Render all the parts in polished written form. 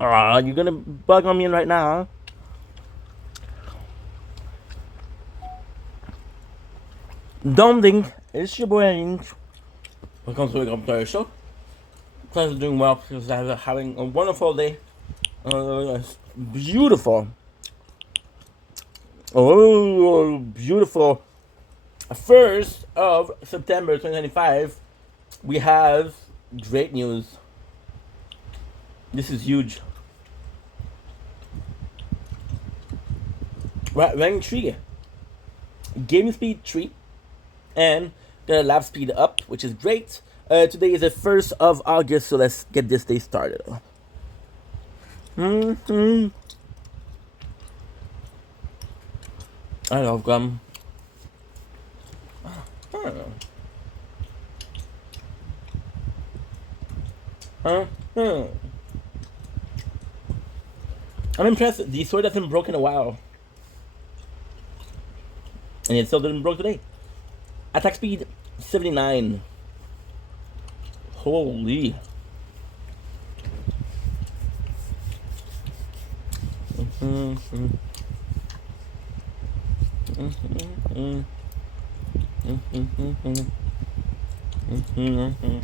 Aw, you're gonna bug on me right now, huh? Ding. It's your boy Inch. Welcome to the Computer Show. Class is doing well because I'm having a wonderful day. Beautiful. Oh, beautiful. 1st of September 2025. We have great news. This is huge. Running 3. Game speed 3. And the lap speed up, which is great. Today is the 1st of August, so let's get this day started. Mm-hmm. I love gum. Huh. Huh. I'm impressed. The sword hasn't broken in a while. And it still didn't broke today. Attack speed 79. Holy. Mm-hmm. Mm-hmm. Mm-hmm. Mm-hmm.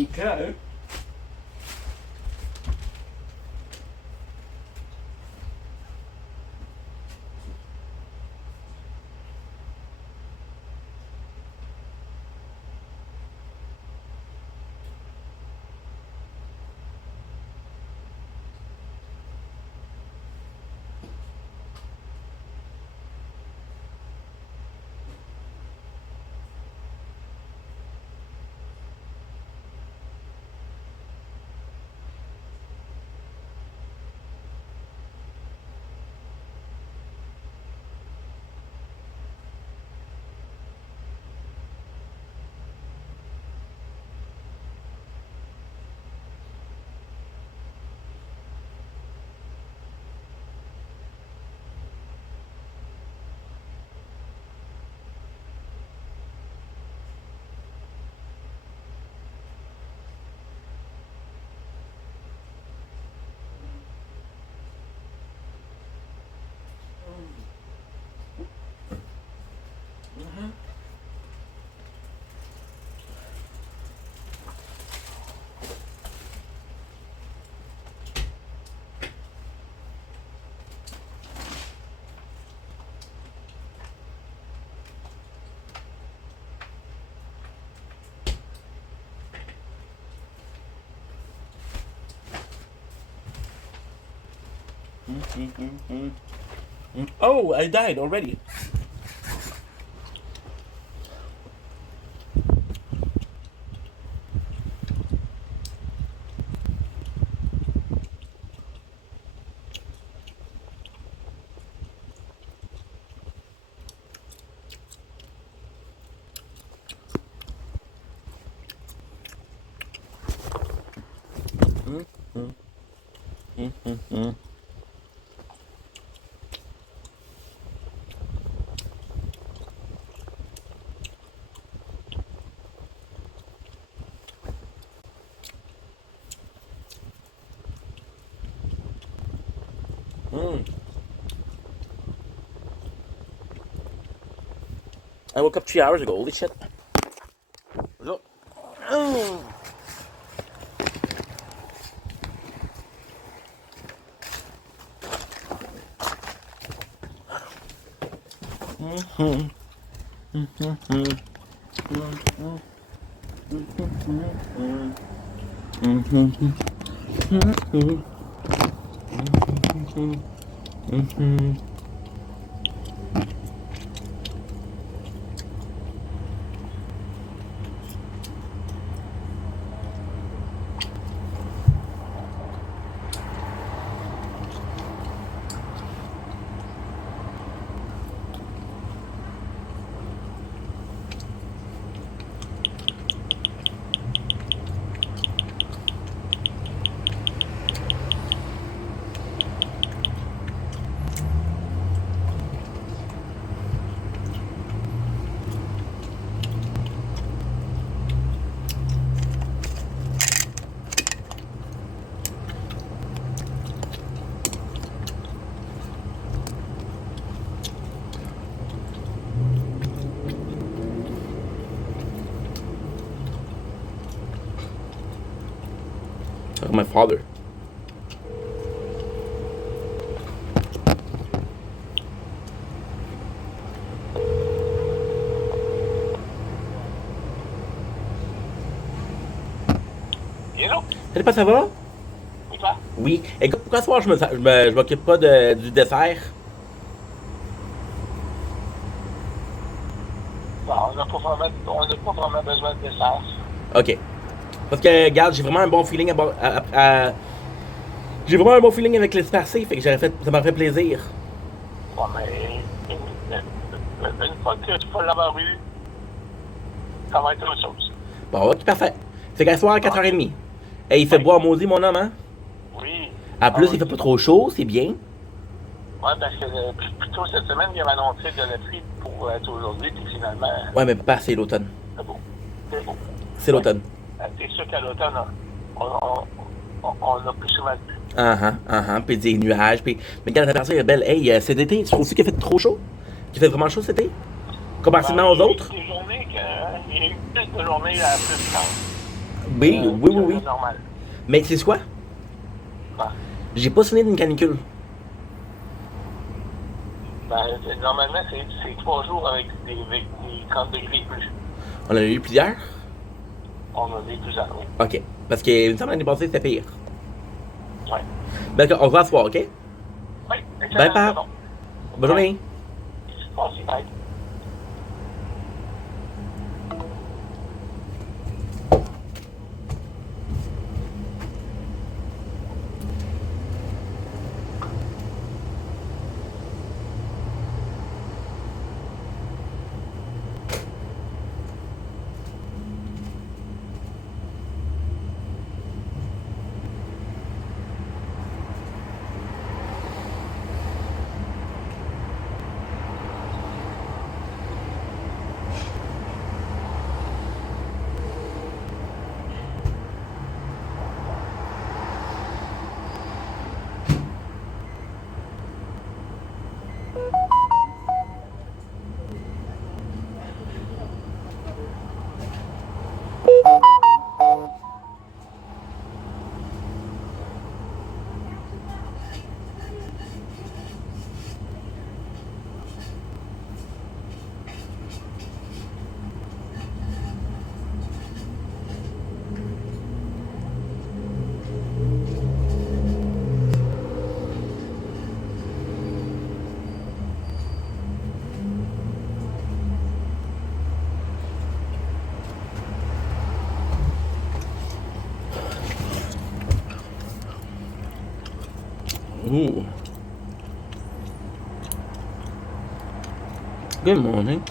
Okay. Oh, I died already. I woke up 3 hours ago. Holy shit. Look. Mm. Like my father. Hello? Salut, pas ça va? Oui, toi? Oui. Écoute, pourquoi ce soir je m'occupe pas du dessert? Bon, on n'a pas vraiment besoin de dessert. Ok. Parce que, regarde, j'ai vraiment un bon feeling j'ai vraiment un bon feeling avec l'esparcé, fait que ça m'a fait plaisir. Bon, mais une fois que tu vas l'avoir eu, ça va être autre chose. Bon, ok, parfait. C'est qu'à soir à 4h30. Et il fait boire maudit, mon homme, hein? Oui. En plus, il fait pas trop chaud, c'est bien. Ouais, parce que plus tôt cette semaine, il avait annoncé de la pluie pour être aujourd'hui, puis finalement, Ouais, mais papa, c'est l'automne. c'est beau. C'est beau. C'est l'automne. C'est sûr qu'à l'automne, on a plus souvent de pluie. Puis des nuages, puis... Mais quand la température est belle, hey, cet été, tu trouves-tu qu'il a fait trop chaud? Qu'il fait vraiment chaud cet été? Comparativement aux autres? Il y a eu des journées il y a eu plus de journées à plus de temps. Oui. Normal. Mais c'est quoi? Ouais. J'ai pas souvenir d'une canicule. Ben, normalement, c'est 3 jours avec des 30 degrés et plus. On en a eu plusieurs? On a des plusieurs, oui. Ok. Parce que, il me semble l'année passée, c'était pire. Ouais. Ben, on se voit ce soir, ok? Oui, excellent. Bye, papa. Bonne journée. Merci, bye. Ooh. Good morning.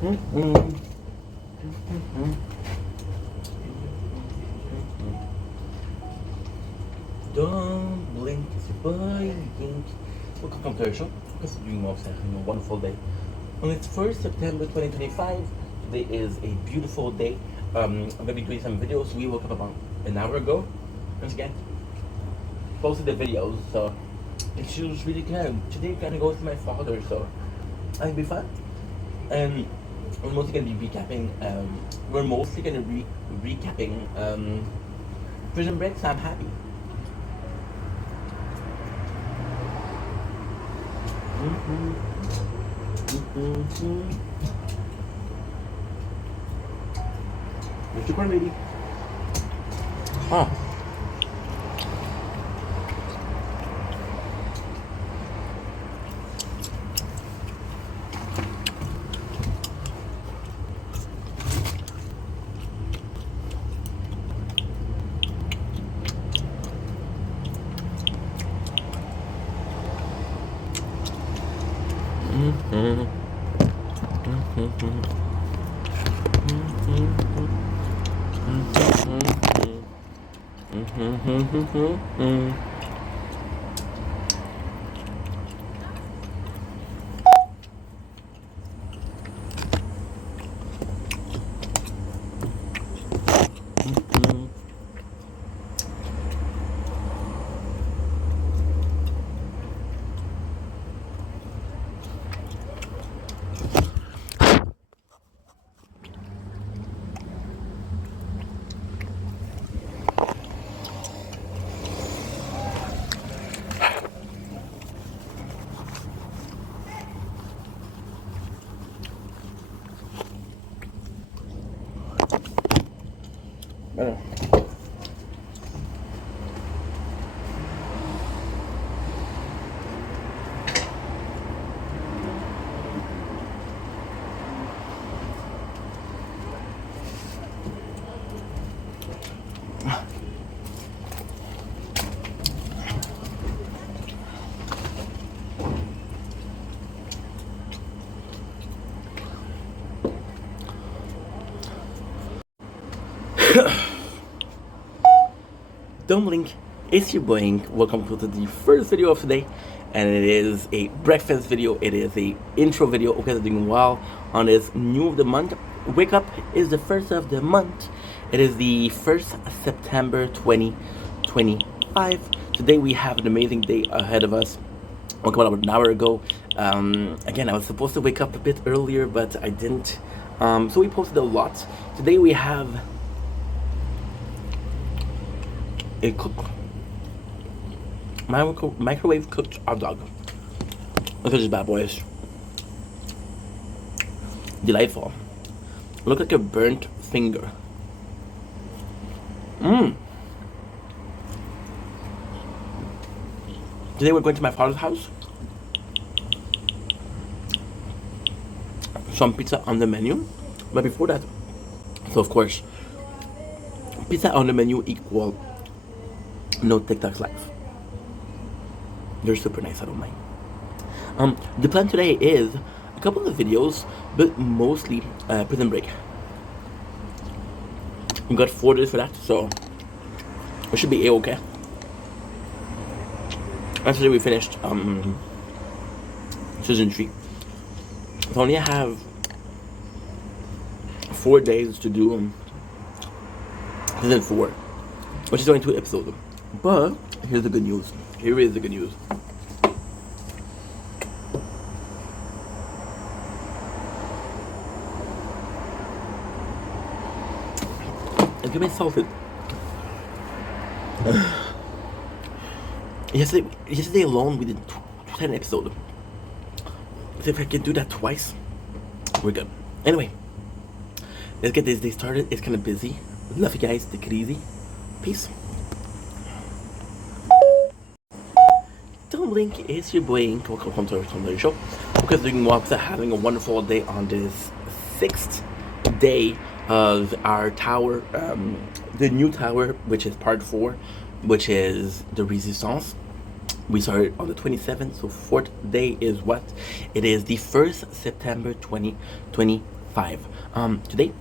Don't blink, it's your boy. Welcome from Third Show. Because doing more having a wonderful day. On its 1st September 2025, today is a beautiful day. I'm gonna be doing some videos. We woke up about an hour ago. Once again, posted the videos, so it feels really good. Today I'm gonna go with my father, so it'll be fun. And we're mostly gonna be recapping. We're mostly gonna be recapping Prison Break. So I'm happy. Mr. Corn Baby. Ah. Better. Don't blink, it's your boy. Welcome to the first video of today, and it is a breakfast video. It is a intro video. Okay, I'm doing well on this new of the month. Wake up is the first of the month. It is the 1st September 2025. Today we have an amazing day ahead of us. Woke up about an hour ago. Again, I was supposed to wake up a bit earlier, but I didn't. So we posted a lot. Today we have a microwave cooked hot dog. Look at this bad boy. Delightful. Look like a burnt finger. Today we're going to my father's house. Some pizza on the menu. But before that, so of course, pizza on the menu equal no TikToks live. They're super nice, I don't mind. The plan today is a couple of videos, but mostly Prison Break. We got 4 days for that, so it should be a-okay. And today we finished season 3. So I only have 4 days to do season 4, which is only 2 episodes. But here's the good news. Here is the good news. It's gonna be salted. Yesterday alone we did 10 episodes. So if I can do that twice, we're good. Anyway, let's get this day started. It's kind of busy. Love you guys. Take it easy. Peace. Don't blink, it's your boy. Welcome to the show. Because doing walks, having a wonderful day on this 6th day of our tower, the new tower, which is part 4, which is the Resistance. We started on the 27th, so 4th day is what? It is the 1st September 2025. 5. Today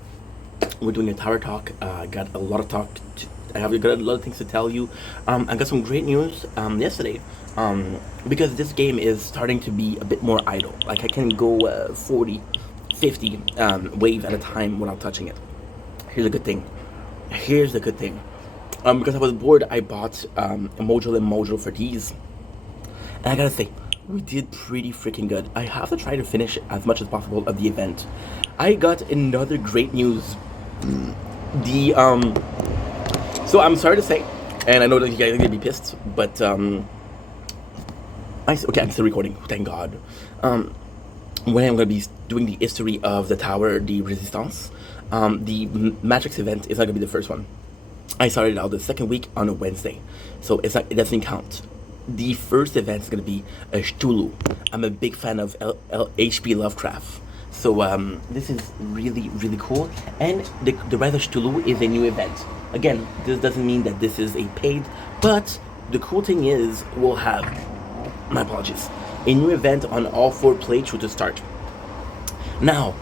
we're doing a tower talk. I got a lot of talk. I have got a lot of things to tell you. I got some great news yesterday. Because this game is starting to be a bit more idle. Like I can go 40, 50 waves at a time without touching it. Here's a good thing. Here's the good thing. Because I was bored, I bought a module and module for these. And I gotta say, we did pretty freaking good. I have to try to finish as much as possible of the event. I got another great news. The so I'm sorry to say, and I know that you guys are gonna be pissed, but okay, I'm still recording. Thank God. When I'm gonna be doing the history of the tower, the Resistance, the Matrix event is not gonna be the first one. I started out the second week on a Wednesday, so it's not, it doesn't count. The first event is gonna be a Cthulhu. I'm a big fan of H.P. Lovecraft, so this is really really cool. And the Rise of Cthulhu is a new event. Again, this doesn't mean that this is a paid, but the cool thing is we'll have, my apologies, a new event on all 4 playthroughs to start. Now,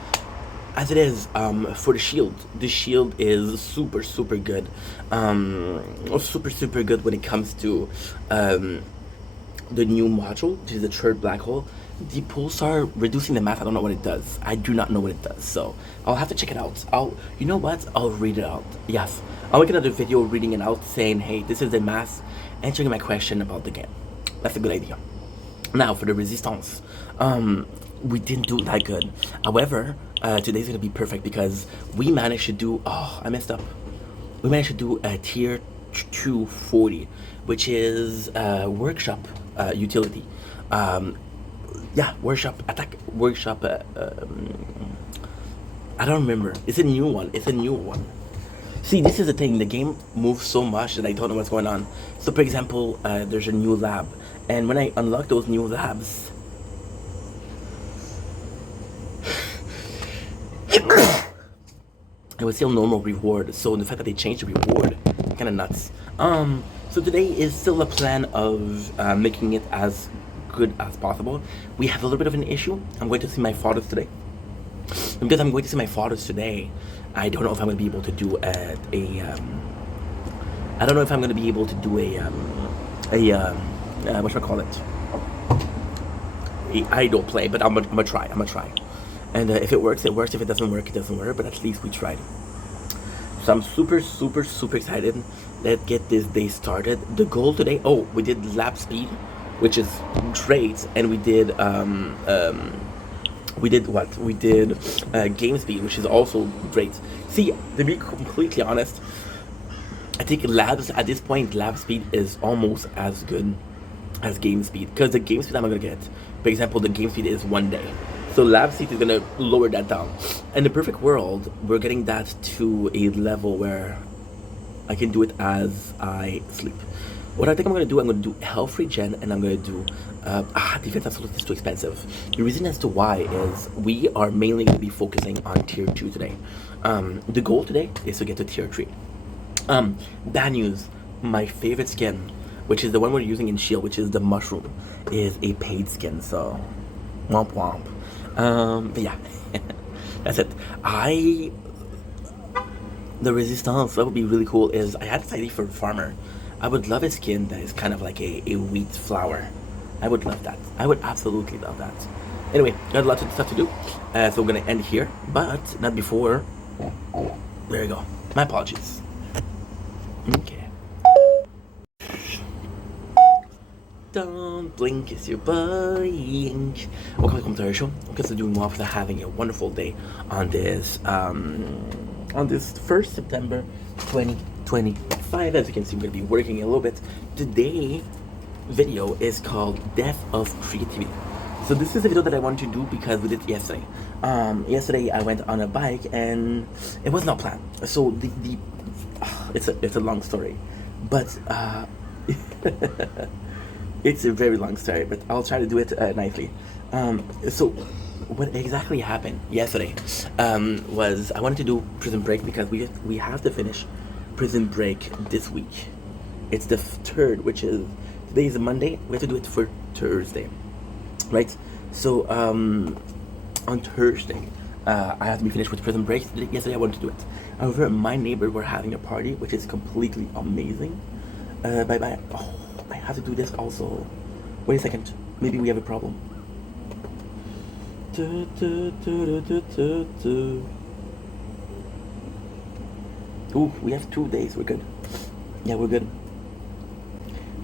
as it is for the shield is super super good, super good when it comes to the new module, which is the third black hole. The pulsar reducing the mass, I don't know what it does. I do not know what it does, so I'll have to check it out. You know what? I'll read it out. Yes, I'll make another video reading it out, saying, hey, this is the mass, answering my question about the game. That's a good idea. Now for the Resistance, we didn't do that good. However, today's gonna be perfect because we managed to do, I messed up. We managed to do a tier 240, which is workshop utility. Yeah, workshop attack, workshop. I don't remember. It's a new one. See, this is the thing. The game moves so much that I don't know what's going on. So, for example, there's a new lab, and when I unlock those new labs, it was still normal reward. So the fact that they changed the reward, kind of nuts. So today is still a plan of making it as good as possible. We have a little bit of an issue. I'm going to see my fathers today. Because I'm going to see my fathers today, I don't know if I'm going to be able to do I don't know if I'm going to be able to do what should I call it? A idle play, but I'm gonna try. And if it works, it works. If it doesn't work, it doesn't work. But at least we tried. So I'm super excited. Let's get this day started. The goal today, we did lap speed, which is great, and we did game speed, which is also great. See, to be completely honest, I think labs at this point, lab speed is almost as good as game speed, because the game speed I'm gonna get, for example, the game speed is 1 day. So lab speed is gonna lower that down. In the perfect world, we're getting that to a level where I can do it as I sleep. What I think I'm gonna do health regen, and I'm gonna do defense absolute is too expensive. The reason as to why is we are mainly gonna be focusing on tier 2 today. The goal today is to get to tier 3. Bad news, my favorite skin, which is the one we're using in Shield, which is the mushroom, is a paid skin, so womp womp. But yeah, that's it. The Resistance, that would be really cool, is I had this idea for farmer. I would love a skin that is kind of like a wheat flour. I would love that. I would absolutely love that. Anyway, got a lot of stuff to do, so we're gonna end here, but not before. There you go. My apologies. Okay. Don't blink, it's your blink. Welcome to our show. Because of doing well for having a wonderful day on this 1st September 2025. As you can see, we're gonna be working a little bit. Today video is called Death of Creativity. So this is a video that I wanted to do because we did yesterday. Yesterday I went on a bike and it was not planned. So it's a long story, but it's a very long story, but I'll try to do it nicely. So what exactly happened yesterday was I wanted to do Prison Break because we have to finish Prison Break this week. It's the 3rd, which is, today is a Monday. We have to do it for Thursday, right? So on Thursday, I have to be finished with Prison Break. Yesterday I wanted to do it. However, my neighbor were having a party, which is completely amazing. Bye. Oh, I have to do this also. Wait a second. Maybe we have a problem. Ooh, we have 2 days. We're good. Yeah, we're good.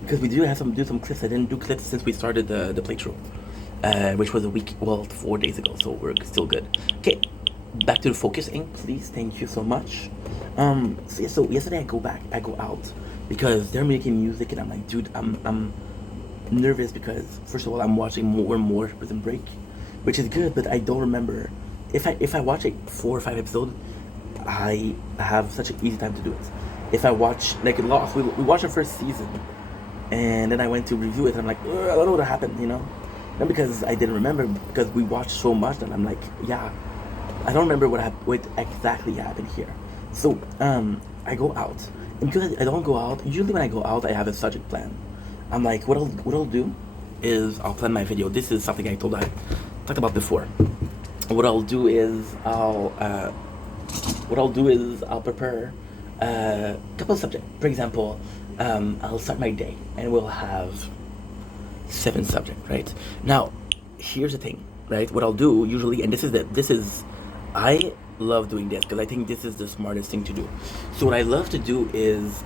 Because we do have do some clips. I didn't do clips since we started the playthrough, which was 4 days ago. So we're still good. Okay, back to the Focus Inc. Please, thank you so much. So yesterday I go out because they're making music, and I'm like, dude, I'm nervous because first of all I'm watching more and more Prison Break, which is good, but I don't remember if I watch like 4 or 5 episodes, I have such an easy time to do it. If I watch like Lost, we watched the first season, and then I went to review it, and I'm like, I don't know what happened, you know, not because I didn't remember, because we watched so much that I'm like, yeah, I don't remember what exactly happened here. So I go out, and because I don't go out, usually when I go out I have a subject plan. I'm like, what I'll do is I'll plan my video. This is something I talked about before. What I'll do is I'll prepare a couple of subjects. For example, I'll start my day and we'll have 7 subjects, right? Now, here's the thing, right? What I'll do usually, and I love doing this because I think this is the smartest thing to do. So what I love to do is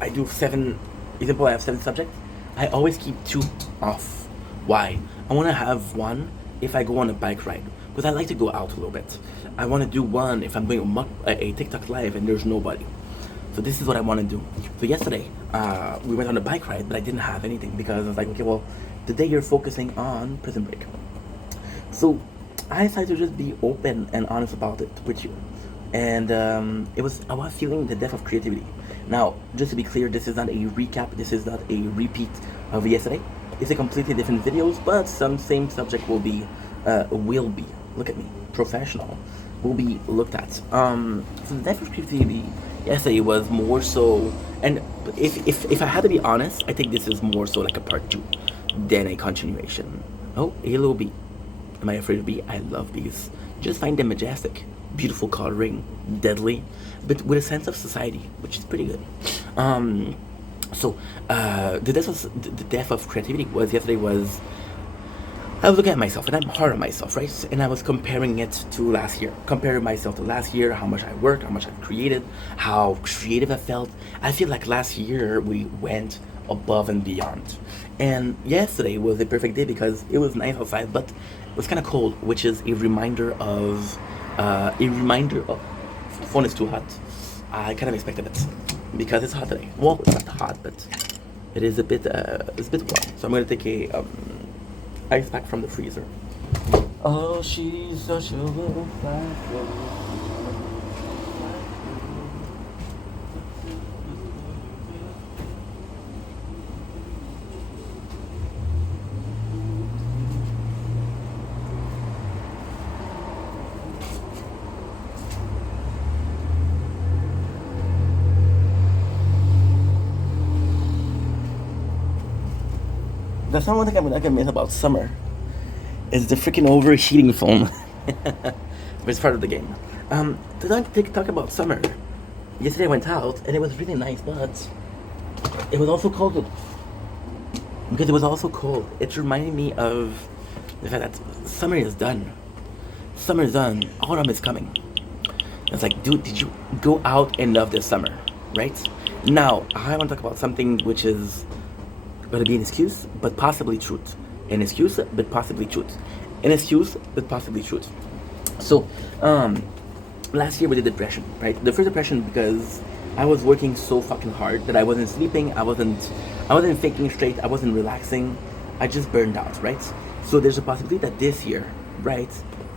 I do 7, example, I have 7 subjects. I always keep 2 off. Why? I want to have 1 if I go on a bike ride, because I like to go out a little bit. I want to do 1 if I'm doing a TikTok live and there's nobody. So this is what I want to do. So yesterday, we went on a bike ride, but I didn't have anything because I was like, okay, well, today you're focusing on Prison Break. So I decided to just be open and honest about it with you. And I was feeling the depth of creativity. Now, just to be clear, this is not a recap, this is not a repeat of yesterday. It's a completely different videos, but some same subject will be, look at me, professional, will be looked at. So the depth of creativity yesterday was more so, and if I had to be honest, I think this is more so like a part 2 than a continuation. Oh, hello bee. Am I afraid of bee? I love bees. Just find them majestic, beautiful coloring, deadly, but with a sense of society, which is pretty good. So the depth of creativity was yesterday was I was looking at myself, and I'm hard on myself, right? And I was comparing it to last year, comparing myself to last year, how much I worked, how much I've created, how creative I felt. I feel like last year we went above and beyond. And yesterday was a perfect day because it was nice outside, but it was kind of cold, which is a reminder of phone is too hot. I kind of expected it because it's hot today. Well, it's not hot, but it is a bit warm. So I'm gonna take a ice pack from the freezer. Oh, she's such a little fat. That's not one thing I'm not gonna miss about summer. Is the freaking overheating phone. But it's part of the game. To talk about summer. Yesterday I went out and it was really nice, but it was also cold. Because it was also cold. It reminded me of the fact that summer is done. Summer is done. Autumn is coming. It's like, dude, did you go out and love this summer? Right? Now, I want to talk about something which is going to be an excuse, but possibly truth. An excuse, but possibly truth. An excuse, but possibly truth. So, last year we did depression, right? The first depression because I was working so fucking hard that I wasn't sleeping, I wasn't thinking straight, I wasn't relaxing, I just burned out, right? So there's a possibility that this year, right,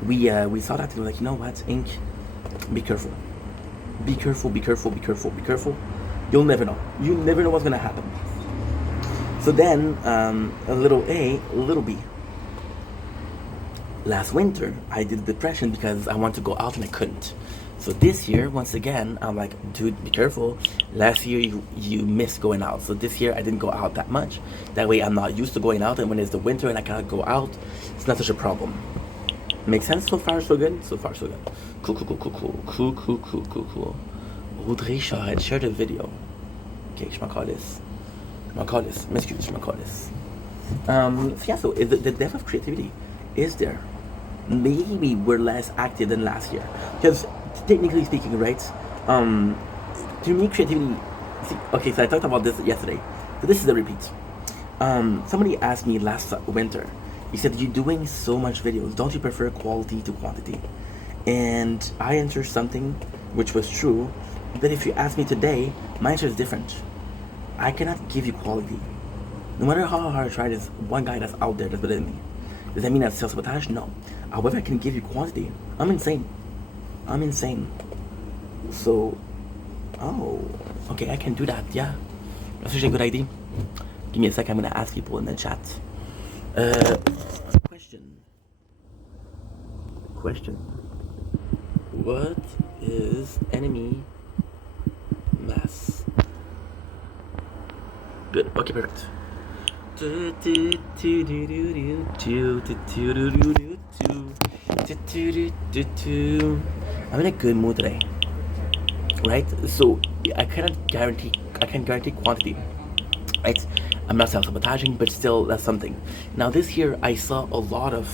we saw that and we were like, you know what, Inc, be careful. Be careful, be careful, be careful, be careful. You'll never know. You never know what's gonna happen. So then, a little A, a little B. Last winter, I did depression because I wanted to go out and I couldn't. So this year, once again, I'm like, dude, be careful. Last year, you missed going out. So this year, I didn't go out that much. That way, I'm not used to going out. And when it's the winter and I cannot go out, it's not such a problem. Makes sense so far, so good? So far, so good. Cool. Audrey Charette shared a video. Ok, je m'en calisse. M'excuse, je m'en calisse. Yeah, so the depth of creativity is there. Maybe we're less active than last year. Because technically speaking, right? To me, creativity... Okay, so I talked about this yesterday. So this is a repeat. Somebody asked me last winter, he said, you're doing so much videos, don't you prefer quality to quantity? And I answered something which was true, but if you ask me today, my answer is different. I cannot give you quality. No matter how hard I try, there's one guy that's out there that's better than me. Does that mean that's self-sabotage? No. However, I can give you quantity. I'm insane. So, oh, okay, I can do that, yeah. That's actually a good idea. Give me a sec, I'm gonna ask people in the chat. Question. What is enemy mass? Good, okay, perfect. I'm in a good mood today. Right? So I can't guarantee quantity. Right? I'm not self-sabotaging, but still that's something. Now this year I saw a lot of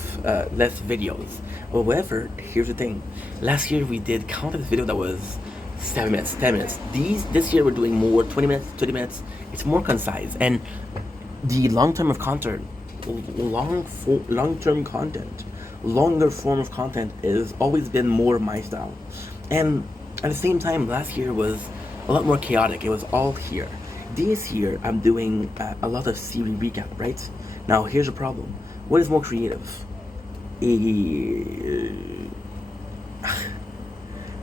less videos. However, here's the thing. Last year we did counted this video that was 7 minutes, 10 minutes. This year we're doing more, 20 minutes, 30 minutes. It's more concise. And the long-term content, longer form of content has always been more my style. And at the same time, last year was a lot more chaotic. It was all here. This year, I'm doing a lot of series recap, right? Now, here's the problem. What is more creative?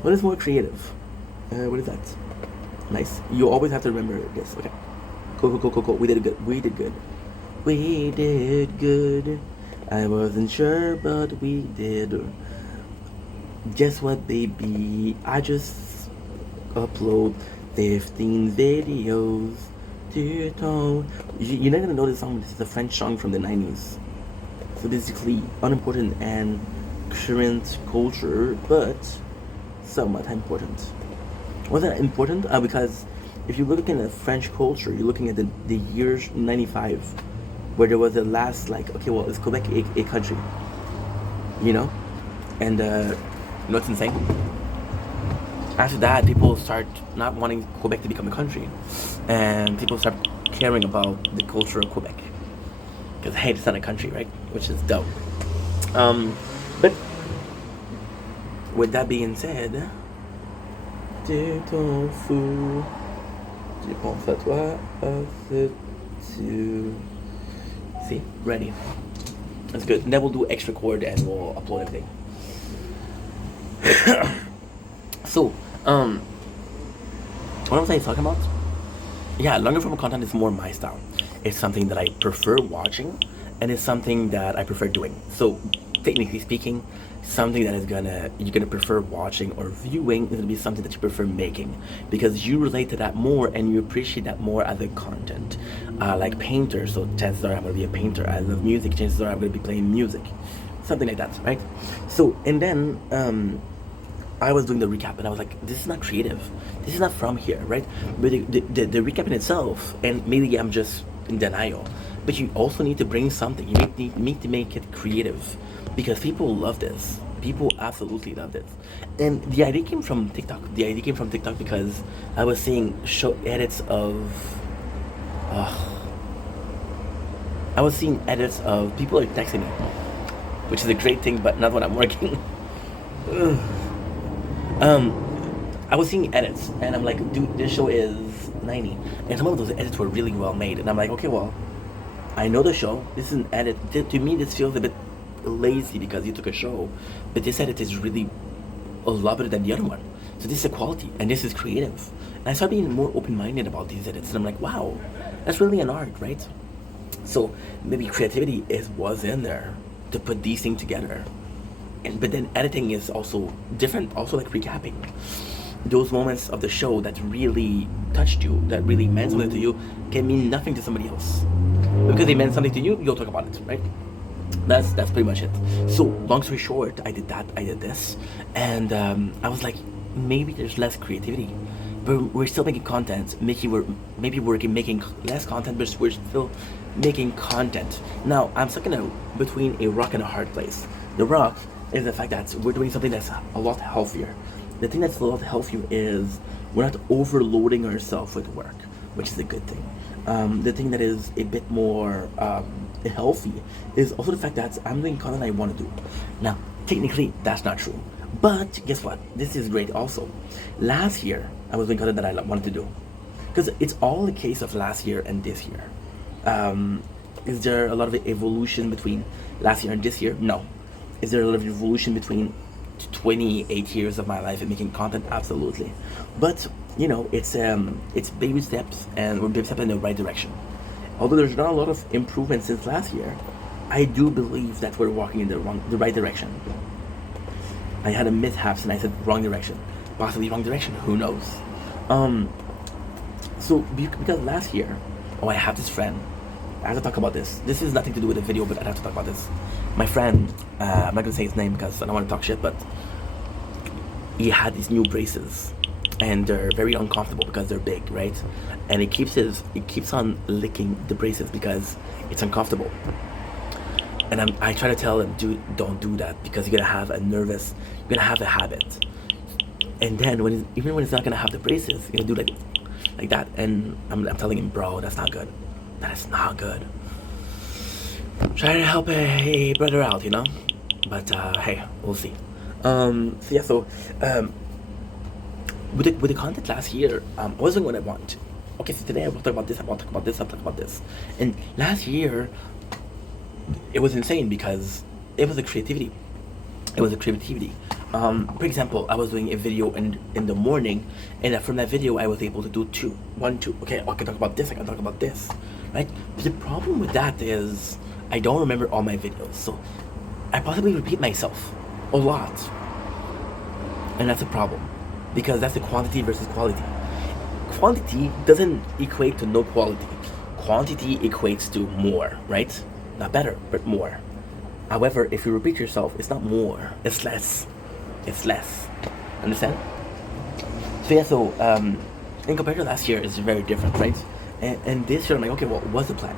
What is more creative? What is that? Nice. You always have to remember this. Okay. Cool. We did good. I wasn't sure, but we did. Guess what, baby? I just upload 15 videos. You're not gonna know this song, but this is a French song from the 90s. So basically, unimportant and current culture, but somewhat important. Was that important? Because if you're looking at French culture, you're looking at the years 95, where there was the last, like, okay, well, is Quebec a country? You know? And, you know what's insane? After that, people start not wanting Quebec to become a country, and people start caring about the culture of Quebec, because hey, it's not a country, right? Which is dope. But with that being said, tu t'en fous, tu penses à toi, see, ready. That's good. And then we'll do extra chord and we'll upload everything. So, what was I talking about? Yeah, longer form content is more my style. It's something that I prefer watching, and it's something that I prefer doing. So, technically speaking, something that you're gonna prefer watching or viewing is gonna be something that you prefer making, because you relate to that more and you appreciate that more as a content. Like painter, so chances are I'm gonna be a painter. I love music, chances are I'm gonna be playing music, something like that, right? So, and then I was doing the recap and I was like, this is not creative. This is not from here, right? But the recap in itself, and maybe I'm just in denial, but you also need to bring something. You need to make it creative, because people love this. People absolutely love this. And the idea came from TikTok. Because I was seeing edits of people are texting me, which is a great thing, but not when I'm working. I was seeing edits, and I'm like, dude, this show is 90, and some of those edits were really well made, and I'm like, okay, well, I know the show, this is an edit. To me, this feels a bit lazy because you took a show, but this edit is really a lot better than the other one. So this is a quality, and this is creative. And I started being more open-minded about these edits, and I'm like, wow, that's really an art, right? So maybe creativity was in there to put these things together. But then editing is also different, also like recapping. Those moments of the show that really touched you, that really meant something to you, can mean nothing to somebody else. Because they meant something to you, you'll talk about it, right? That's pretty much it. So long story short, I did that, I did this, and I was like, maybe there's less creativity, but we're still making content. Maybe we're making less content, but we're still making content. Now I'm stuck between a rock and a hard place. The rock is the fact that we're doing something that's a lot healthier. The thing that's a lot healthier is we're not overloading ourselves with work, which is a good thing. The thing that is a bit more healthy is also the fact that I'm doing content I want to do. Now, technically, that's not true. But guess what? This is great also. Last year, I was doing content that I wanted to do. Because it's all a case of last year and this year. Is there a lot of evolution between last year and this year? No. Is there a lot of evolution between 28 years of my life and making content? Absolutely. But you know, it's baby steps, and we're baby steps in the right direction. Although there's not a lot of improvement since last year, I do believe that we're walking in the right direction. I had a mishaps and I said wrong direction, possibly wrong direction. Who knows? So because last year, I have this friend. I have to talk about this. This is nothing to do with the video, but I have to talk about this. My friend, I'm not gonna say his name because I don't want to talk shit, but he had these new braces, and they're very uncomfortable because they're big, right? And he keeps on licking the braces because it's uncomfortable. And I try to tell him, dude, don't do that because you're gonna have a habit. And then even when he's not gonna have the braces, he's gonna do like that. And I'm telling him, bro, that's not good. That is not good. Try to help a brother out, you know? But hey, we'll see. So with the content last year, I was doing what I want. Okay, so today I will talk about this, I'll talk about this. And last year, it was insane because it was a creativity. For example, I was doing a video in the morning, and from that video, I was able to do two. Okay, I can talk about this, I can talk about this, right? But the problem with that is I don't remember all my videos, so I possibly repeat myself a lot. And that's a problem, because that's the quantity versus quality. Quantity doesn't equate to no quality. Quantity equates to more, right? Not better, but more. However, if you repeat yourself, it's not more, it's less. It's less. Understand? So in compared to last year, it's very different, right? And this year, I'm like, okay, well, what's the plan?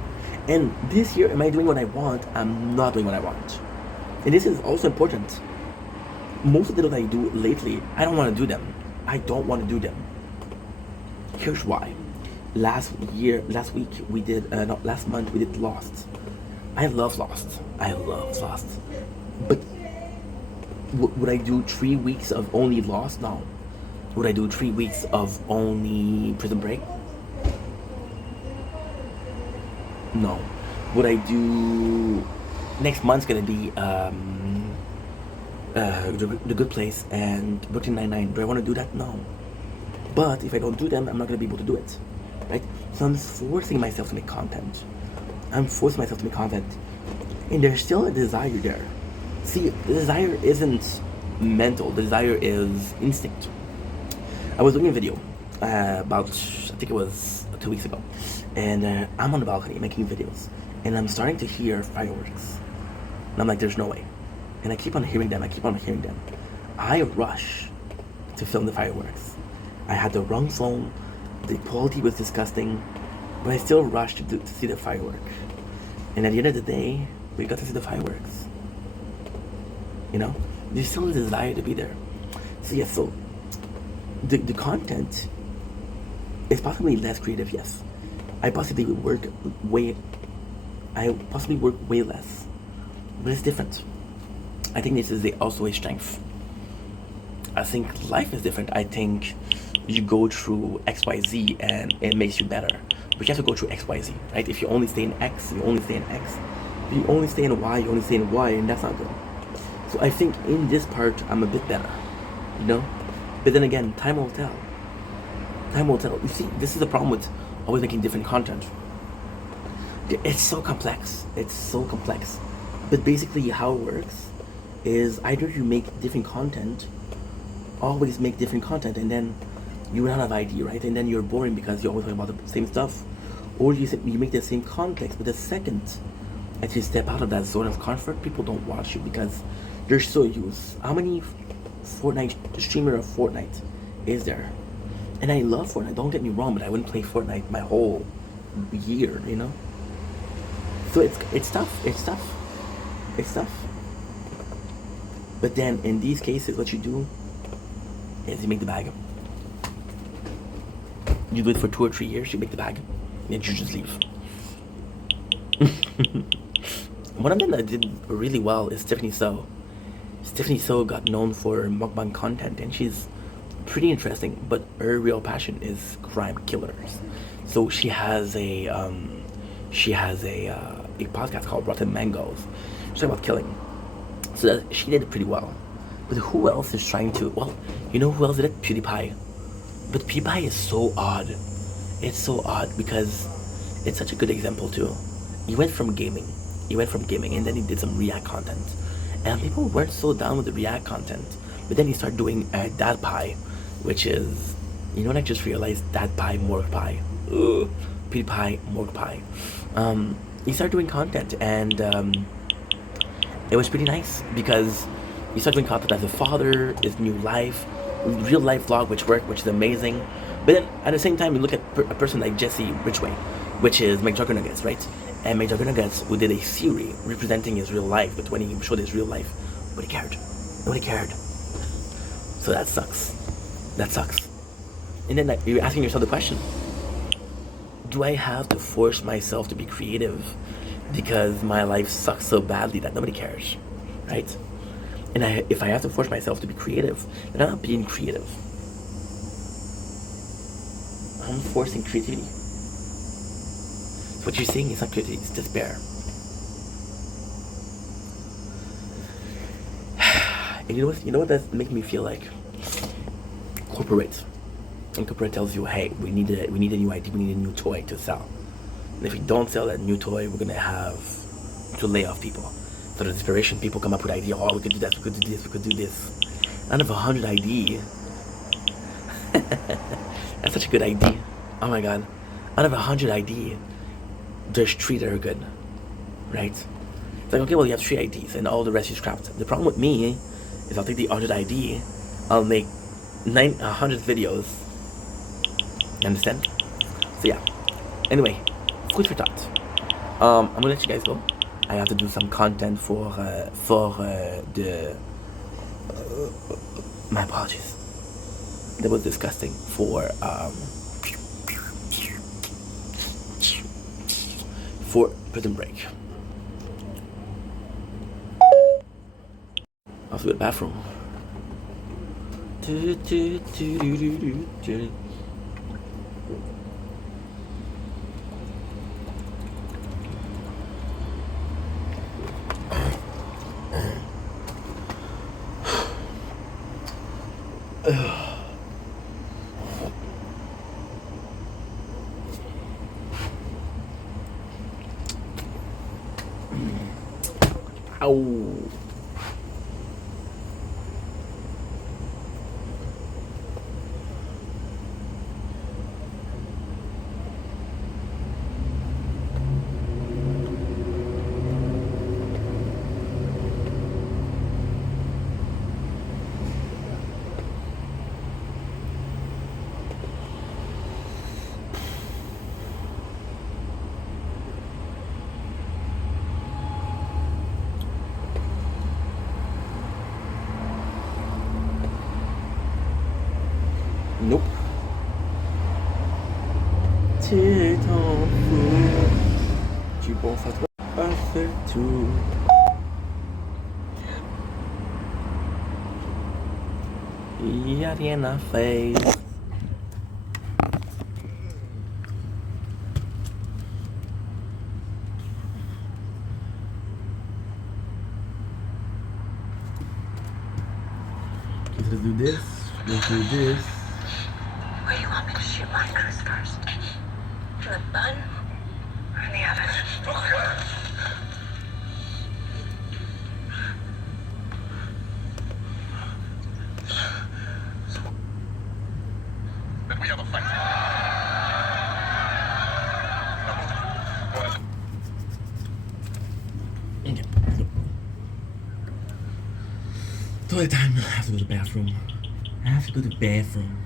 And this year, am I doing what I want? I'm not doing what I want. And this is also important. Most of the videos I do lately, I don't want to do them. I don't want to do them. Here's why. Last month we did Lost. I love Lost. But would I do 3 weeks of only Lost? No. Would I do 3 weeks of only Prison Break? No. Would I do... Next month's gonna be The Good Place and Brooklyn Nine-Nine. Do I want to do that? No. But if I don't do them, I'm not gonna be able to do it, right? So I'm forcing myself to make content. And there's still a desire there. See, the desire isn't mental. The desire is instinct. I was doing a video about, I think it was 2 weeks ago, and I'm on the balcony making videos, and I'm starting to hear fireworks, and I'm like, there's no way. And I keep on hearing them. I rush to film the fireworks. I had the wrong phone. The quality was disgusting, but I still rushed to see the firework. And at the end of the day, we got to see the fireworks. You know, there's still a desire to be there. So the content is possibly less creative. Yes, I possibly work way less, but it's different. I think this is also a strength. I think life is different. I think you go through XYZ and it makes you better. But you have to go through XYZ, right? If you only stay in X, you only stay in X. If you only stay in Y, you only stay in Y, and that's not good. So I think in this part, I'm a bit better, you know? But then again, time will tell. You see, this is the problem with always making different content. It's so complex. But basically how it works is either you make different content, always make different content, and then you run out of idea, right? And then you're boring because you're always talking about the same stuff. Or you make the same context, but the second If you step out of that zone of comfort, people don't watch you because they're so used. How many Fortnite streamer of Fortnite is there? And I love Fortnite. Don't get me wrong, but I wouldn't play Fortnite my whole year, you know. So it's tough. It's tough. It's tough. But then in these cases, what you do is you make the bag. You do it for 2 or 3 years. You make the bag, and then you just leave. One of them that did really well is Stephanie So. Stephanie So got known for mukbang content, and she's pretty interesting. But her real passion is crime killers. So she has a podcast called Rotten Mangoes. She's talking about killing. So that, she did it pretty well. But who else is trying to? Well, you know who else did it? PewDiePie. But PewDiePie is so odd. It's so odd because it's such a good example too. He went from gaming, and then he did some React content, and people weren't so down with the React content. But then he started doing Dad Pie, which is, you know what I just realized? Dad Pie, Morgue Pie, PewDiePie, Morgue Pie. He started doing content, and it was pretty nice because he started doing content as a father, his new life, real life vlog, which worked, which is amazing. But then at the same time, you look at a person like Jesse Ridgway, which is McJuggernuggets, right? And McJuggernuggets, who did a series representing his real life, but when he showed his real life, nobody cared. Nobody cared. So that sucks. That sucks. And then you're asking yourself the question, do I have to force myself to be creative because my life sucks so badly that nobody cares, right? And if I have to force myself to be creative, then I'm not being creative. I'm forcing creativity. So what you're saying is not creativity, it's despair. And you know what that's making me feel like? Corporate. And corporate tells you, hey, we need a new idea, we need a new toy to sell. And if we don't sell that new toy, we're gonna have to lay off people. So the desperation, people come up with ideas, oh, we could do that, we could do this, we could do this. Out of 100 ideas, that's such a good idea. Oh my god. Out of 100 ideas, there's 3 that are good, right? It's like, okay, well, you have 3 ideas and all the rest you scrapped. The problem with me is I'll take the 100 idea, I'll make 100 videos. You understand? So yeah. Anyway, food for thought. I'm gonna let you guys go. I have to do some content for the. My apologies. That was disgusting. For Prison Break. I'll do the bathroom. Ow. Nope. C'est ton fou. Tu penses à toi, pas faire tout. Y a rien à faire. Let's do this. Let's do this. Where do you want me to shoot markers first? In the bun or in the oven? Then we have a fight. Toilet time. I have to go to the bathroom. I have to go to the bathroom.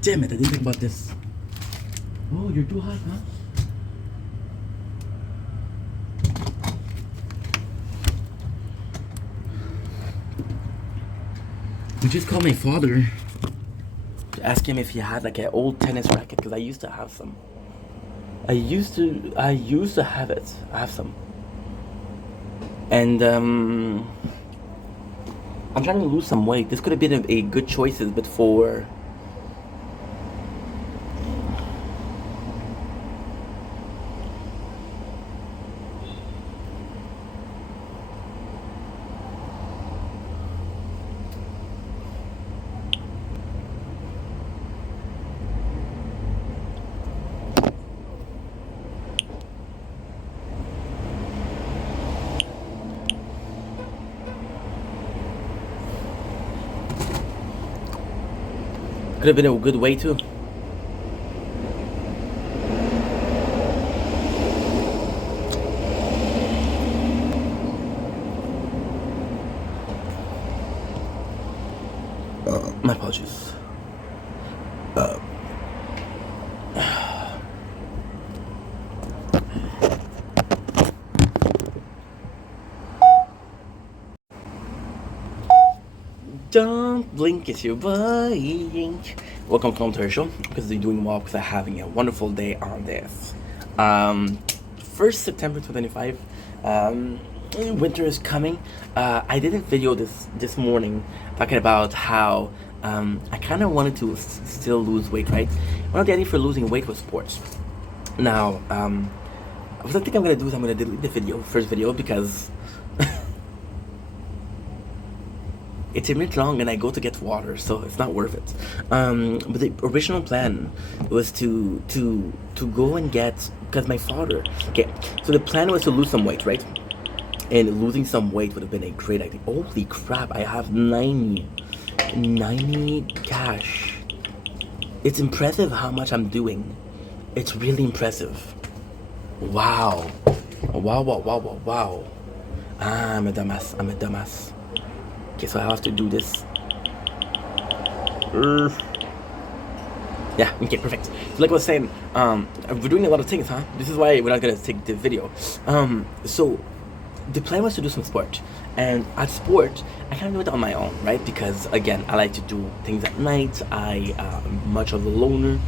Damn it, I didn't think about this. Oh, you're too hot, huh? We just called my father to ask him if he had like an old tennis racket, because I used to have some. I used to have it. I have some. And I'm trying to lose some weight. This could have been a good choices, but for could have been a good way too. My apologies. Don't blink, it's your boy. Welcome to the show, because you're doing well, because I'm having a wonderful day on this. 1st September 2025. Winter is coming. I did a video this morning talking about how I kind of wanted to still lose weight, right? One of the ideas for losing weight was sports. Now, what I think I'm gonna do is I'm gonna delete the video, first video, because it's a minute long and I go to get water, so it's not worth it. But the original plan was to go and get, because my father, okay, so the plan was to lose some weight, right? And losing some weight would have been a great idea. Holy crap, I have 90 cash. It's impressive how much I'm doing. It's really impressive. Wow. Wow. I'm a dumbass. Okay, so I have to do this. Yeah, okay, perfect. So like I was saying, we're doing a lot of things, huh? This is why we're not gonna take the video. So the plan was to do some sport. And at sport, I can't do it on my own, right? Because again, I like to do things at night. I am much of a loner.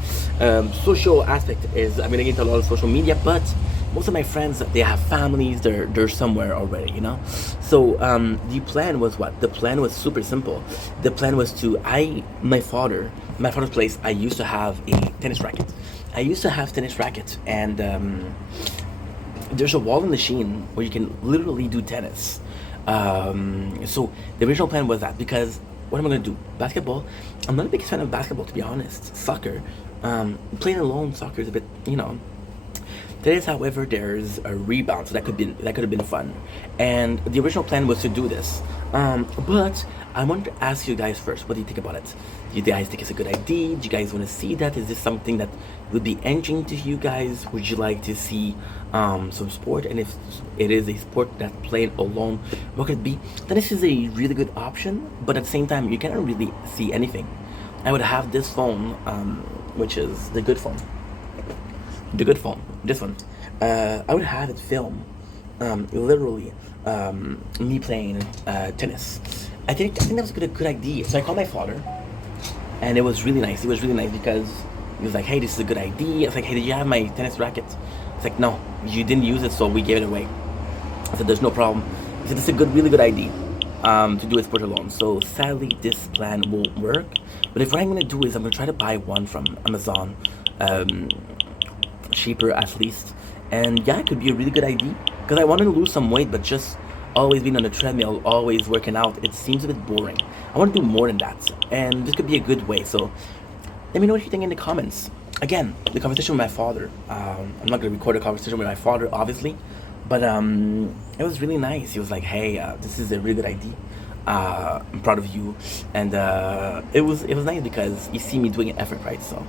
Social aspect is, I'm gonna get into a lot of social media, but most of my friends, they have families, they're somewhere already, you know? So the plan was what? The plan was super simple. The plan was to, my father's place, I used to have a tennis racket. And there's a wall in the Shein where you can literally do tennis. So the original plan was that, because what am I gonna do? Basketball? I'm not a big fan of basketball, to be honest. Soccer, playing alone, soccer is a bit, you know. There is, however, there's a rebound, so that could have been fun. And the original plan was to do this. But I wanted to ask you guys first, what do you think about it? Do you guys think it's a good idea? Do you guys want to see that? Is this something that would be engaging to you guys? Would you like to see some sport? And if it is a sport that's playing alone, what could it be? Then this is a really good option, but at the same time, you cannot really see anything. I would have this phone, which is the good phone. This one. I would have it film, literally, me playing tennis. I think that was a good idea. So I called my father, and it was really nice. Because he was like, "Hey, this is a good idea." I was like, "Hey, did you have my tennis racket?" It's like, "No, you didn't use it, so we gave it away." I said, "There's no problem." He said, "This is a really good idea, to do a sport alone." So sadly, this plan won't work. But if what I'm gonna do is I'm gonna try to buy one from Amazon. Cheaper at least, and yeah, it could be a really good idea, because I wanted to lose some weight, but just always being on the treadmill, always working out, it seems a bit boring. I want to do more than that, and this could be a good way. So let me know what you think in the comments. Again, the conversation with my father, I'm not going to record a conversation with my father, obviously, but it was really nice. He was like, "Hey, this is a really good idea, I'm proud of you." And it was nice, because you see me doing an effort, right? So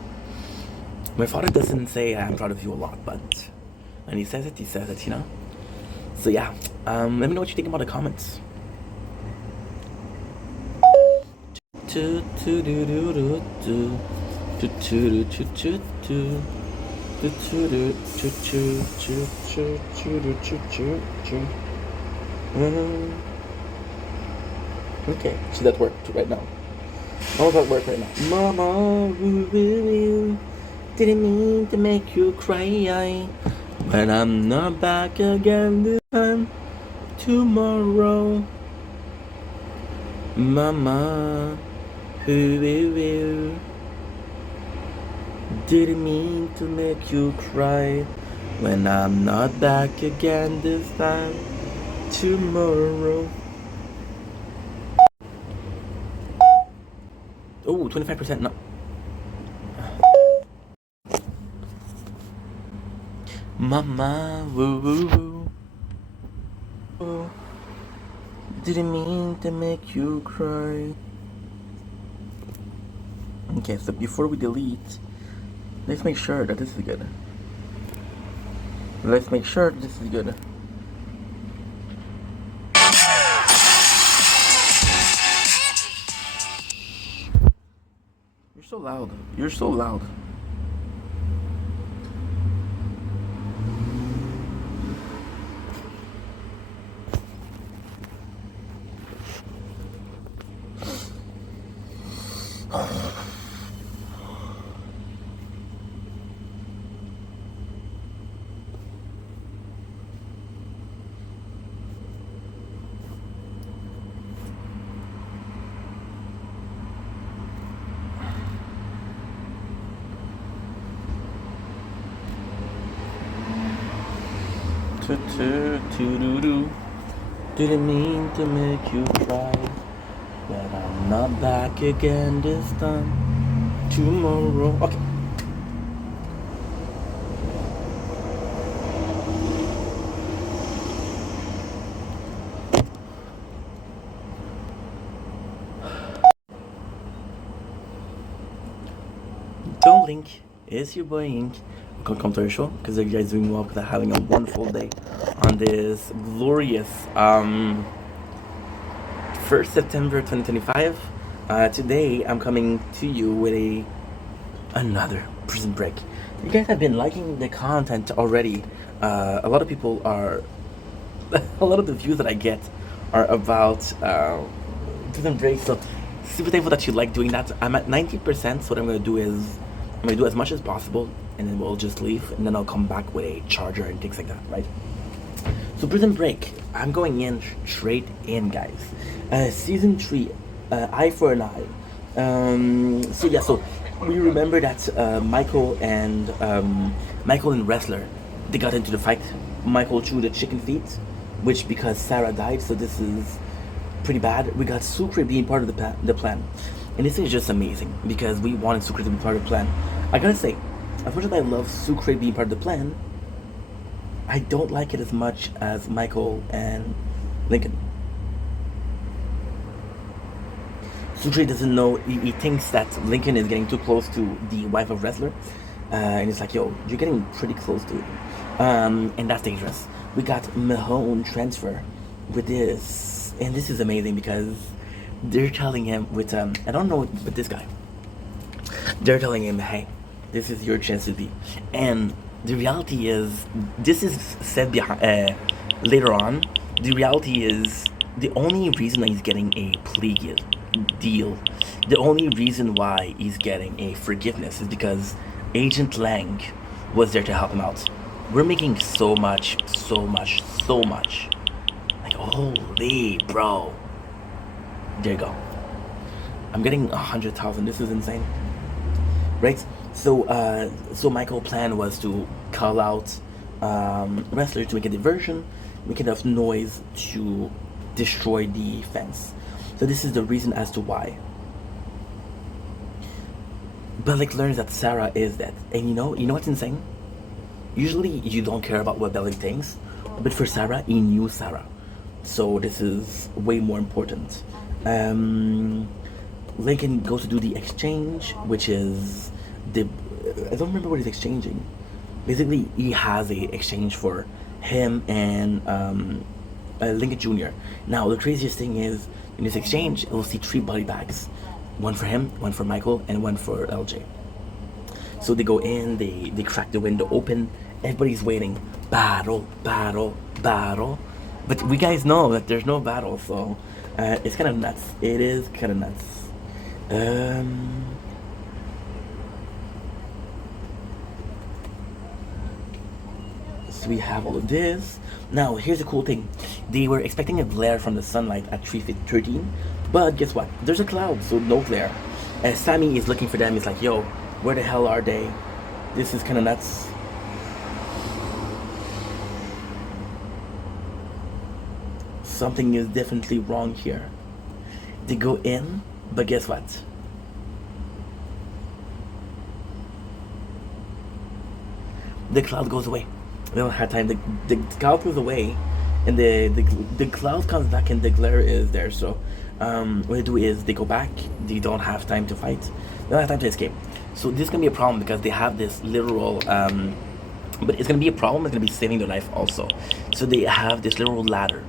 my father doesn't say I'm proud of you a lot, but when he says it, you know? So yeah, let me know what you think about the comments. Okay, so that worked right now. How does that work right now? Mama, didn't mean to make you cry, but I'm not back again this time tomorrow. Mama, didn't mean to make you cry when I'm not back again this time tomorrow. Oh, 25%. No. Mama, woo woo woo. Didn't mean to make you cry. Okay, so before we delete, let's make sure that this is good. Let's make sure this is good. You're so loud. You're so loud. Didn't mean to make you cry, but I'm not back again this time tomorrow. Okay. Don't blink. It's your boy Ink. Welcome to our show because you guys doing well because I'm having a wonderful day on this glorious 1st September 2025. Today I'm coming to you with another Prison Break. You guys have been liking the content already. A lot of people are a lot of the views that I get are about Prison Break. So super thankful that you like doing that. I'm at 90%. So what I'm gonna do is I'm gonna do as much as possible, and then we'll just leave, and then I'll come back with a charger and things like that, right? So Prison Break, I'm going in straight in, guys. Season 3, Eye for an Eye. So yeah, so we remember that Michael and Wrestler, they got into the fight. Michael threw the chicken feet, which because Sarah died, so this is pretty bad. We got Sucre being part of the plan. And this is just amazing because we wanted Sucre to be part of the plan. I gotta say, as much as I love Sucre being part of the plan, I don't like it as much as Michael and Lincoln. Sucre doesn't know, he thinks that Lincoln is getting too close to the wife of Wrestler. And he's like, yo, you're getting pretty close to it. And that's dangerous. We got Mahone transfer with this. And this is amazing because they're telling him with, I don't know, with this guy. They're telling him, hey, this is your chance to be. And the reality is, this is said behind, later on. The reality is, the only reason that he's getting a plea deal, the only reason why he's getting a forgiveness is because Agent Lang was there to help him out. We're making so much. Like, holy bro. There you go. I'm getting 100,000. This is insane, right? So, Michael's plan was to call out Wrestler to make a diversion, make enough noise to destroy the fence. So this is the reason as to why. Bellick learns that Sarah is dead, and you know what's insane? Usually you don't care about what Bellick thinks, but for Sarah, he knew Sarah, so this is way more important. Lincoln goes to do the exchange, which is I don't remember what he's exchanging. Basically, he has a exchange for him and Lincoln Jr. Now, the craziest thing is, in this exchange, we'll see 3 body bags. One for him, one for Michael, and one for LJ. So they go in, they crack the window open. Everybody's waiting. Battle, battle, battle. But we guys know that there's no battle, so it's kind of nuts. It is kind of nuts. So we have all of this. Now, here's the cool thing. They were expecting a glare from the sunlight at 3:13, but guess what? There's a cloud, so no glare. Sammy is looking for them. He's like, yo, where the hell are they? This is kind of nuts. Something is definitely wrong here. They go in, but guess what? The cloud goes away. We don't have time. The cloud goes away, and the cloud comes back, and the glare is there. So what they do is they go back. They don't have time to fight. They don't have time to escape. So this is gonna be a problem because they have this literal. But it's gonna be a problem. It's gonna be saving their life also. So they have this literal ladder,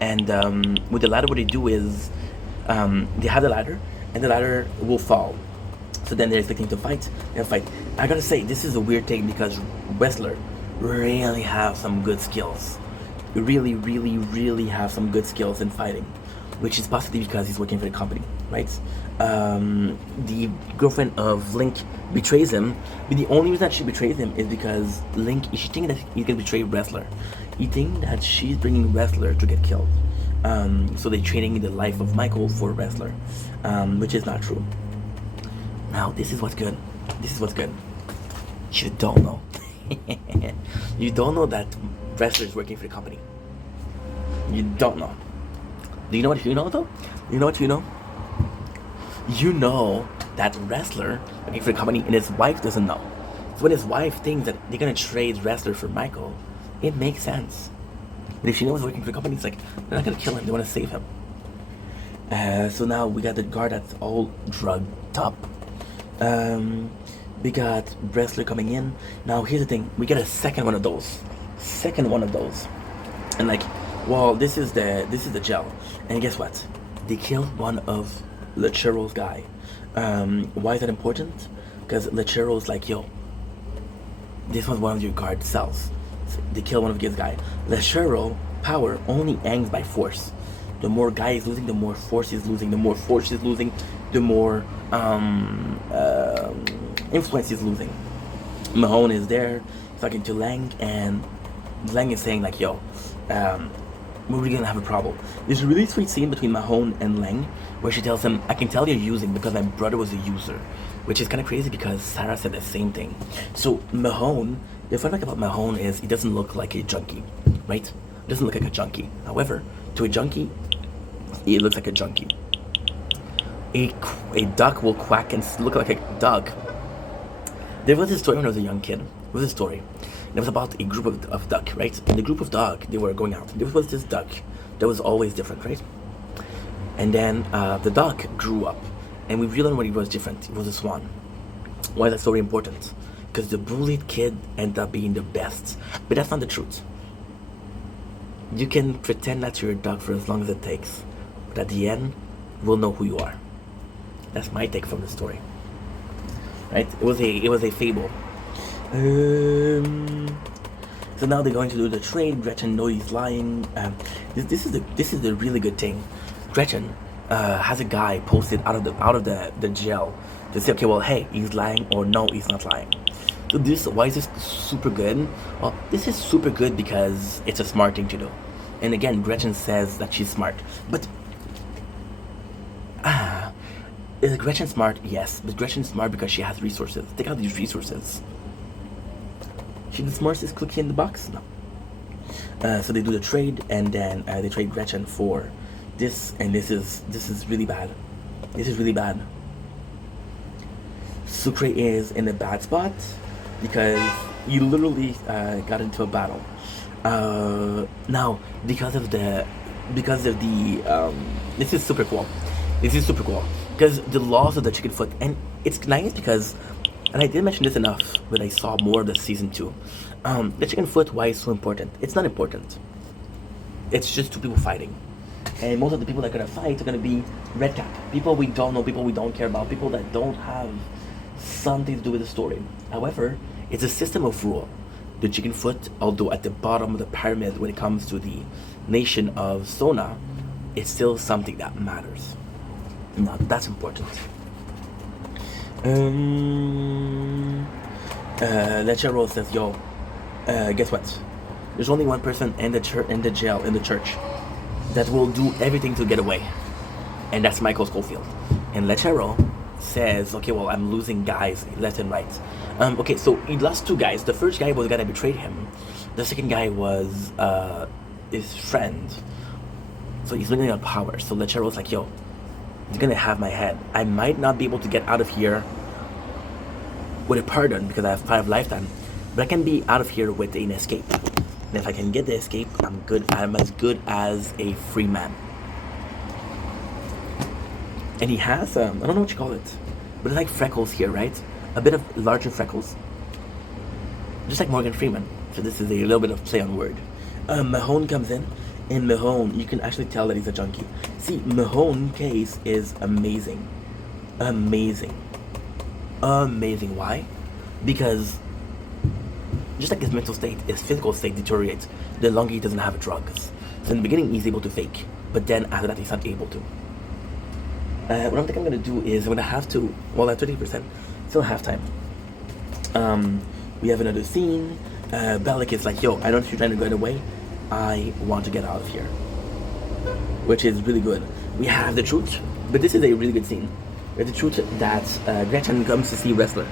and with the ladder, what they do is they have the ladder, and the ladder will fall. So then they're expecting to fight and fight. I gotta say, this is a weird thing because Wrestler really have some good skills. Really, really, really have some good skills in fighting, which is possibly because he's working for the company, right? The girlfriend of Link betrays him, but the only reason that she betrays him is because she thinks that he can betray Wrestler. He thinks that she's bringing Wrestler to get killed. So they're trading the life of Michael for Wrestler, which is not true. Now, this is what's good. This is what's good. You don't know. You don't know that Wrestler is working for the company. You don't know. Do you know what you know, though? You know what you know? You know that Wrestler working for the company and his wife doesn't know. So when his wife thinks that they're going to trade Wrestler for Michael, it makes sense. But if she knows he's working for the company, it's like, they're not going to kill him. They want to save him. So now we got the guard that's all drugged up. We got Wrestler coming in. Now here's the thing, we get a second one of those. And like, well, this is the gel. And guess what? They killed one of Lechero's guy. Why is that important? Because Lechero's like, yo, this was one of your guard cells. So they kill one of his guy. Lechero power only ends by force. The more guy is losing, the more force he's losing. The more force he's losing, the more influence he's losing. Mahone is there talking to Lang, and Lang is saying like, yo, we're really gonna have a problem. There's a really sweet scene between Mahone and Lang where she tells him, I can tell you're using because my brother was a user, which is kind of crazy because Sarah said the same thing. So Mahone, the fun fact about Mahone is he doesn't look like a junkie, right? He doesn't look like a junkie. However, to a junkie, he looks like a junkie. A duck will quack and look like a duck. There was a story when I was a young kid. There was a story. And it was about a group of duck, right? And the group of duck, they were going out. There was this duck that was always different, right? And then the duck grew up. And we realized what he was different. He was a swan. Why is that story important? Because the bullied kid ended up being the best. But that's not the truth. You can pretend that you're a duck for as long as it takes. But at the end, we'll know who you are. That's my take from the story. Right? It was a fable. So now they're going to do the trade. Gretchen knows he's lying. This is the really good thing. Gretchen has a guy posted out of the jail to say, okay, well, hey, he's lying, or no, he's not lying. So why is this super good? Well, this is super good because it's a smart thing to do. And again, Gretchen says that she's smart, but is Gretchen smart? Yes, but Gretchen's smart because she has resources. Take out these resources. She the smartest cookie in the box? No. So they do the trade, and then they trade Gretchen for this, and this is really bad. This is really bad. Sucre is in a bad spot because you literally got into a battle. Now because of the this is super cool. This is super cool because the laws of the chicken foot, and it's nice because, and I didn't mention this enough when I saw more of the season 2. The chicken foot, why is so important? It's not important. It's just two people fighting, and most of the people that are gonna fight are gonna be red cap people we don't know, people we don't care about, people that don't have something to do with the story. However, it's a system of rule. The chicken foot, although at the bottom of the pyramid when it comes to the nation of Sona, it's still something that matters. Now that's important. Lechero says, "Yo, guess what? There's only one person in the jail, in the church, that will do everything to get away, and that's Michael Schofield." And Lechero says, "Okay, well, I'm losing guys left and right." Okay, so he lost two guys. The first guy was the guy that betrayed him. The second guy was his friend. So he's running out of power. So Lechero's like, "Yo, he's gonna have my head. I might not be able to get out of here with a pardon because I have 5 lifetime, but I can be out of here with an escape. And if I can get the escape, I'm good. I'm as good as a free man." And he has, I don't know what you call it, but it's like freckles here, right? A bit of larger freckles, just like Morgan Freeman. So this is a little bit of play on word. Mahone comes in, and Mahone, you can actually tell that he's a junkie. See, Mahone case is amazing. Amazing. Why? Because just like his mental state, his physical state deteriorates the longer he doesn't have drugs. So in the beginning, he's able to fake, but then after that, he's not able to. What I'm thinking I'm gonna do is I'm gonna have to, well, at 30%, still halftime. We have another scene. Bellic is like, "Yo, I know that you're trying to get away. I want to get out of here," which is really good. We have the truth, but this is a really good scene. We have the truth that Gretchen comes to see Wrestler.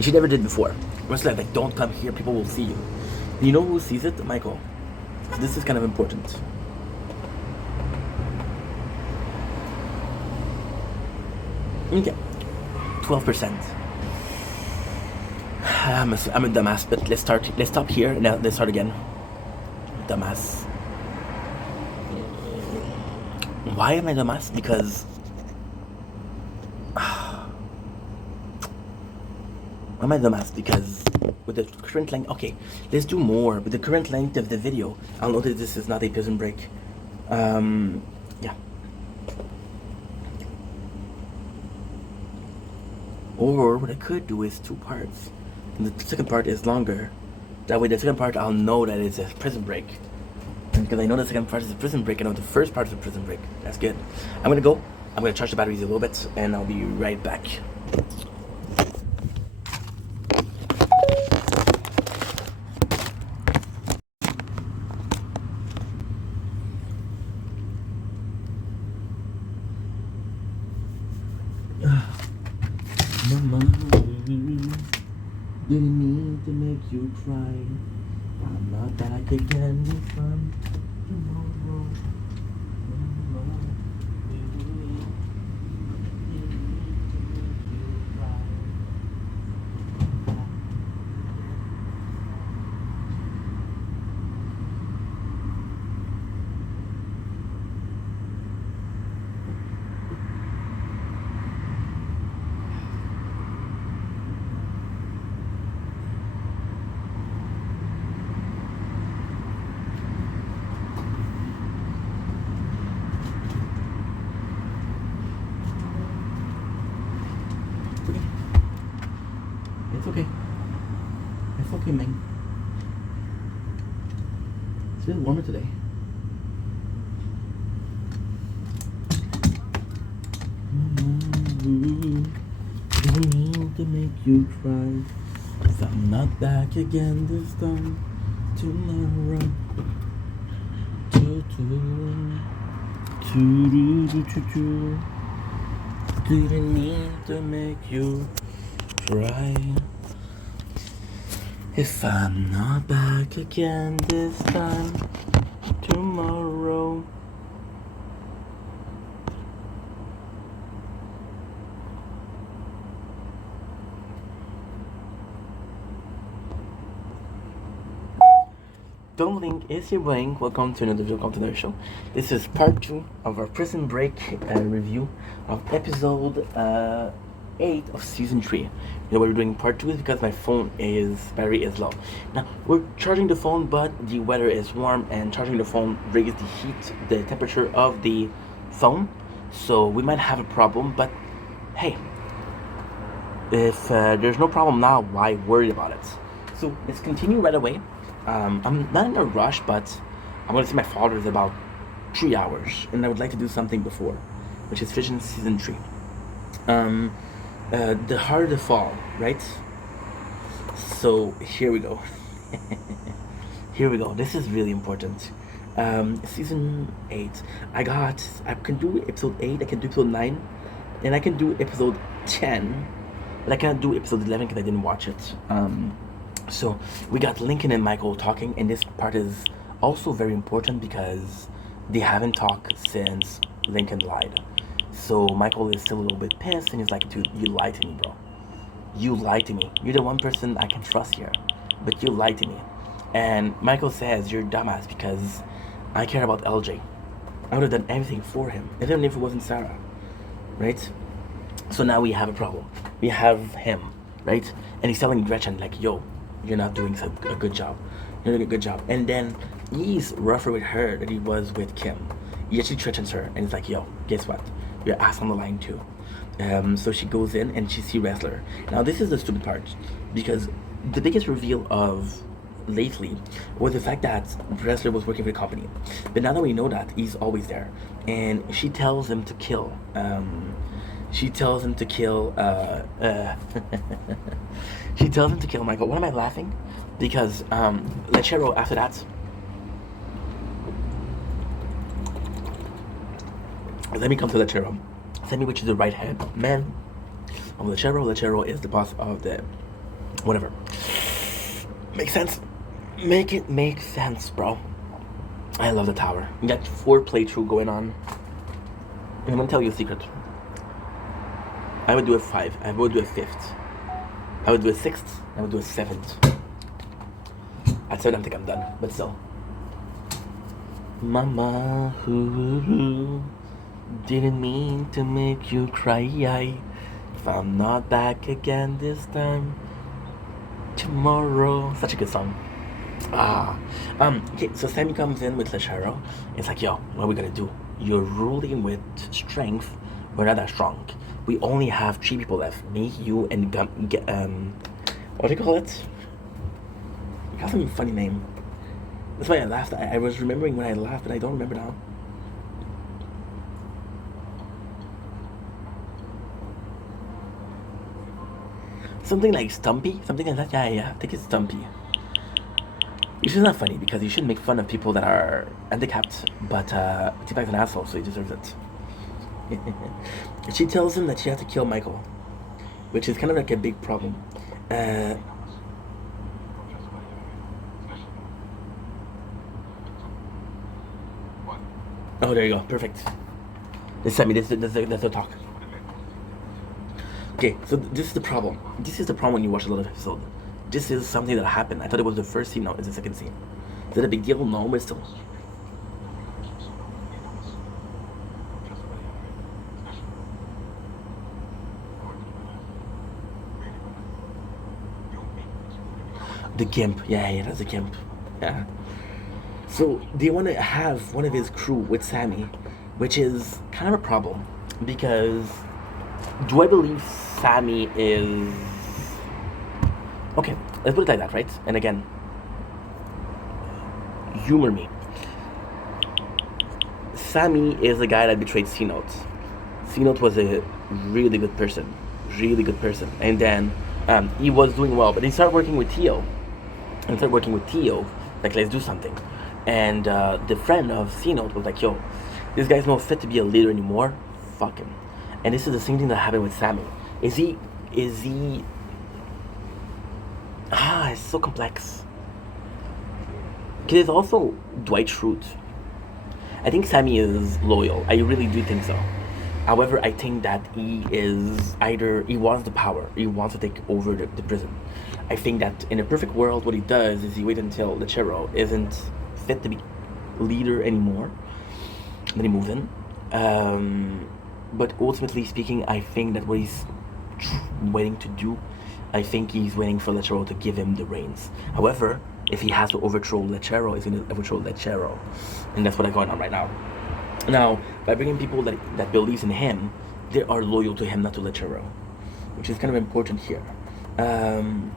She never did before. Wrestler like, "Don't come here, people will see you." You know who sees it? Michael. So this is kind of important. Okay, 12%. I'm a dumbass, but let's stop here. Now let's start again. Dumbass. Why am I dumbass? Because why am I dumbass? Because with the current length, okay, let's do more. With the current length of the video, I'll note that this is not a Prison Break. Yeah. Or what I could do is 2 parts. And the second part is longer. That way the second part I'll know that it's a Prison Break. And because I know the second part is a Prison Break, I know the first part is a Prison Break. That's good. I'm gonna go. I'm gonna charge the batteries a little bit and I'll be right back. Mama, didn't mean to make you cry. I'm not back again from tomorrow. It's okay. It's okay, man. It's a bit warmer today. Didn't mean to make you cry. 'Cause I'm not back again this time tomorrow. Didn't mean to make you cry. If I'm not back again this time tomorrow. Darling, is your blank? Welcome to another show. This is part 2 of our Prison Break review of episode 8 of season 3. You know why we're doing part 2 is because my battery is low. Now we're charging the phone, but the weather is warm, and charging the phone raises the temperature of the phone, so we might have a problem. But hey, If there's no problem now, why worry about it? So let's continue right away. I'm not in a rush, but I'm going to see my father in about 3 hours, and I would like to do something before, which is Vision Season 3. Um, the harder the fall, right? So here we go. Here we go. This is really important. Season 8. I can do episode 8, I can do episode 9, and I can do episode 10, but I cannot do episode 11 because I didn't watch it. So we got Lincoln and Michael talking, and this part is also very important because they haven't talked since Lincoln lied. So Michael is still a little bit pissed, and he's like, dude, you lied to me, bro. You lied to me. You're the one person I can trust here, but you lied to me. And Michael says, you're a dumbass because I care about LJ. I would have done everything for him, even if it wasn't Sarah, right? So now we have a problem. We have him, right? And he's telling Gretchen, like, yo, you're not doing a good job. You're doing a good job. And then he's rougher with her than he was with Kim. He actually threatens her, and he's like, yo, guess what? Your ass on the line too. So she goes in and she sees Wrestler. Now this is the stupid part, because the biggest reveal of lately was the fact that Wrestler was working for the company. But now that we know that, he's always there. And she tells him to kill. She tells him to kill. She tells him to kill Michael. What am I laughing? Because Lechero after that. Let me come to Lechero. Send me which is the right hand man of Lechero. Lechero is the boss of the whatever. Makes sense. Make it make sense, bro. I love the tower. We got 4 playthrough going on. And I'm gonna tell you a secret. I would do a 5. I would do a 5th. I would do a 6th. I would do a 7th. At 7 I think I'm done, but still. Mama, who didn't mean to make you cry. If I'm not back again this time, tomorrow. Such a good song. Okay, so Sammy comes in with Lechero. It's like, yo, what are we gonna do? You're ruling with strength. We're not that strong. We only have 3 people left. Me, you, and what do you call it? You got some funny name. That's why I laughed. I was remembering when I laughed, but I don't remember now. Something like Stumpy? Something like that? Yeah. I think it's Stumpy. Which is not funny because you shouldn't make fun of people that are handicapped, but T-Bag's an asshole, so he deserves it. She tells him that she has to kill Michael, which is kind of like a big problem. Oh, there you go. Perfect. This sent me. That's the talk. Okay, so this is the problem. This is the problem when you watch a lot of episodes. This is something that happened. I thought it was the first scene. No, it's the second scene. Is that a big deal? No, but still. The Gimp. Yeah, that's a Gimp. Yeah. So they want to have one of his crew with Sammy, which is kind of a problem because do I believe Sammy is okay? Let's put it like that, right? And again, humor me. Sammy is the guy that betrayed C-Note. C-Note was a really good person, and then he was doing well, but he started working with Tio. Like, let's do something. And the friend of C-Note was like, yo, this guy's not fit to be a leader anymore. Fuck him. And this is the same thing that happened with Sammy. Is he it's so complex. Because there's also Dwight Schrute. I think Sammy is loyal. I really do think so. However, I think that he is either, he wants the power, he wants to take over the prison. I think that in a perfect world, what he does is he waits until Lechero isn't fit to be leader anymore. Then he moves in. But ultimately speaking, I think that what he's waiting to do, I think he's waiting for Lechero to give him the reins. However, if he has to overthrow Lechero, he's going to overthrow Lechero. And that's what's going on right now. Now, by bringing people that believes in him, they are loyal to him, not to Lechero. which is kind of important here. Um,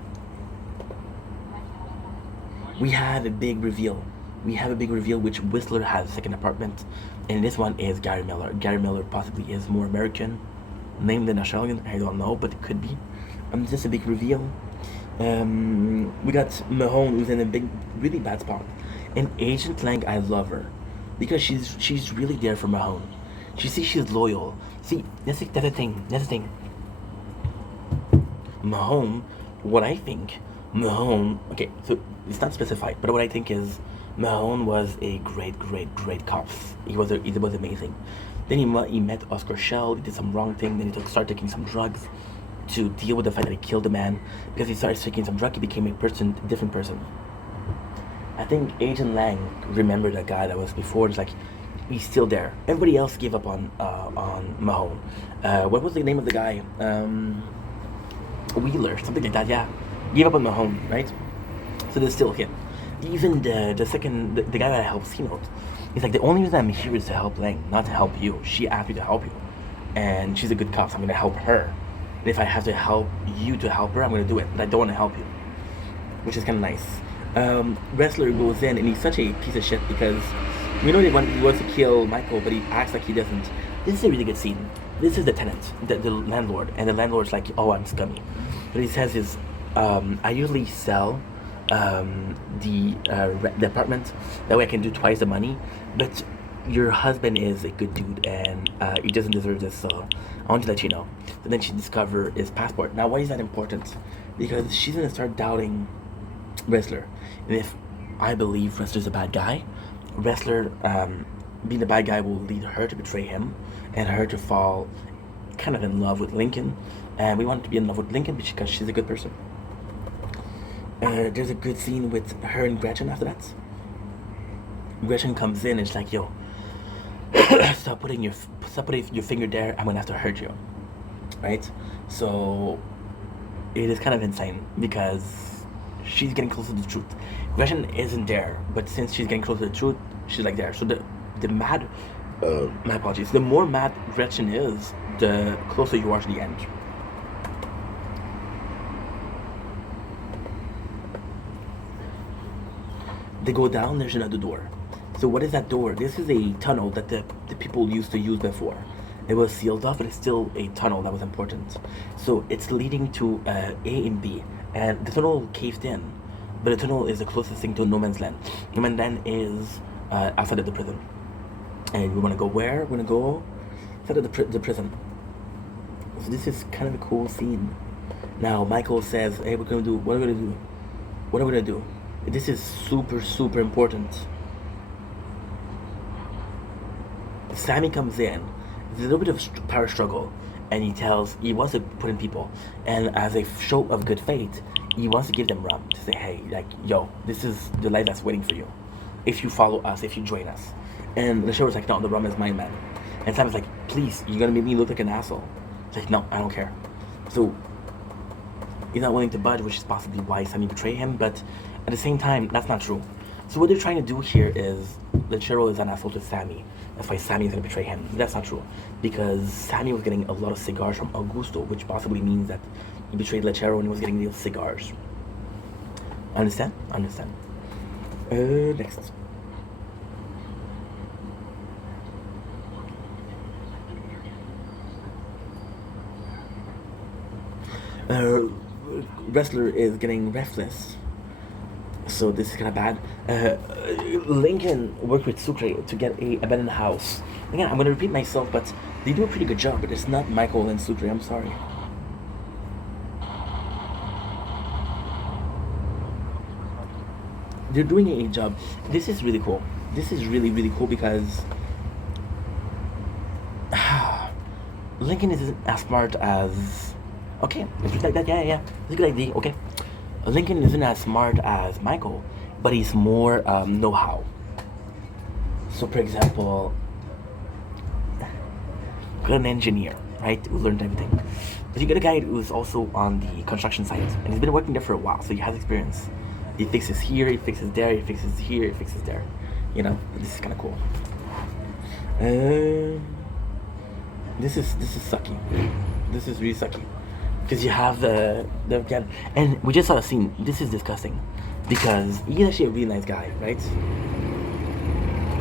we have a big reveal. We have a big reveal, which Whistler has a second apartment, and this one is Gary Miller. Gary Miller possibly is more American name than Australian. I don't know, but it could be. Just a big reveal. We got Mahone, who's in a big, really bad spot, and Agent Lang. I love her because she's really there for Mahone. She's loyal. See, that's the thing. That's the thing. Mahone, what I think, Mahone, okay, so it's not specified, but what I think is Mahone was a great cop. He was amazing. Then he met Oscar Shell, he did some wrong thing, then he started taking some drugs to deal with the fact that he killed a man. Because he started taking some drug, he became a different person. I think Agent Lang remembered that guy that was before, it's like, he's still there. Everybody else gave up on Mahone. What was the name of the guy? Wheeler, something like that, yeah. Gave up on Mahone, right? So there's still him. Even the guy that helps Keynote, he's like, the only reason I'm here is to help Lang, not to help you. She asked me to help you. And she's a good cop, so I'm gonna help her. And if I have to help you to help her, I'm gonna do it. But I don't wanna help you. Which is kinda nice. Wrestler goes in and he's such a piece of shit because he wants to kill Michael, but he acts like he doesn't. This is a really good scene. This is the tenant, the landlord, and the landlord's like, oh, I'm scummy. What he says is, I usually sell the apartment, that way I can do twice the money, but your husband is a good dude and he doesn't deserve this, so I want to let you know. And then she discovers his passport. Now, why is that important? Because she's gonna start doubting Wrestler, and if I believe Wrestler's a bad guy, Wrestler being the bad guy will lead her to betray him and her to fall kind of in love with Lincoln, and we want to be in love with Lincoln because she's a good person. There's a good scene with her and Gretchen after that. Gretchen comes in and she's like, yo, stop putting your finger there, I'm gonna have to hurt you, right? So it is kind of insane because she's getting closer to the truth. Gretchen isn't there, but since she's getting closer to the truth, she's like there. So my apologies, the more mad Gretchen is, the closer you are to the end. They go down, there's another door. So what is that door? This is a tunnel that the people used to use before. It was sealed off, but it's still a tunnel that was important. So it's leading to A and B. And the tunnel caved in, but the tunnel is the closest thing to No Man's Land. No Man's Land is outside of the prison. And we want to go where? We're going to go outside of the prison. So this is kind of a cool scene. Now Michael says, hey, what are we going to do? This is super important. Sammy comes in. There's a little bit of power struggle, and he wants to put in people, and as a show of good faith, he wants to give them rum to say, hey, like, yo, this is the life that's waiting for you if you follow us, if you join us. And the show was like, no, the rum is mine, man. And Sammy's like, please, you're gonna make me look like an asshole. It's like, no, I don't care. So he's not willing to budge, which is possibly why Sammy betrayed him, but at the same time, that's not true. So what they're trying to do here is Lechero is an asshole to Sammy. That's why Sammy is going to betray him. That's not true. Because Sammy was getting a lot of cigars from Augusto, which possibly means that he betrayed Lechero and he was getting these cigars. Understand? Next. Wrestler is getting restless. So this is kind of bad. Lincoln worked with Sucre to get a abandoned house. Again, I'm going to repeat myself, but they do a pretty good job. But it's not Michael and Sucre. I'm sorry. They're doing a job. This is really cool. This is really cool because Lincoln isn't as smart as. Okay, it's just like that. Yeah. It's a good idea. Okay. Lincoln isn't as smart as Michael, but he's more know-how. So, for example, got an engineer, right, who learned everything. But you get a guy who's also on the construction site, and he's been working there for a while, so he has experience. He fixes here, he fixes there, he fixes here, he fixes there. You know, this is kind of cool. This is sucky. This is really sucky. because you have the again, and we just saw a scene. This is disgusting, because he's actually a really nice guy, right?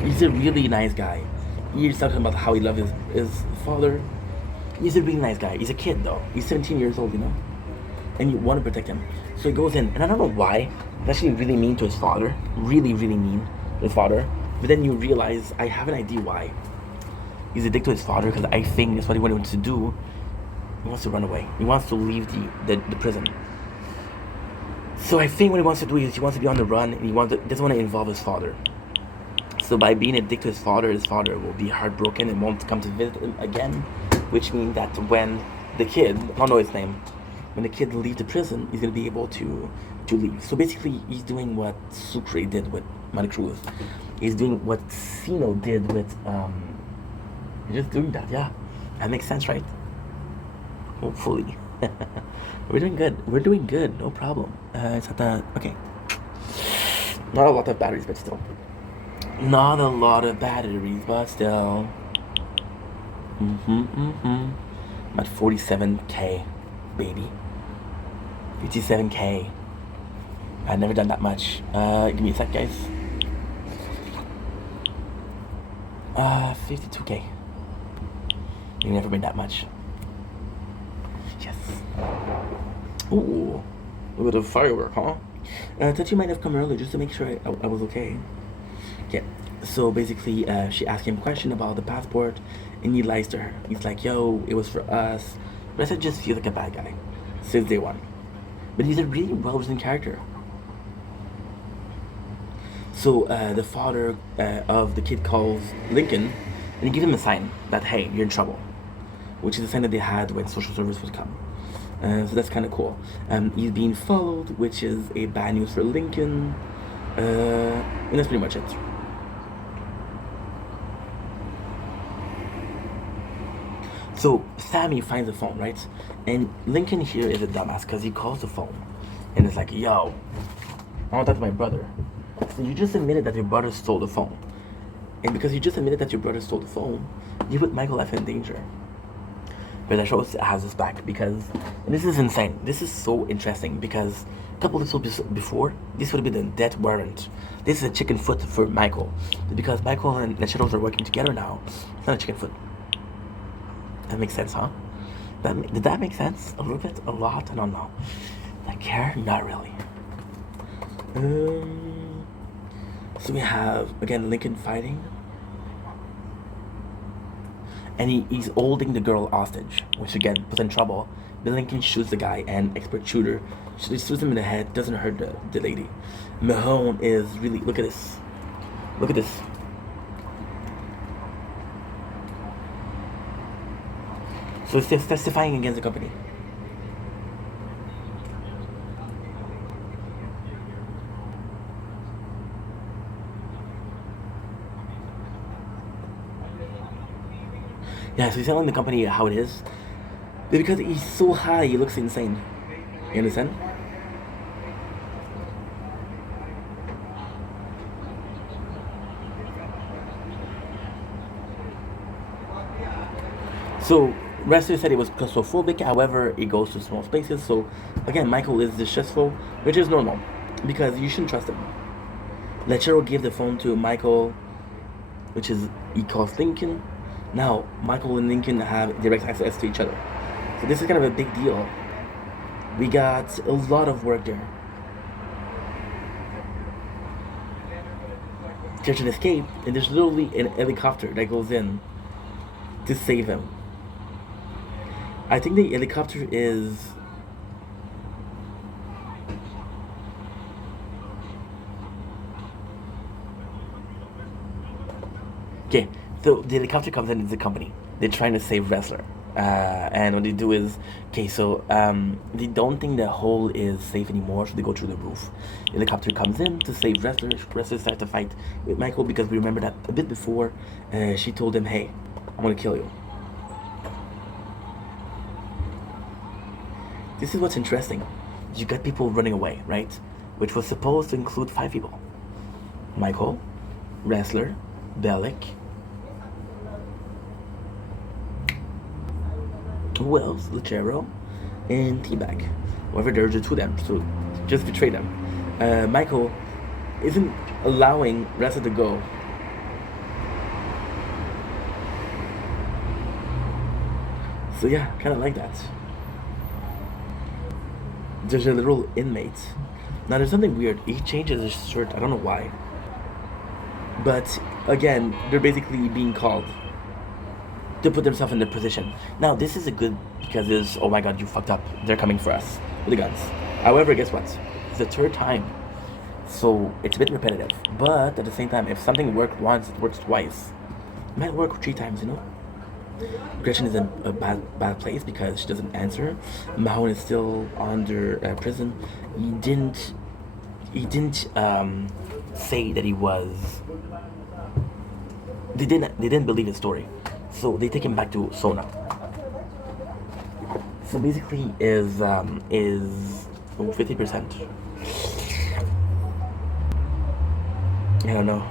He's a really nice guy. He's talking about how he loved his father. He's a really nice guy. He's a kid though. He's 17 years old, you know, and you want to protect him. So he goes in, and I don't know why. He's actually really mean to his father. Really, really mean to his father. But then you realize I have an idea why. He's a dick to his father because I think that's what he wants to do. He wants to run away. He wants to leave the prison. So I think what he wants to do is he wants to be on the run, and doesn't want to involve his father. So by being a dick to his father will be heartbroken and won't come to visit him again, which means that when the kid, I don't know his name, when the kid leaves the prison, he's gonna be able to leave. So basically, he's doing what Sucre did with Maricruz. He's doing what Sino did with he's just doing that. Yeah, that makes sense, right? Hopefully. We're doing good. We're doing good. No problem. It's at the okay. Not a lot of batteries, but still. Not a lot of batteries, but still. I'm at 47K, baby. 57K. I've never done that much. Give me a sec, guys. 52K. You've never been that much. Yes. Ooh. A little bit of firework, huh? I thought you might have come early just to make sure I was okay. Okay. So basically, she asked him a question about the passport, and he lies to her. He's like, yo, it was for us. But I said, just feels like a bad guy since day one. But he's a really well-written character. So the father of the kid calls Lincoln, and he gives him a sign that, hey, you're in trouble, which is a sign that they had when social service would come. So that's kind of cool. He's being followed, which is a bad news for Lincoln. And that's pretty much it. So Sammy finds the phone, right? And Lincoln here is a dumbass because he calls the phone and it's like, yo, I want to talk to my brother. So you just admitted that your brother stole the phone. And because you just admitted that your brother stole the phone, you put Michael F in danger. But that show has us back because, and this is insane. This is so interesting because a couple of episodes before, this would have been a death warrant. This is a chicken foot for Michael. Because Michael and the Shadows are working together now, it's not a chicken foot. That makes sense, huh? Did that make sense? A little bit? A lot? I don't know. I care? Not really. So we have, again, Lincoln fighting. And he's holding the girl hostage, which again puts in trouble. But Lincoln shoots the guy, and expert shooter shoots him in the head, doesn't hurt the lady. Mahone is really, look at this. Look at this. So he's testifying against the company. Yeah, so he's telling the company how it is. But because he's so high, he looks insane. You understand? So Wrestler said he was claustrophobic, however, he goes to small spaces. So again, Michael is distressful, which is normal because you shouldn't trust him. Lechero gave the phone to Michael, which is he calls Lincoln. Now Michael and Lincoln have direct access to each other. So this is kind of a big deal. We got a lot of work there. There's an escape, and there's literally an helicopter that goes in to save him. I think the helicopter is... Okay, so the helicopter comes in as a company. They're trying to save Wrestler. And what they do is... Okay, so they don't think the hole is safe anymore, so they go through the roof. The helicopter comes in to save Wrestler. Wrestler starts to fight with Michael because we remember that a bit before she told him, hey, I'm gonna kill you. This is what's interesting. You got people running away, right? Which was supposed to include 5 people. Michael, Wrestler, Bellic. Who else? Lechero. and T-Bag. However, there's just two of them, so just betray them. Michael isn't allowing Ressa to go. So yeah, kind of like that. There's a literal inmate. Now there's something weird. He changes his shirt. I don't know why. But again, they're basically being called to put themselves in their position. Now this is a good because it's oh my god, you fucked up. They're coming for us with the guns. However, guess what? It's the third time. So it's a bit repetitive. But at the same time, if something worked once, it works twice. It might work 3 times, you know? Gretchen is in a bad place because she doesn't answer. Mahone is still under prison. He didn't say that he was. They didn't believe his story, so they take him back to Sona. So basically, is 50%. I don't know.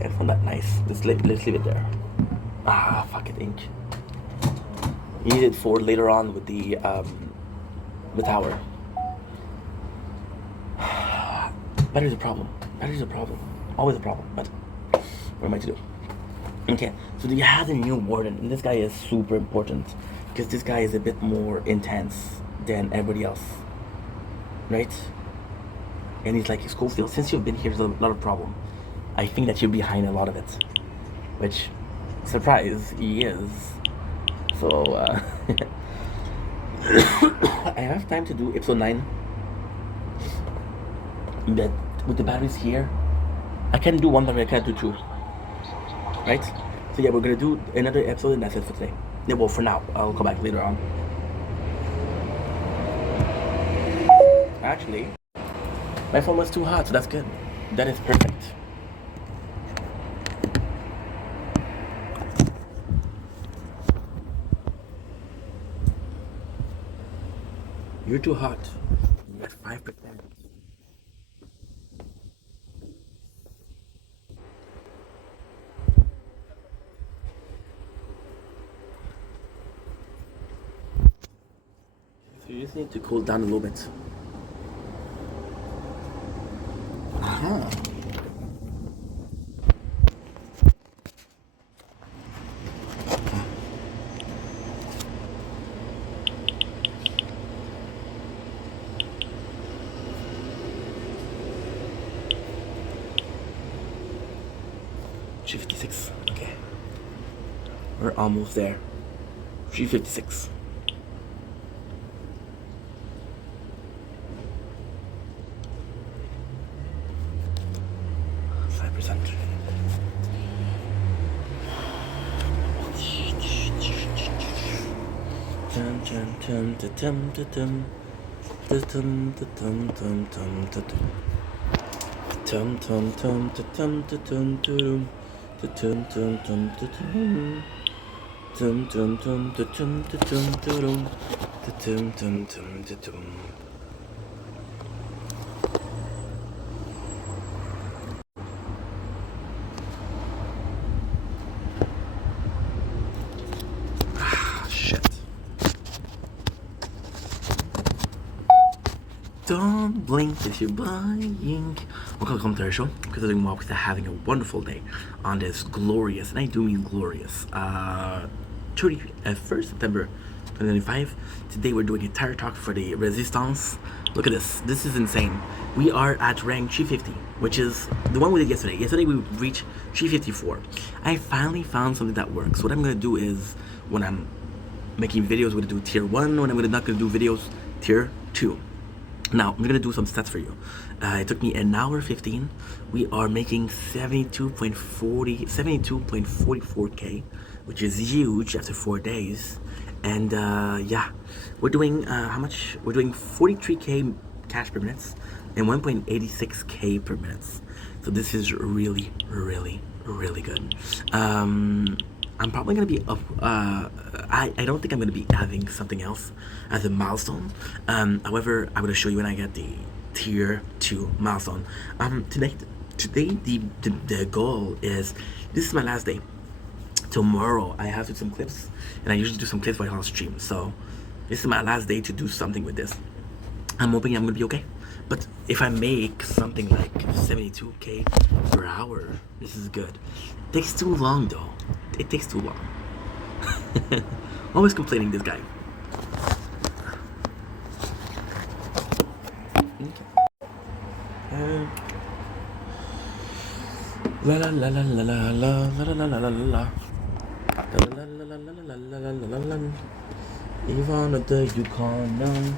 I found that nice. Let's leave it there. Ah, fuck it, ink. You need it for later on with the tower. Battery's a problem. Always a problem. But what am I to do? Okay, so you have the new warden, and this guy is super important because this guy is a bit more intense than everybody else, right? And he's like, Schofield, since you've been here, there's a lot of problem. I think that you're behind a lot of it, which, surprise, he is. So, I have time to do episode 9, but with the batteries here, I can do one, but I can't do 2, right? So yeah, we're gonna do another episode, and that's it for today. Yeah, well, for now, I'll come back later on. Actually, my phone was too hot, so that's good. That is perfect. You're too hot. You're at 5%. So you just need to cool down a little bit. Aha. $356. Okay. We're almost there. $356. Don't blink if you're buying. Welcome to our show. Because I'm having a wonderful day on this glorious, and I do mean glorious, 1st September 2025. Today we're doing a tire talk for the Resistance. Look at this. This is insane. We are at rank 350, which is the one we did yesterday. Yesterday we reached 354. I finally found something that works. What I'm going to do is, when I'm making videos, I'm going to do tier 1. When I'm not going to do videos, tier 2. Now, I'm gonna do some stats for you. It took me an hour 15. We are making 72.44K, which is huge after 4 days. And yeah, we're doing how much? We're doing 43K cash per minute and 1.86K per minute. So this is really, really, really good. I'm probably gonna be up. I don't think I'm gonna be having something else as a milestone. However, I'm gonna show you when I get the tier 2 milestone. Today the goal is, this is my last day. tomorrow I have to do some clips, and I usually do some clips while on stream. So this is my last day to do something with this. I'm hoping I'm gonna be okay. But if I make something like 72K per hour, this is good. It takes too long though. It takes too long. Always complaining, this guy. La la la la la la la la la la la la. Even at the Yukon.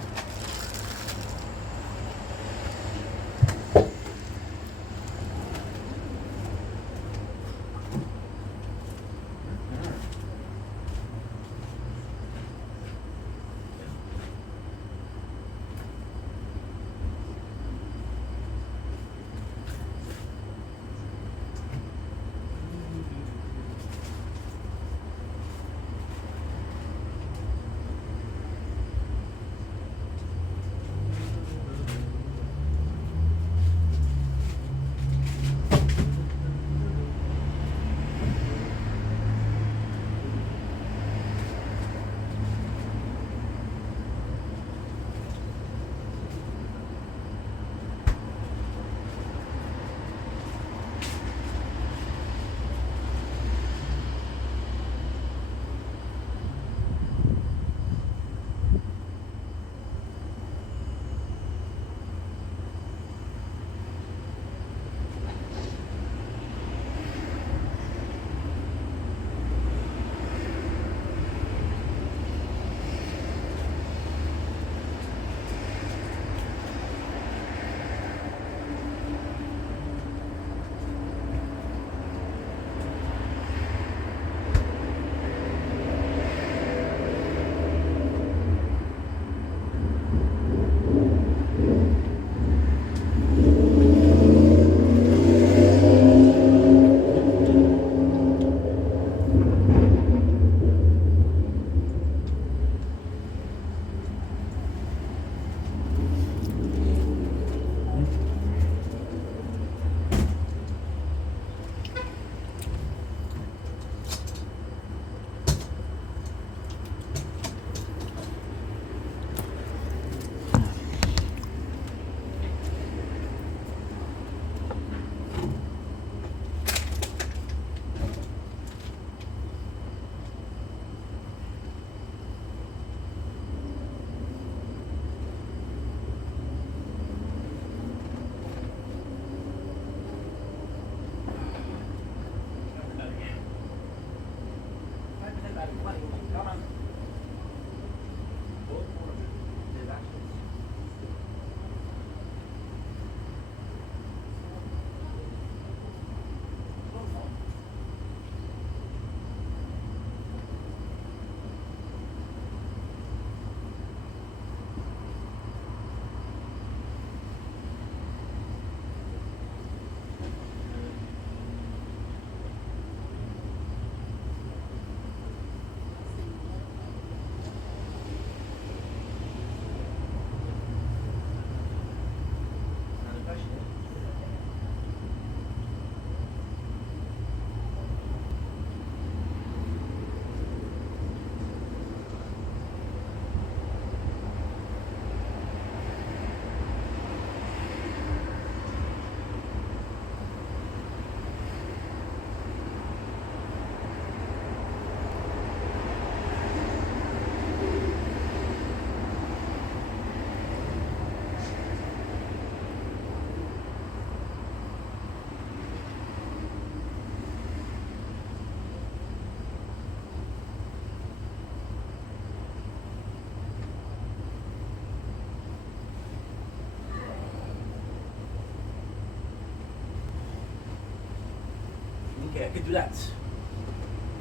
Okay, I could do that.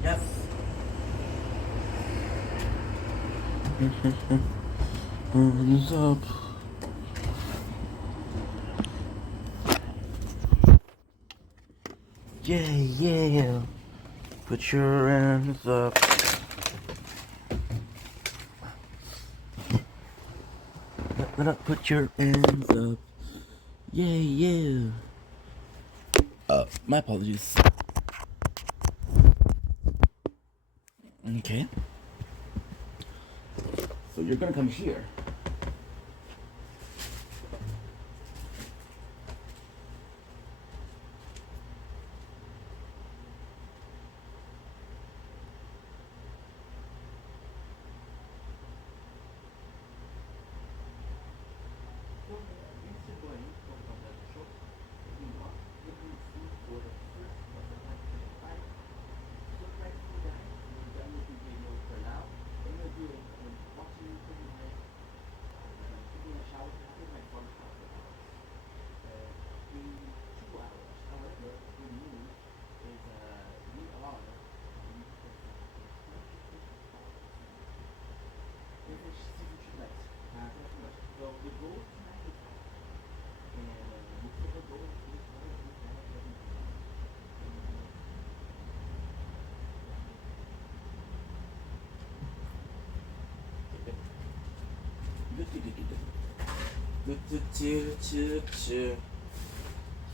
Yes. Hands up. Yeah, yeah. Put your hands up. Put your hands up. Yeah, yeah. My apologies. Okay. So you're gonna come here.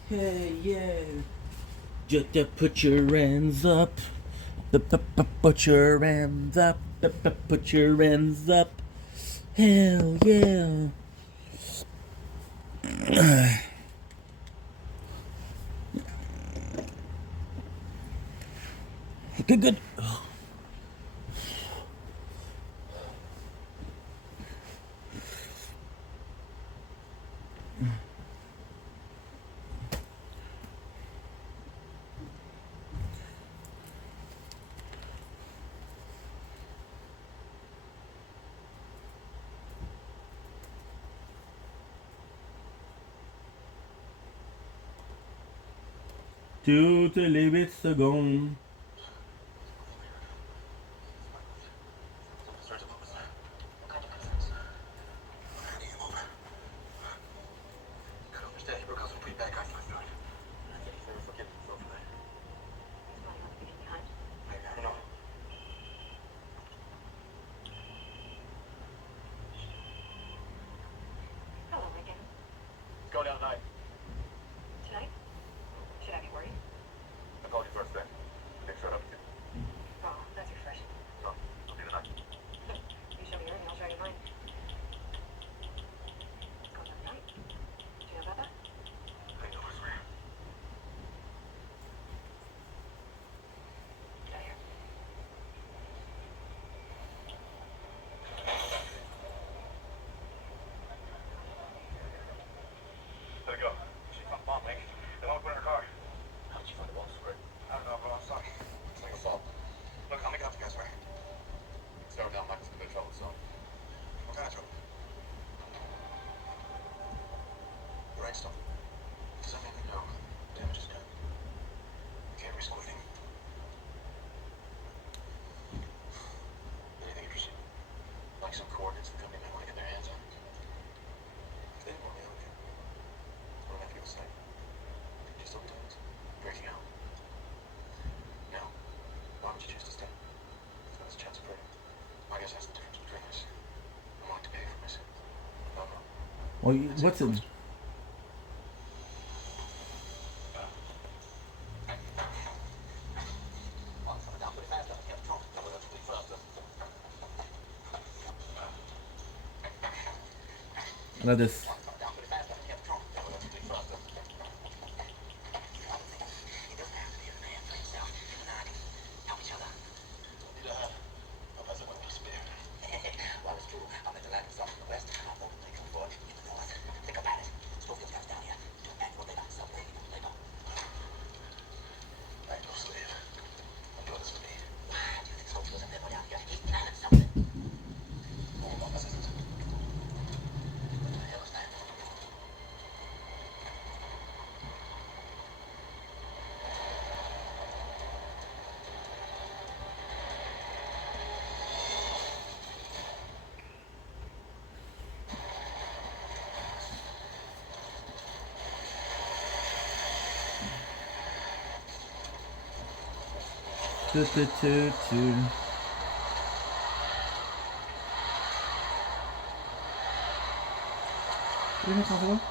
Hey, yeah. Just put your hands up. Put your hands up. Put your hands up. Hell yeah. Okay, good. Toutes les 8 secondes. Hello, Lincoln. Go down tonight. Tonight? Should I be worried? I called you first thing. Make sure up to you. Oh, that's refreshing. So, I'll see you tonight. You show me your and I'll show you mine. Go down tonight. Do you know about that? I know it's real. Get out of here. Let it go. She found Mom, Link. They want to put in her car. How did you find the box? I don't know, but I'm sorry. It's like a fault. Look, I'll make it up to you guys, right? Sarah down Mike's in a bit of trouble, so. What kind of trouble? The rainstorm. Does that mean we know damage is done? We can't risk quitting. Anything interesting? Like some coordinates the company might want to get their hands on. If they didn't want me out there, what am I going to say? Just open doors. Breaking out. No. Why would you choose to stay? There's a chance of break. I guess that's the difference between us. I'm willing to pay for my sins. No, no. Well, what's it? Like this. Toot, toot, toot, toot. What are you talking about?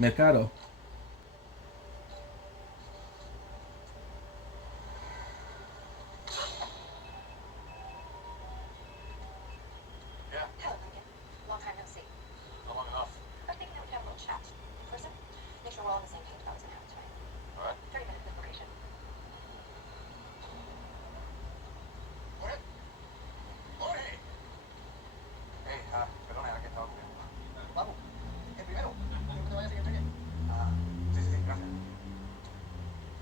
Mercado. Yeah, Hello, Lincoln. Long time no see. not long enough. I was thinking that we could have a little chat. First, make sure we're all on the same page about what's gonna happen tonight. All right. 30-minute deliberation. Jorge? Jorge! Hey, perdona, ¿a qué estaba comiendo? Vamos, el primero. No te vayas a entrenar. Ah, sí, sí, sí, gracias.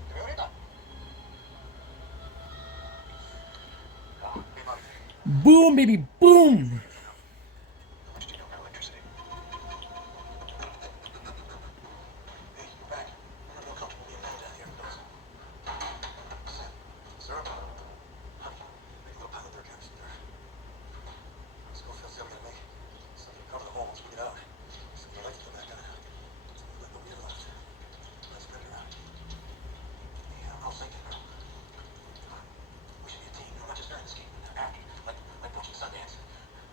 Te veo ahorita. Hey, Mom. Boom, baby, boom. How much do you know about electricity? Hey, you're back. I'm not real comfortable being down here with those. Sam, syrup? Honey, make a little pile of dirt caps in there. Schofield said we gotta make something to cover the hole once we get out. So the lights go back on. Let nobody ever left. Let's spread it around. Yeah, I was thinking, girl. We should be a team, you know, not just during the scheme, but after. Like watching Sundance.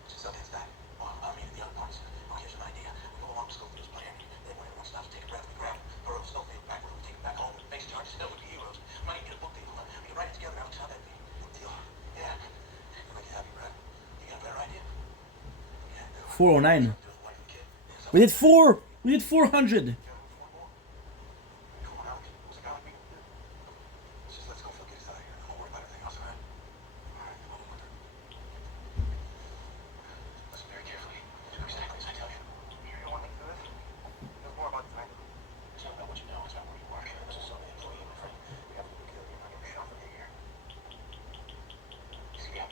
Watching Sundance die. Well, I mean, the other parties. Oh, here's an idea. We go along with Schofield's plan. Then when everyone stops to take a breath, we grab him, throw Schofield back, we're gonna take him back home and face charges. That would be heroes. We might even get a book deal. We can write it together, Alex. How'd that be? Book deal? Yeah. It'll make you happy, Brad. You got a better idea? Yeah, I do. 409. Do it, wife and kid. Yeah, We did 4. We did 400. Come on, Alex. What's the guy like me? Let's just let Schofield get us out of here. Don't worry about everything else, all right? All right, come on, Winter. Listen very carefully. Do exactly as I tell you. You don't want me to do this? There's more about tonight. It's not about what you know, it's about where you work. This is something employee, my friend. We have to kill you. You're not gonna be shot from here. See ya.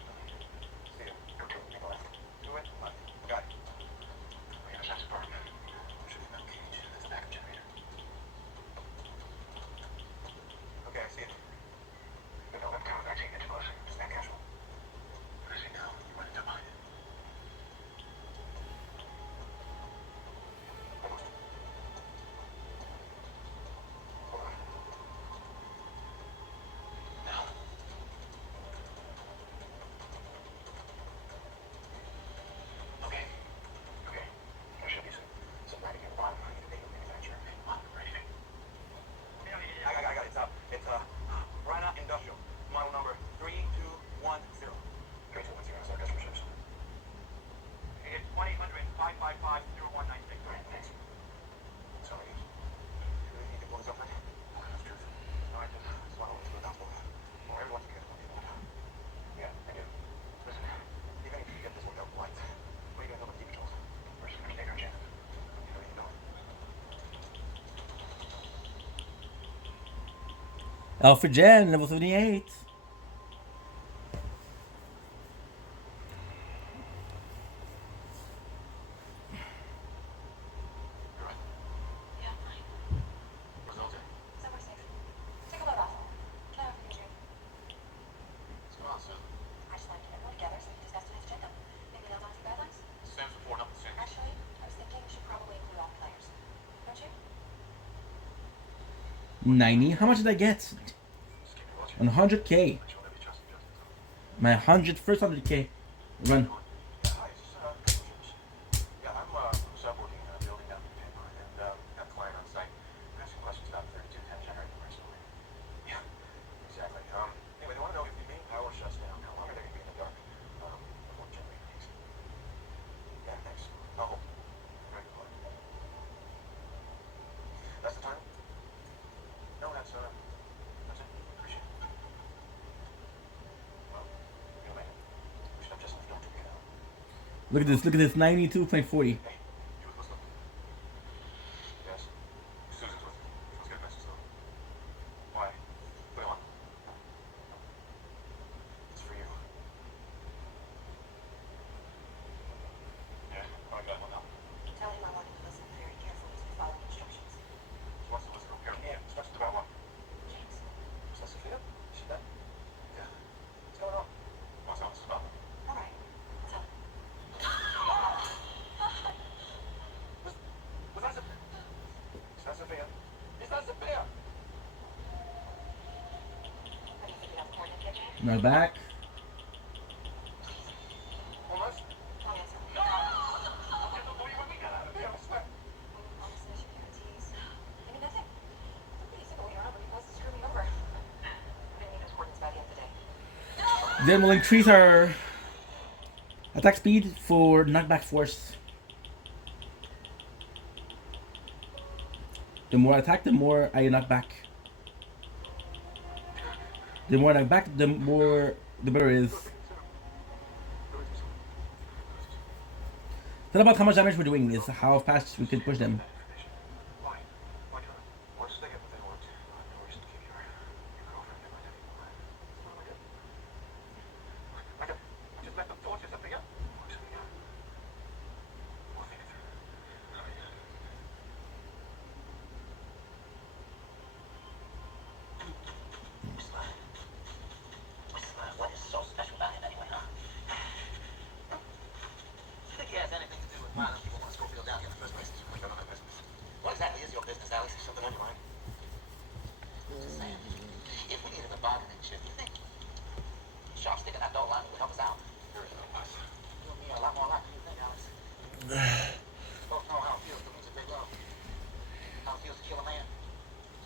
See ya. Take a left. Do it. Left. Got it. Wait, that's the apartment. Should be metal cage. That's the backup generator. Okay, I see it. No, I'm coming back. Taking it too close. Stand casual. What is it now? You might end up behind it. Almost. Hold on. Now. Okay. Okay. There should be some writing at the bottom. I need a date of manufacturer. Come on, ready? I got it. It's Rhina Industrial. Model number 3210. 3210. That's our customer service. It's 1-800-555-0196. All right, thanks. Sorry. You really need to pull this up, man? That's truth. No, I just want to do it down for or everyone's together when they want to. Yeah, I do. Listen, even if you get this worked out right, what are you going to do with the patrols? We're just going to take our chances. You know, you know. Alfred Jen, level 78. You're right. Yeah, fine. Where's LJ? Somewhere safe. Take a load off. Can I offer you a drink? What's going on, Sam? I just wanted to get everyone together so we could discuss tonight's agenda. Maybe nail down some guidelines? Sam's report, not the same. Actually, I was thinking we should probably include all players. Don't you? 90. How much did I get? Just keep me watching. On 100k. Make sure that we trust each other. My 100k run. Yeah, hi, is this, yeah, I'm sub working in a building down in Tampa, and got a client on site asking questions about 3210 generator personally. Yeah, exactly. Anyway, they want to know if the main power shuts down, how long are they going to be in the dark before the generator peaks? Yeah, thanks. I'll hold. Very good point. That's the time? No, that's it. Appreciate it. Well, you'll make it. We should have just left Dr. Get out. Look at this. Look at this. 92.40. Hey, you with Muslim? Yes. Susan's with me. Let's get a message though. Why? What do you want? It's for you. Yeah, I got one now. Tell him I want him to listen very carefully as we follow the instructions. She wants to listen to her. Yeah, instructions about what? James. Is that Sophia? Is she dead? Yeah. What's going on? What's on this about? All right. Tell him. Was that Sophia? Is that Sophia? Is that Sophia? Have you figured out the coordinate yet, James? Now back. Almost? Wrong answer. No! I'll get the boy when we get out of here, I swear. Promises, your guarantees. Then we'll increase our attack speed for knockback force. The more I attack, the more I knock back. The more I knock back, the better it is. It's not about how much damage we're doing, it's how fast we can push them. Why? Why can't I? Why just they get what they want? I have no reason to keep your girlfriend in my daddy. What am I doing? I just let them torture Sophia. Poor Sophia. We'll think it through. What is so special about him anyway, huh? Do you think he has anything to do with why those people want Schofield down here in the first place? Like, none of my business. What exactly is your business, Alex? Something on your mind? Just saying. If we needed a bargaining chip, you think sharp stick in that dog line would help us out? There is no us. You and me are a lot more alike than you think, Alex. We both know how it feels to lose a big love. How it feels to kill a man.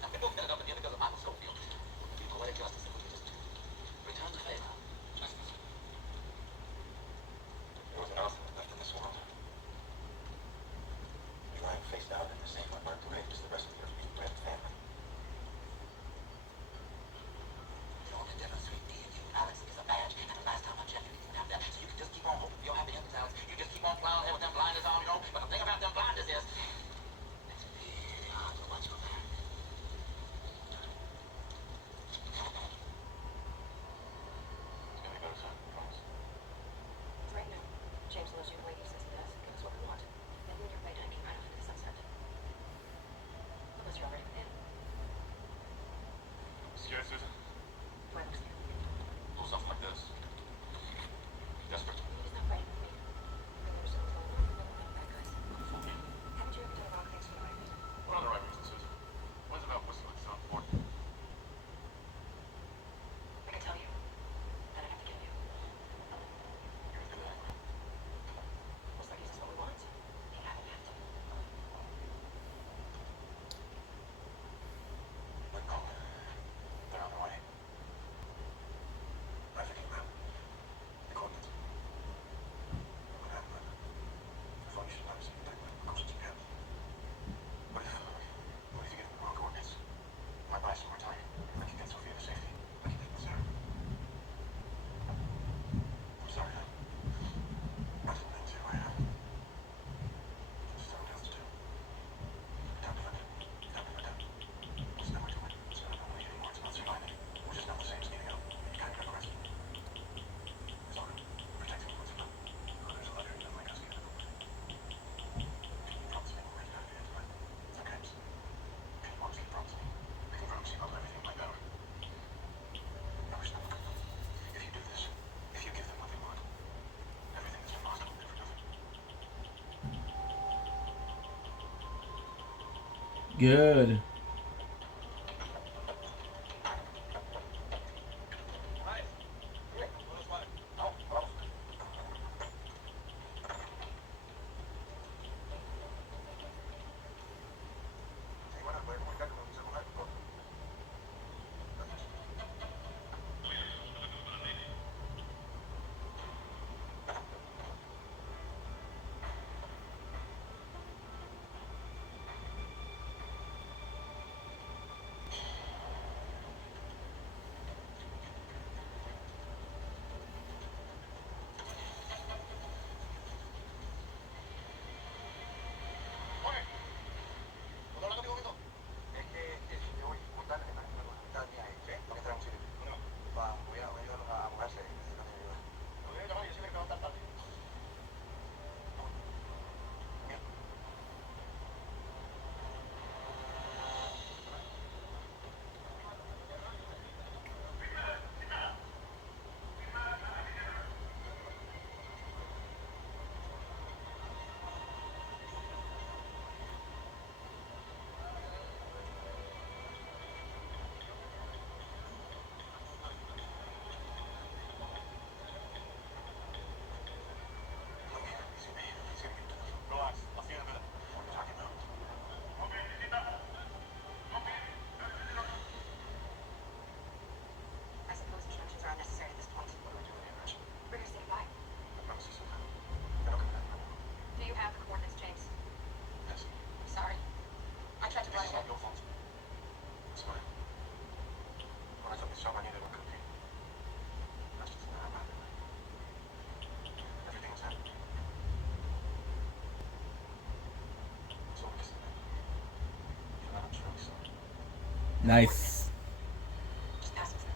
And we both ended up in here because of Michael Schofield. We poetic justice if we could just return the favor. Justice. There was an elephant left in this world. You're lying face down in the same unmarked grave as the rest of your red family. The only difference between me and you, Alex, is a badge. And the last time I checked, you didn't even have that. So you can just keep on hoping for your happy endings, Alex. You just keep on plowing ahead with them blinders on, you know? But the thing about them blinders is, it's really hard to watch your back. It's gonna be better soon, I promise. Right now, James loves you the way he says he does. Give us what we want. Then you and your playtime can ride off into the sunset. Unless you're already with him. Scared, Susan? Do I look scared? Pull something like this. Desperate. He's not fighting with me. I never saw him going on. Never met bad guys. Haven't you ever done wrong things for the right reason? What are the right reasons, Susan? When's about whistling so important? I can tell you. Then I'd have to kill you. You're gonna do that anyway. Most likely that's what we want. He had to have to. But no. They're on their way. I think about the coordinates. What happened? I thought you should obviously protect them as close as you can. What if you get the wrong coordinates? Might buy some more time. I can get Sophia to safety. Like you did with Sarah. I'm sorry, hon. I didn't mean to. I just have else to do. Time to find it. Time to find out. There's no way to win. So I don't know you anymore. It's not through either. We're just not the same as getting out. You can't get arrested. It's all good. Protect him once enough. There's a letter in like us getting over. Can you promise me we'll make it out of here tonight? It's okay. Can you honestly promise me? I can promise you I'll do everything like that. I wish them good. If you do this, if you give them what they want, everything that's been lost will never nothing. Good. Hi. Rick, what's what? Oh, oh. Sí, bueno, pues muy bien, como se llama. Nice. Just pass it through.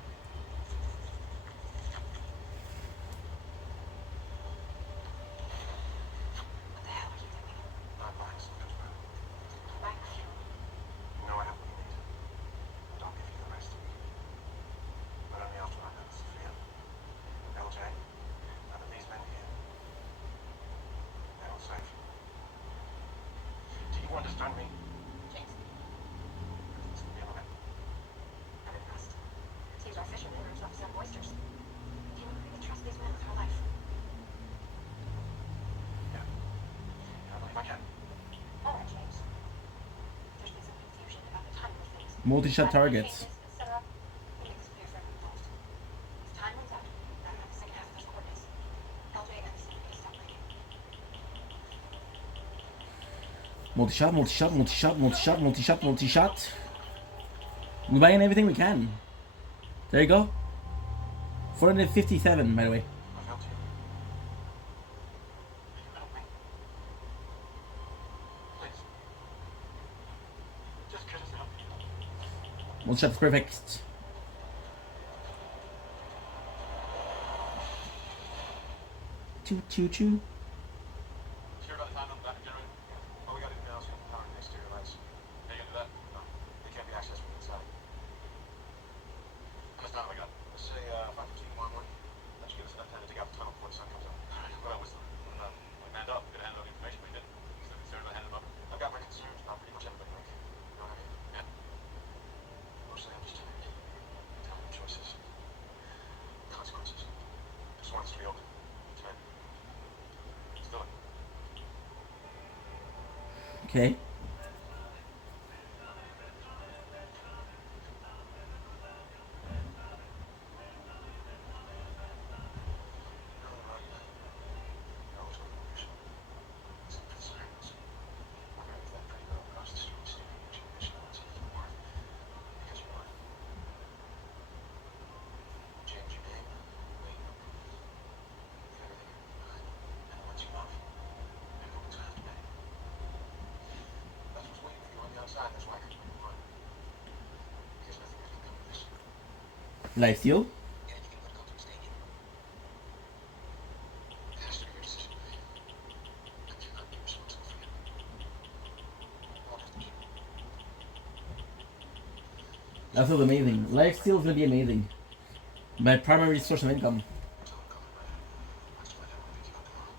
What the hell are you doing? I'm buying some good food. Buying a few. You know I have what you need. And I'll give you the rest. But only after I know Sophia, LJ, and that these men here, they're all safe. Do you understand me? James, Yeah, okay. I'm impressed. Seems our fisherman lives off some oysters. Can you really trust these men with her life? Yeah. Yeah, I believe I can. All right, James. There's been some confusion about the timing of things. Multi-shot targets. Changes, etc. We make this clear for everyone involved. As time runs out, I don't have the second half of those coordinates. LJ and the CPA stop breaking. Multi-shot, multi-shot, multi-shot, multi-shot, multi-shot, multi-shot. We're buying everything we can. There you go. 457, by the way. I've helped you. Will you help me? Please. Just get us out. Multi-shot is perfect. Choo choo choo. Sure about the time on the backup generator? All we got to do now is power the exterior lights. Are you gonna do that? No. They can't be accessed from inside. How much time have we got? Let's say 5:15 1. That should give us enough time to take out the tunnel before the sun comes up. Alright, what about Whistler? We manned up. We could have handled all the information, but we didn't. Still concerned about handing them up? I've got my concerns about pretty much everybody, Mike. You know what I mean? Yeah. Mostly I'm just telling you your choices. Consequences. I just want us to be open. Tonight. Let's do it. Okay. That's why I couldn't move on. Because nothing good can come of this. Life steal. And you can let go to the stadium. It has to be your decision. I cannot be responsible for you. I'll have to keep it. That feels amazing. Life steal is gonna be amazing. My primary source of income. Until I'm coming right. Let's find out what we keep up tomorrow.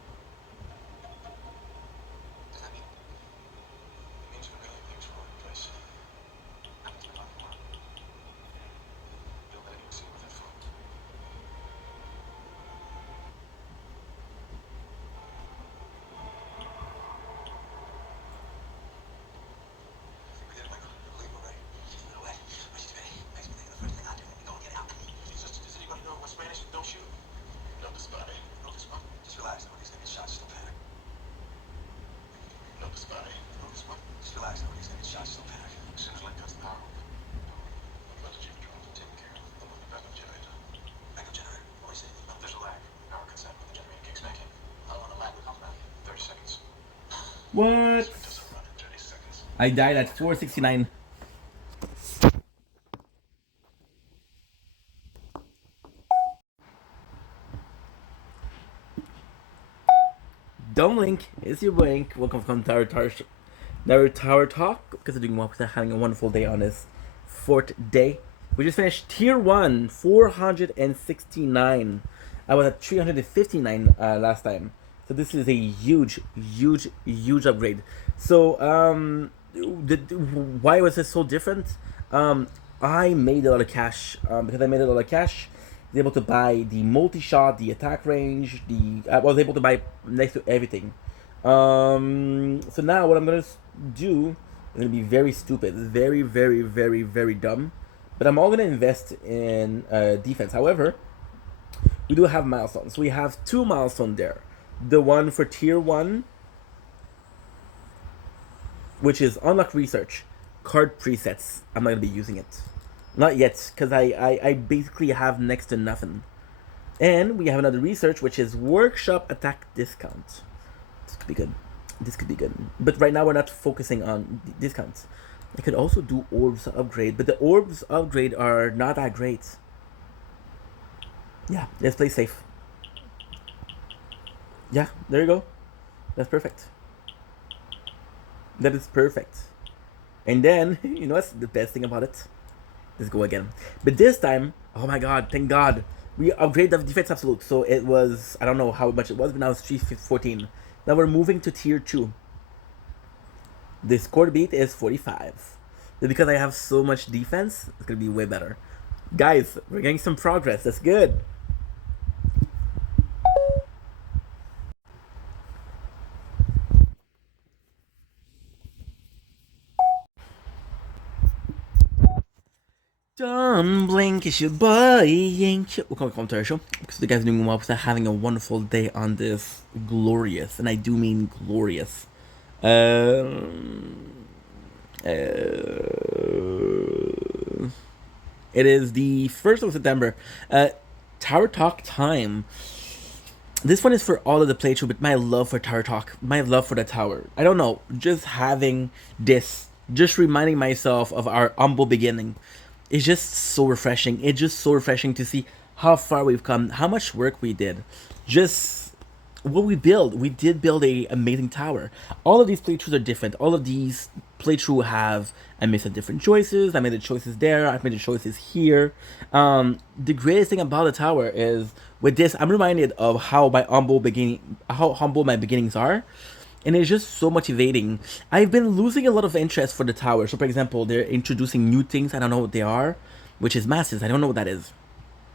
Does that mean? It means a million things fall into place. Happens a lot more. Don't let anyone see with that phone. I think we did it, Michael. I believe we're ready. You know what? Makes me think of the first thing I do when we go and get out. Just you gonna know what Spanish? Don't shoot. No dispare. No dispare. Just relax. Nobody's gonna get shot. Just don't panic. No dispare. No dispare. Just relax. Nobody's gonna get shot. Just don't panic. As soon as Lynn cuts the power off, I'll let the chief drone take care of the backup generator. Backup generator? What is it? There's a lag. Power cuts out when the generator kicks back in. How long a lag will come back? 30 seconds. What? So it doesn't run in 30 seconds. I died at 469. Don't link. It's your blink. Welcome to our Tower Talk. Because we're doing well, because having a wonderful day on this fourth day. We just finished tier 1, 469. I was at 359 last time. So this is a huge upgrade. So why was this so different? I made a lot of cash. Because I made a lot of cash, I was able to buy the multi-shot, the attack range, I was able to buy next to everything. So now what I'm gonna do is gonna be very stupid, very dumb. But I'm all gonna invest in defense. However, we do have milestones. We have 2 milestones there. The one for tier 1, which is unlock research, card presets. I'm not gonna be using it. Not yet, because I basically have next to nothing. And we have another research, which is workshop attack discount. This could be good. But right now we're not focusing on discounts. I could also do orbs upgrade, but the orbs upgrade are not that great. Yeah, let's play safe. Yeah, there you go. That's perfect. That is perfect. And then, you know what's the best thing about it? Let's go again. But this time, oh my god, thank god. We upgraded the defense absolute. So it was, I don't know how much it was, but now it's 314. Now we're moving to tier 2. The score beat is 45. But because I have so much defense, it's going to be way better. Guys, we're getting some progress. That's good. Don't blink, it's your boy Yank. Welcome to our show. Because you guys are doing well, because having a wonderful day on this glorious, and I do mean glorious. It is the 1st of September. Tower Talk time. This one is for all of the playthrough, but my love for Tower Talk, my love for the tower. I don't know, just having this, just reminding myself of our humble beginning. It's just so refreshing. It's just so refreshing to see how far we've come, how much work we did. Just what we build. We did build a amazing tower. All of these playthroughs are different. All of these playthrough have I made some different choices. I made the choices there. I've made the choices here. The greatest thing about the tower is with this, I'm reminded of how how humble my beginnings are. And it's just so motivating. I've been losing a lot of interest for the tower. So, for example, they're introducing new things. I don't know what they are, which is masses. I don't know what that is.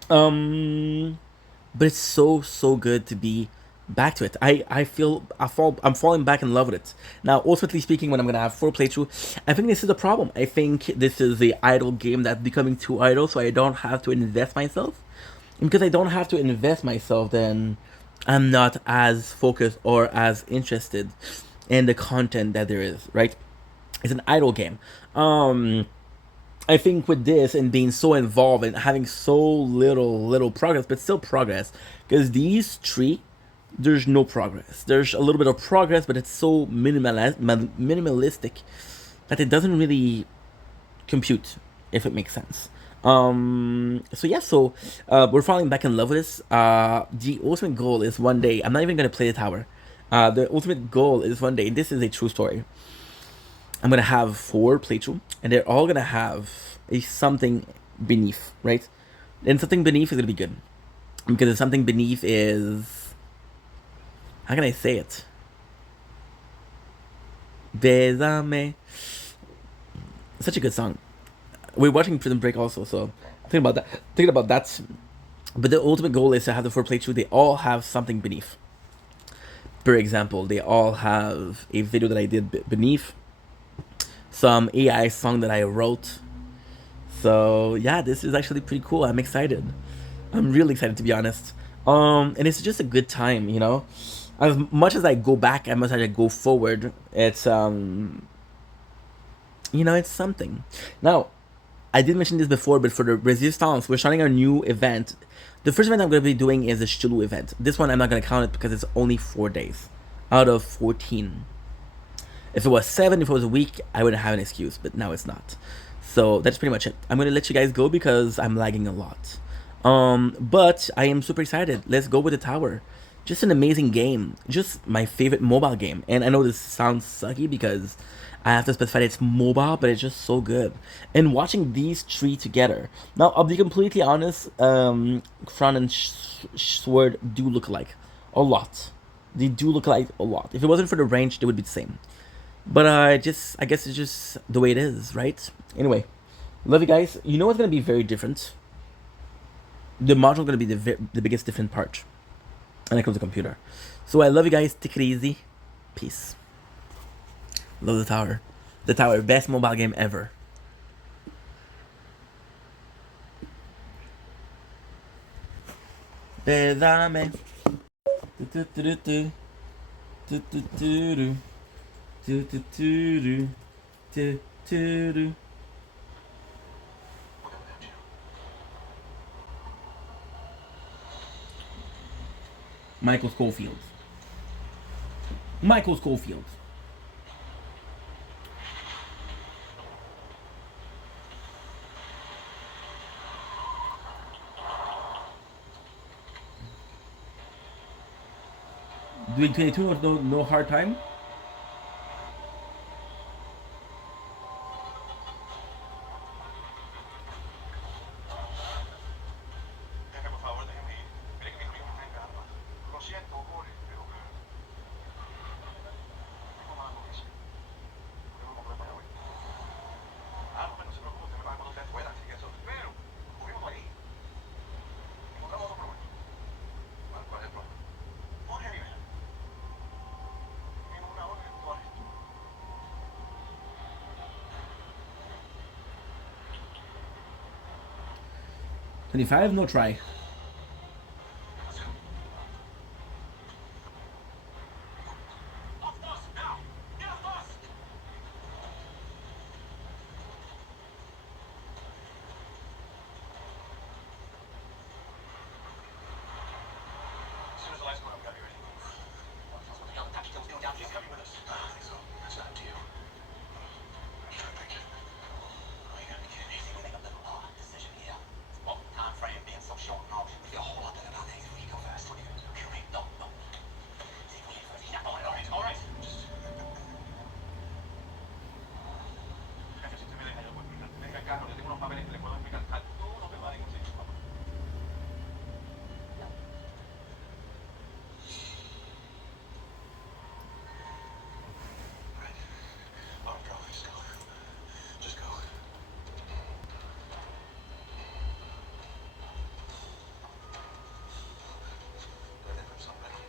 But it's so good to be back to it. I'm falling back in love with it. Now, ultimately speaking, when I'm gonna have 4 playthrough, I think this is a problem. I think this is the idle game that's becoming too idle, so I don't have to invest myself. And because I don't have to invest myself, then I'm not as focused or as interested in the content that there is, right? It's an idle game. I think with this and being so involved and having so little progress, but still progress, because these 3, there's no progress. There's a little bit of progress, but it's so minimalistic that it doesn't really compute, if it makes sense. So we're falling back in love with this. The ultimate goal is one day, I'm not even gonna play the tower. The ultimate goal is one day, this is a true story, I'm gonna have 4 playthrough, and they're all gonna have a something beneath, right? And something beneath is gonna be good, because the something beneath is, how can I say it? Besame. Such a good song. We're watching Prison Break also, so thinking about that. But the ultimate goal is to have the 4 playthrough. They all have something beneath. For example, they all have a video that I did beneath, some AI song that I wrote. So yeah, this is actually pretty cool. I'm excited. I'm really excited, to be honest. And it's just a good time, you know. As much as I go back, as much as I go forward, it's it's something. Now, I did mention this before, but for the Resistance, we're starting our new event. The first event I'm going to be doing is the Shilu event. This one I'm not going to count it because it's only 4 days out of 14. If it was 7, if it was a week, I wouldn't have an excuse, but now it's not. So that's pretty much it. I'm going to let you guys go because I'm lagging a lot. But I am super excited. Let's go with the tower. Just an amazing game. Just my favorite mobile game. And I know this sounds sucky because I have to specify it's mobile, but it's just so good. And watching these 3 together. Now, I'll be completely honest. Fran and Sword do look alike. A lot. They do look alike a lot. If it wasn't for the range, they would be the same. But I guess it's just the way it is, right? Anyway, love you guys. You know what's going to be very different? The module is going to be the biggest different part when it comes to computer. So I love you guys. Take it easy. Peace. Love the tower. The tower, best mobile game ever. Besame. Michael Schofield. Michael Schofield. Doing 22 was no hard time. Jefe, por favor, déjeme ir. Mire que mi amigo me está esperando. Lo siento, Gore, pero tengo mala noticia. Yo no puedo para hoy. Ah, no, no se preocupe, usted me va a conocer fuera, así que eso. Pero, cogimos ahí. Encontramos otro problema. ¿Cuál es el problema? Jorge Rivera. Tiene una orden de arresto. 25, no try. Off bus, now! Get off bus! As soon as the lights go out, we gotta be ready to move. She's coming with us. I don't think so. That's not up to you. I'm trying to think it. Oh, you gotta be kidding me. We make a little decision here. Well, time frame being so short and all. We feel a whole lot better about things if we can go fast. What are you gonna do? Kill me? No, no. See, we leave first. He's not going. All right. Just... Jefe, si usted me deja, yo voy a explicar. Venga, Carlos, yo tengo unos papeles que le puedo explicar. Tú no me vas a ningún sitio, papá. No. All right, girl, just go. Just go. Did I put something ready?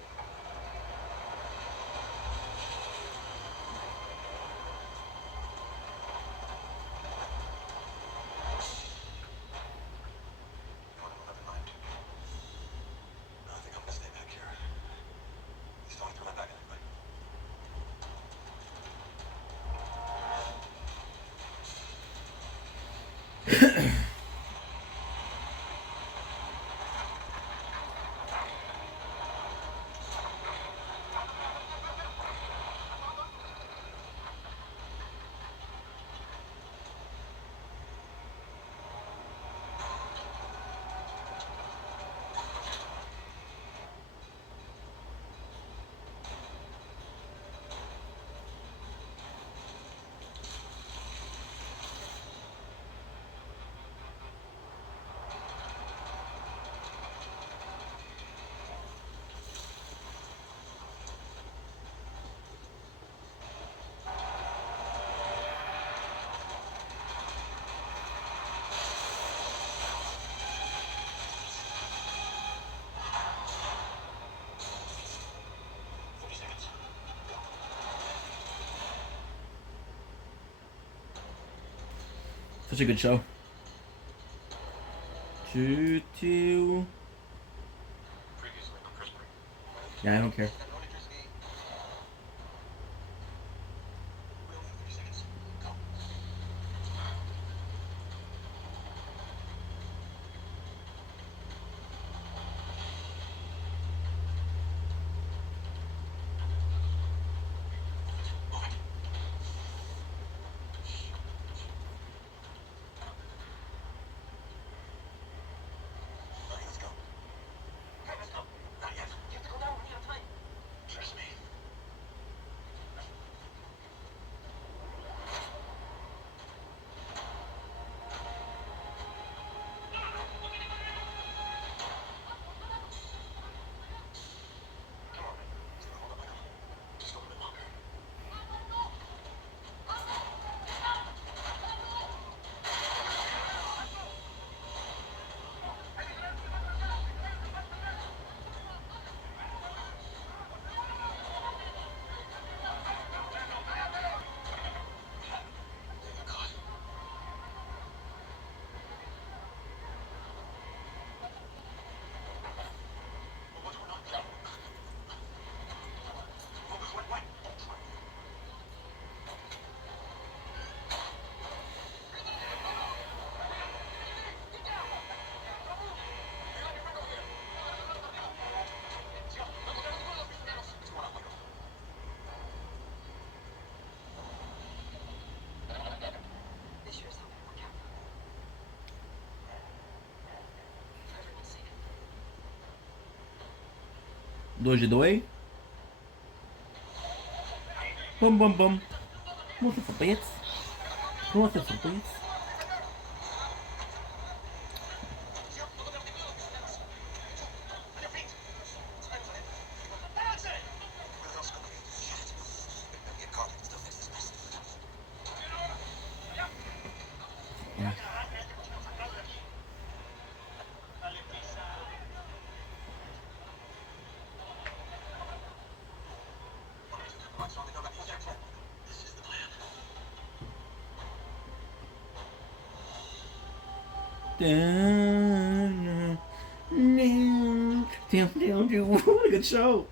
You want to 11-9 too? No, I think I'm gonna stay back here. He's going through my back anyway. Such a good show. 2, 2. Previously on Chris Break. Yeah, I don't care. No electricity. We'll leave 30 seconds. Go. Move it. All right, let's go. Okay, let's go. Not yet. You have to go down. We're running out of time. Trust me. Come on, man. Hold up, Michael. Just a little bit longer. They got caught. Well, what's going on? Focus, what? What's going on, Michael? This sure is not gonna work out. Everyone's seen it. 2 de 2. Bum bum bum. Who wants some bits? Who wants some bits? Down, what a good show.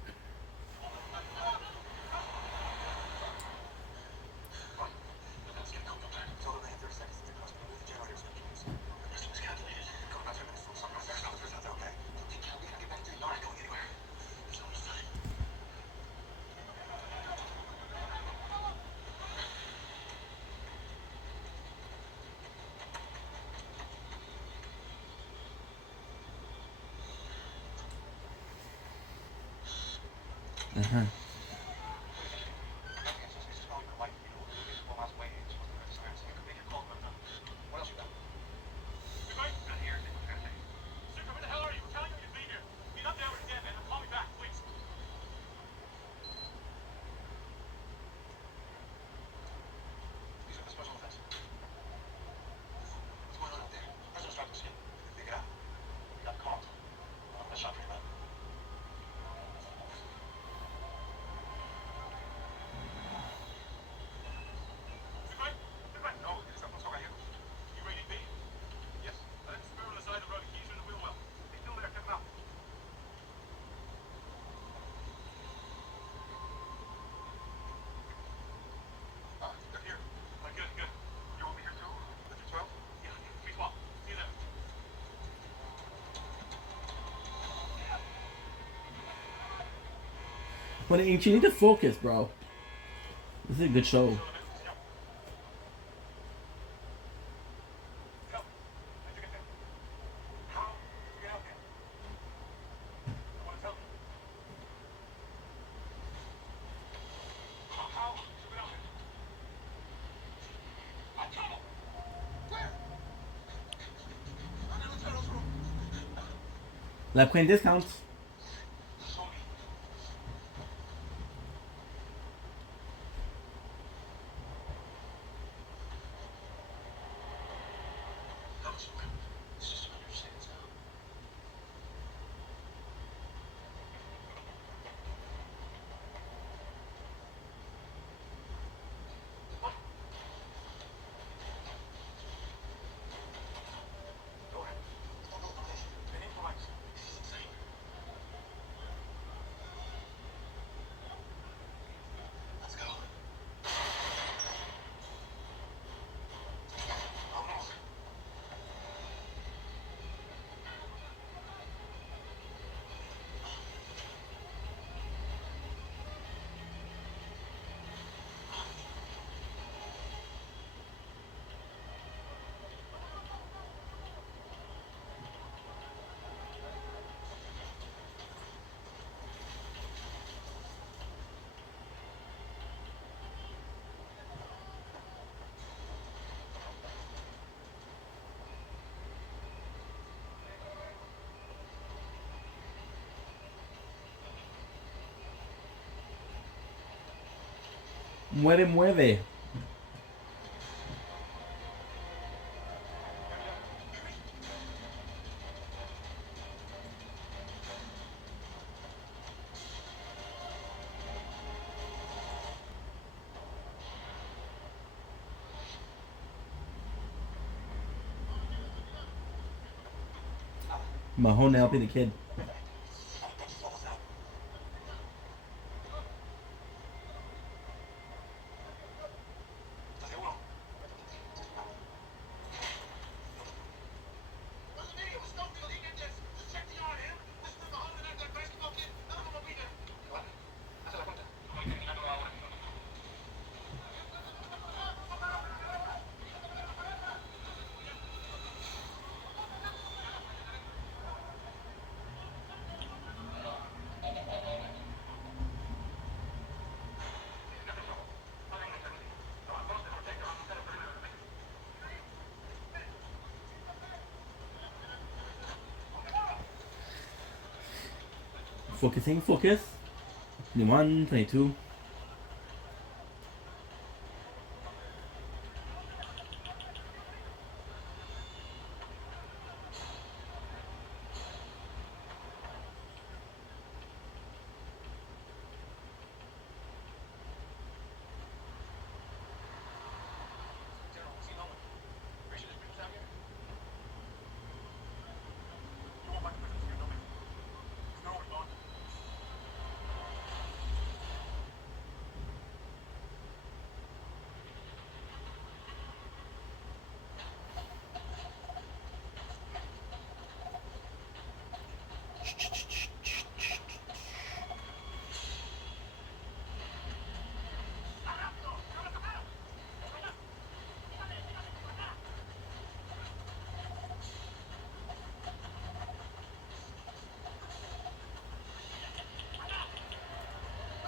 Uh-huh. But you need to focus, bro. This is a good show. Left Queen discounts. Mueve, mueve. Mahone helping the kid. Focusing, focus. 21, 22. General, what's he going? Rachel just brings out here? You won't find the prisoners here, no man. You know where we're going.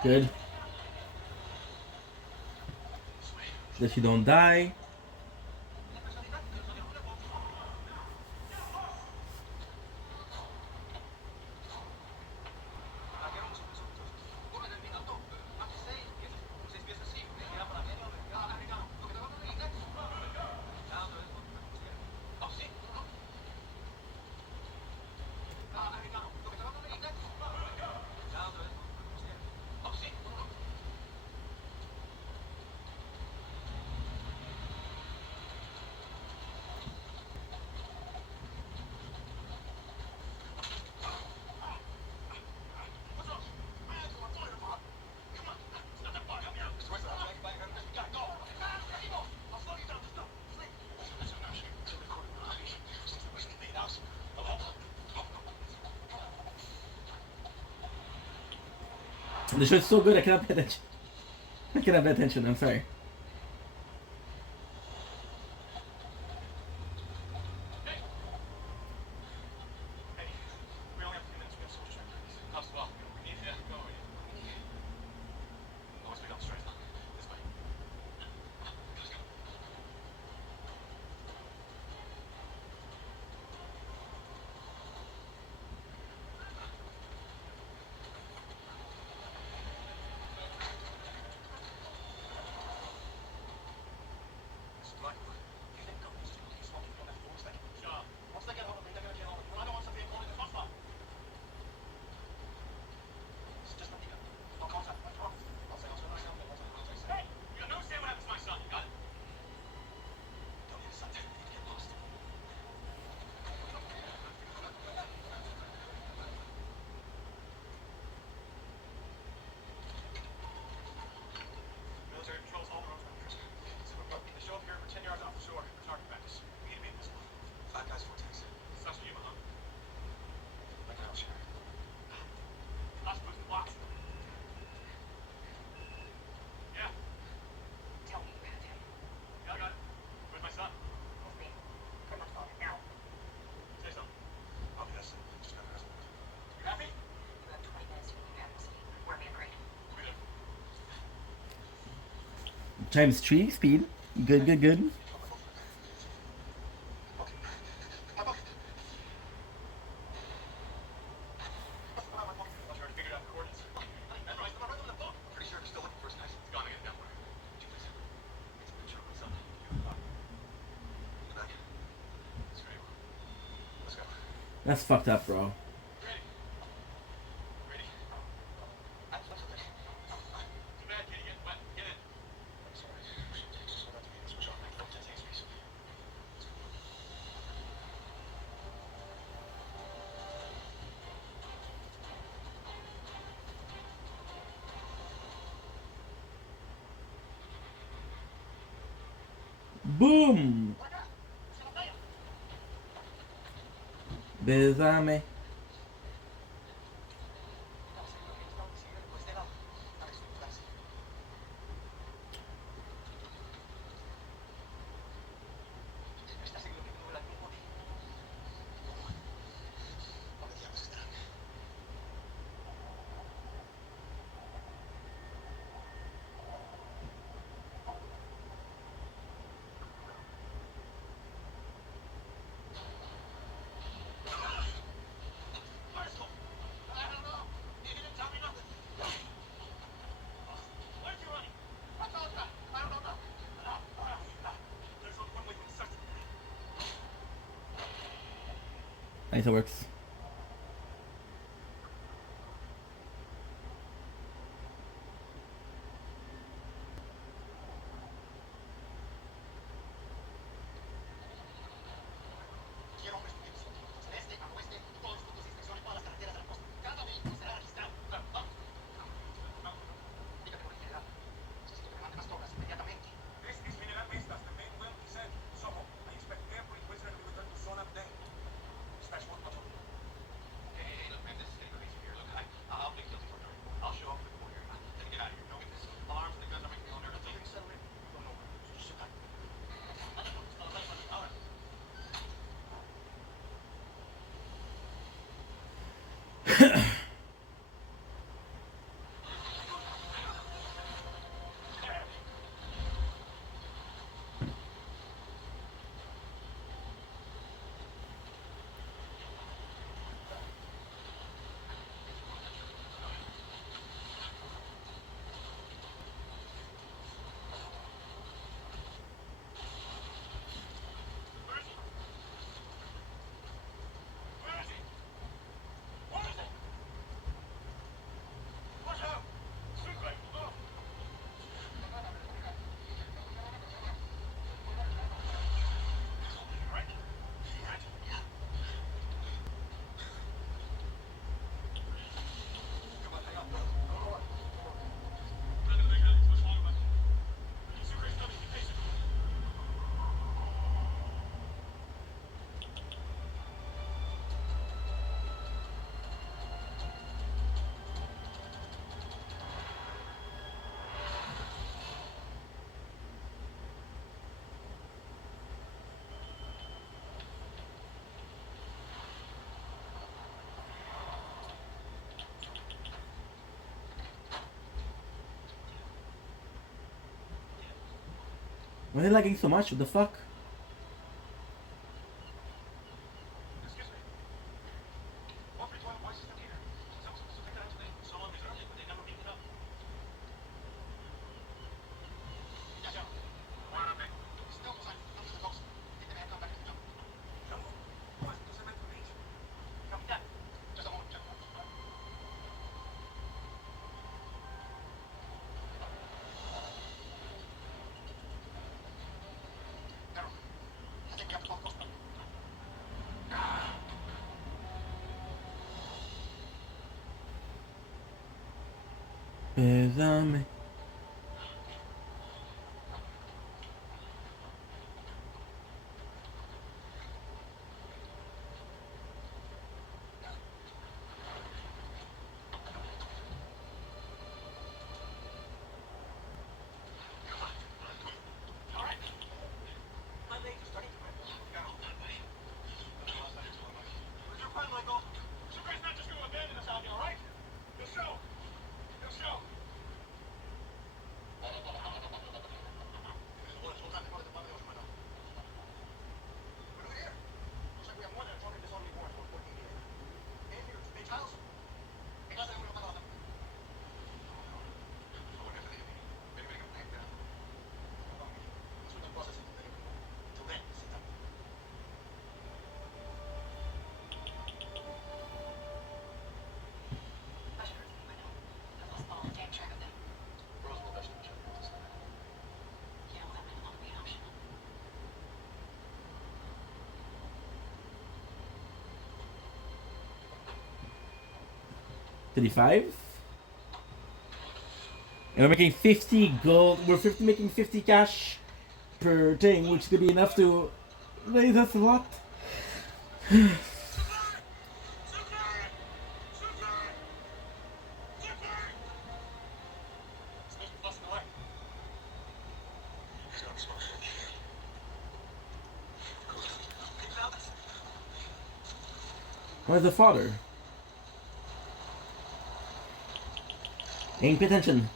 Good. This way. That you don't die. The show's so good I cannot pay attention. I cannot pay attention, I'm sorry. Hey, we only have a few minutes. We have soldiers right behind us. Us, well, we need to go. Oh, it's big on the straight. This way. Let's go. This is Blackwood. You think companies still keep smoking from that force thing? Sure. Once they get hold of me, they're gonna kill all of you. I don't want something included in the hostile. Just let me go. No contact. I promise. I'll say I'll turn myself in once I say. Hey! You got no say what happens to my son. You got it? Don't need a son. You need to get lost. Military patrols all the roads around Frisco. So they show up here, we're 10 yards off the shore. We're target practice. We need to be invisible. 5 guys, 4 tanks. Sucks for you, huh? Like an Alshire. Us pushing the blocks. Yeah. Tell me you have him. Yeah, I got it. Where's my son? With me. Put him on the phone now. Say something. I'll be listening. Just got to You happy? You have 20 minutes to leave Panama City. We're being great. We do. Times 3 speed. Good, good, good. Okay. My book. I already figured out the coordinates. Memorized them. I read them in the book. I'm pretty sure they're still looking for us, guys. It's gone again. Down where? Would you please? It's a picture of my son. You. Good night. It's very well. Let's go. That's fucked up, bro. Ready? Ready? Absolutely. Too bad, kid. You're getting wet. Get in. I'm sorry. Just went out to meet us. Switch off. Don't take space. Boom! Bésame. ¿Estás seguro que no era el mismo? ¿Dónde diablos están? Nice, it works. Quiero hombres cubiertos, al este, al oeste, y todos los puntos de inspección en todas las carreteras de la costa. Cada vehículo será registrado. Claro, vamos. Vamos. Dígame por el general. Necesito que me mande más tropas inmediatamente. This is General Mestas, the main well said. Soho, I expect every prisoner to be returned to zone update. Dispatch one patrol. Hey, look, man, this is getting crazy here. Look, I'll plead guilty for murder. I'll show up for the court here. Then get out of here. No, this alarms and the guns are making me all nervous. Things settle in. Go nowhere. Just sit tight. Ahora. Why are they lagging so much? What the fuck? Excuse me. 1312 voices from here. Someone's supposed to pick it up today. Someone is early, but they never picked it up. Yes, sir. Still was like, come to the coast. Think they may have come back to the jungle. Jungle? What? Does it meant for nature? Capitán, just a moment, gentlemen. Pero, I think we have to go coast. Bésame. All right. My legs are starting to hurt. Now, buddy. Where's your friend, Michael? Sugar's not just going to abandon us out here, all right? He'll show. He'll show. I should have by now. I've lost all damn track of them. Roswell Vegetable Check. You know, that might no longer be an option. 35. And we're making 50 gold. We're making 50 cash per thing, which could be enough to raise us a lot. Where's the father? Ain't pay attention.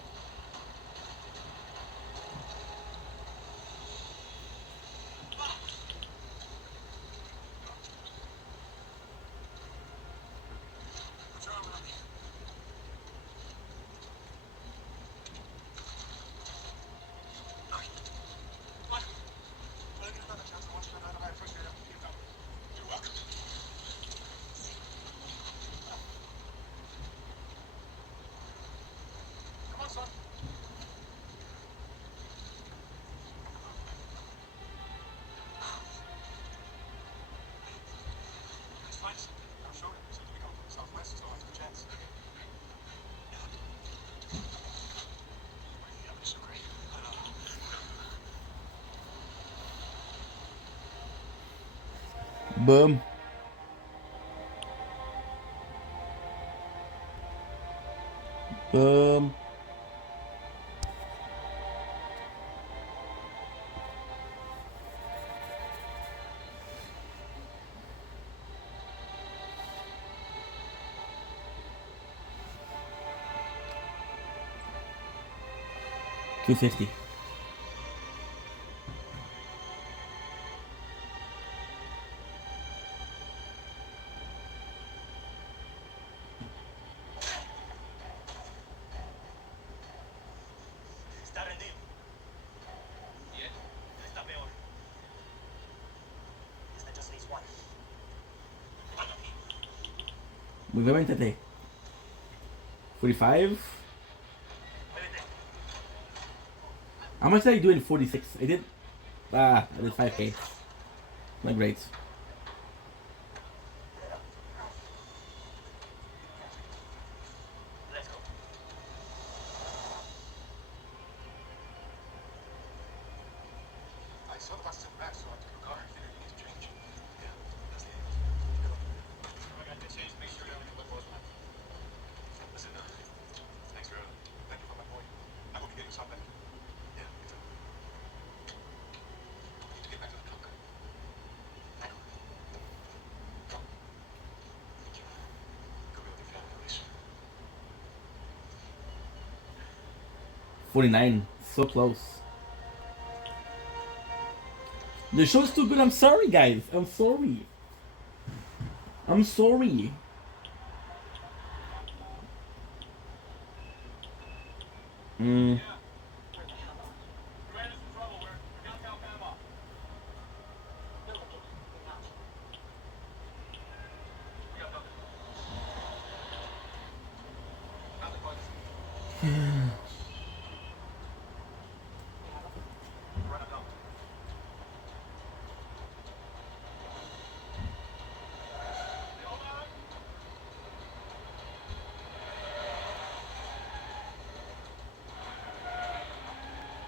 Boom. Boom. $250. Está rendido. ¿Y él? Está peor. Esta just needs one. Muy bien, intenté. 45. Muévete. How much did I do in 46? I did 5K. Not great. Let's go. I saw the buses in the back, so I took a car. I figured you need to change. Yeah, that's the I got the change. Make sure everything looks well. Listen, thanks for Thank you for my boy. I hope you get yourself back. yeah, you too. We need to get back to the truck. I know. Go be with your family, at least. 49. So close. The show's too good. I'm sorry, guys. I'm sorry. I'm sorry. Mm. Where the hell are you? We ran into some trouble. We're downtown Panama. No, Libby, you're not. We got nothing. How's it going? We have a Run up.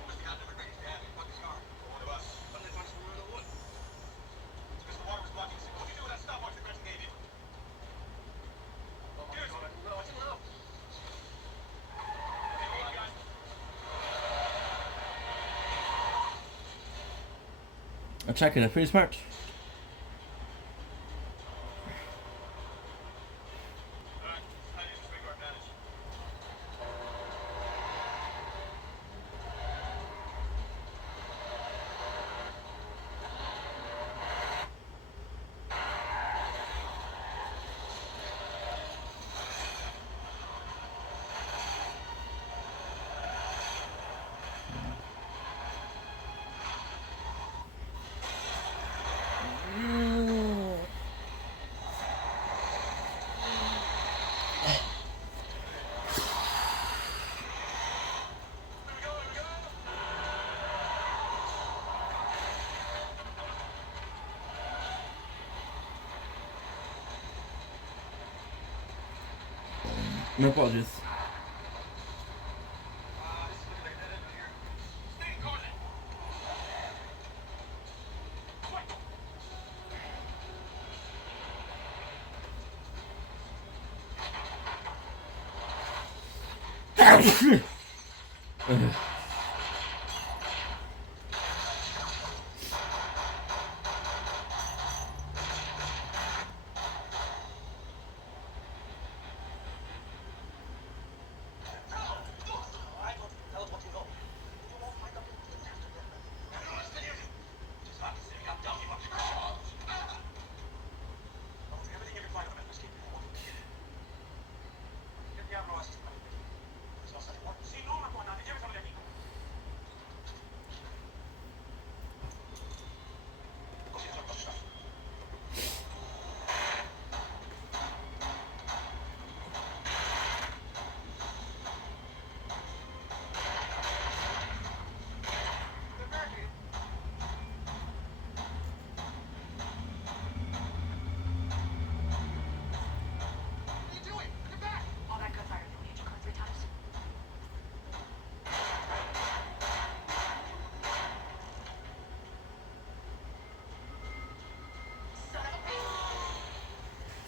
Must have gotten everybody's dad. Fuck his car. One of us. Why did they find somewhere in the woods? It's because the water was blocking the signal. What'd you do with that stopwatch that Gretchen gave you? Here's one. No, it's in the house. Okay, hold on, guys. I'm checking it. Pretty smart. All right. I need to figure our advantage. My apologies. This is looking like a dead end here. Stay in car then. Quick. Si no mato a nadie, lléveselo de aquí.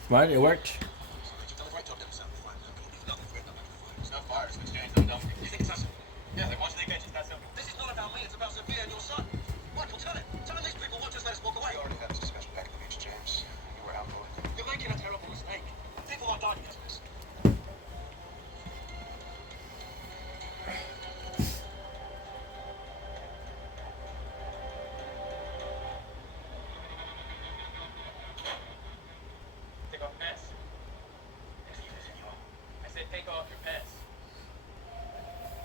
Smart, it worked. Tell the right to them sound fine. If nothing, threaten them like the fire. It's not fire, it's an exchange. I'm dumb. You think it's that simple? Yeah, like once they get you, it's that simple. This is not about me, it's about Sophia and your son. Michael, tell it. Tell him these people won't just let us walk away. We already had this discussion back at the beach, James. You were outgoing. You're making a terrible mistake. People are dying because of this. Take off your pants. Excuse me, senor. I said take off your pants.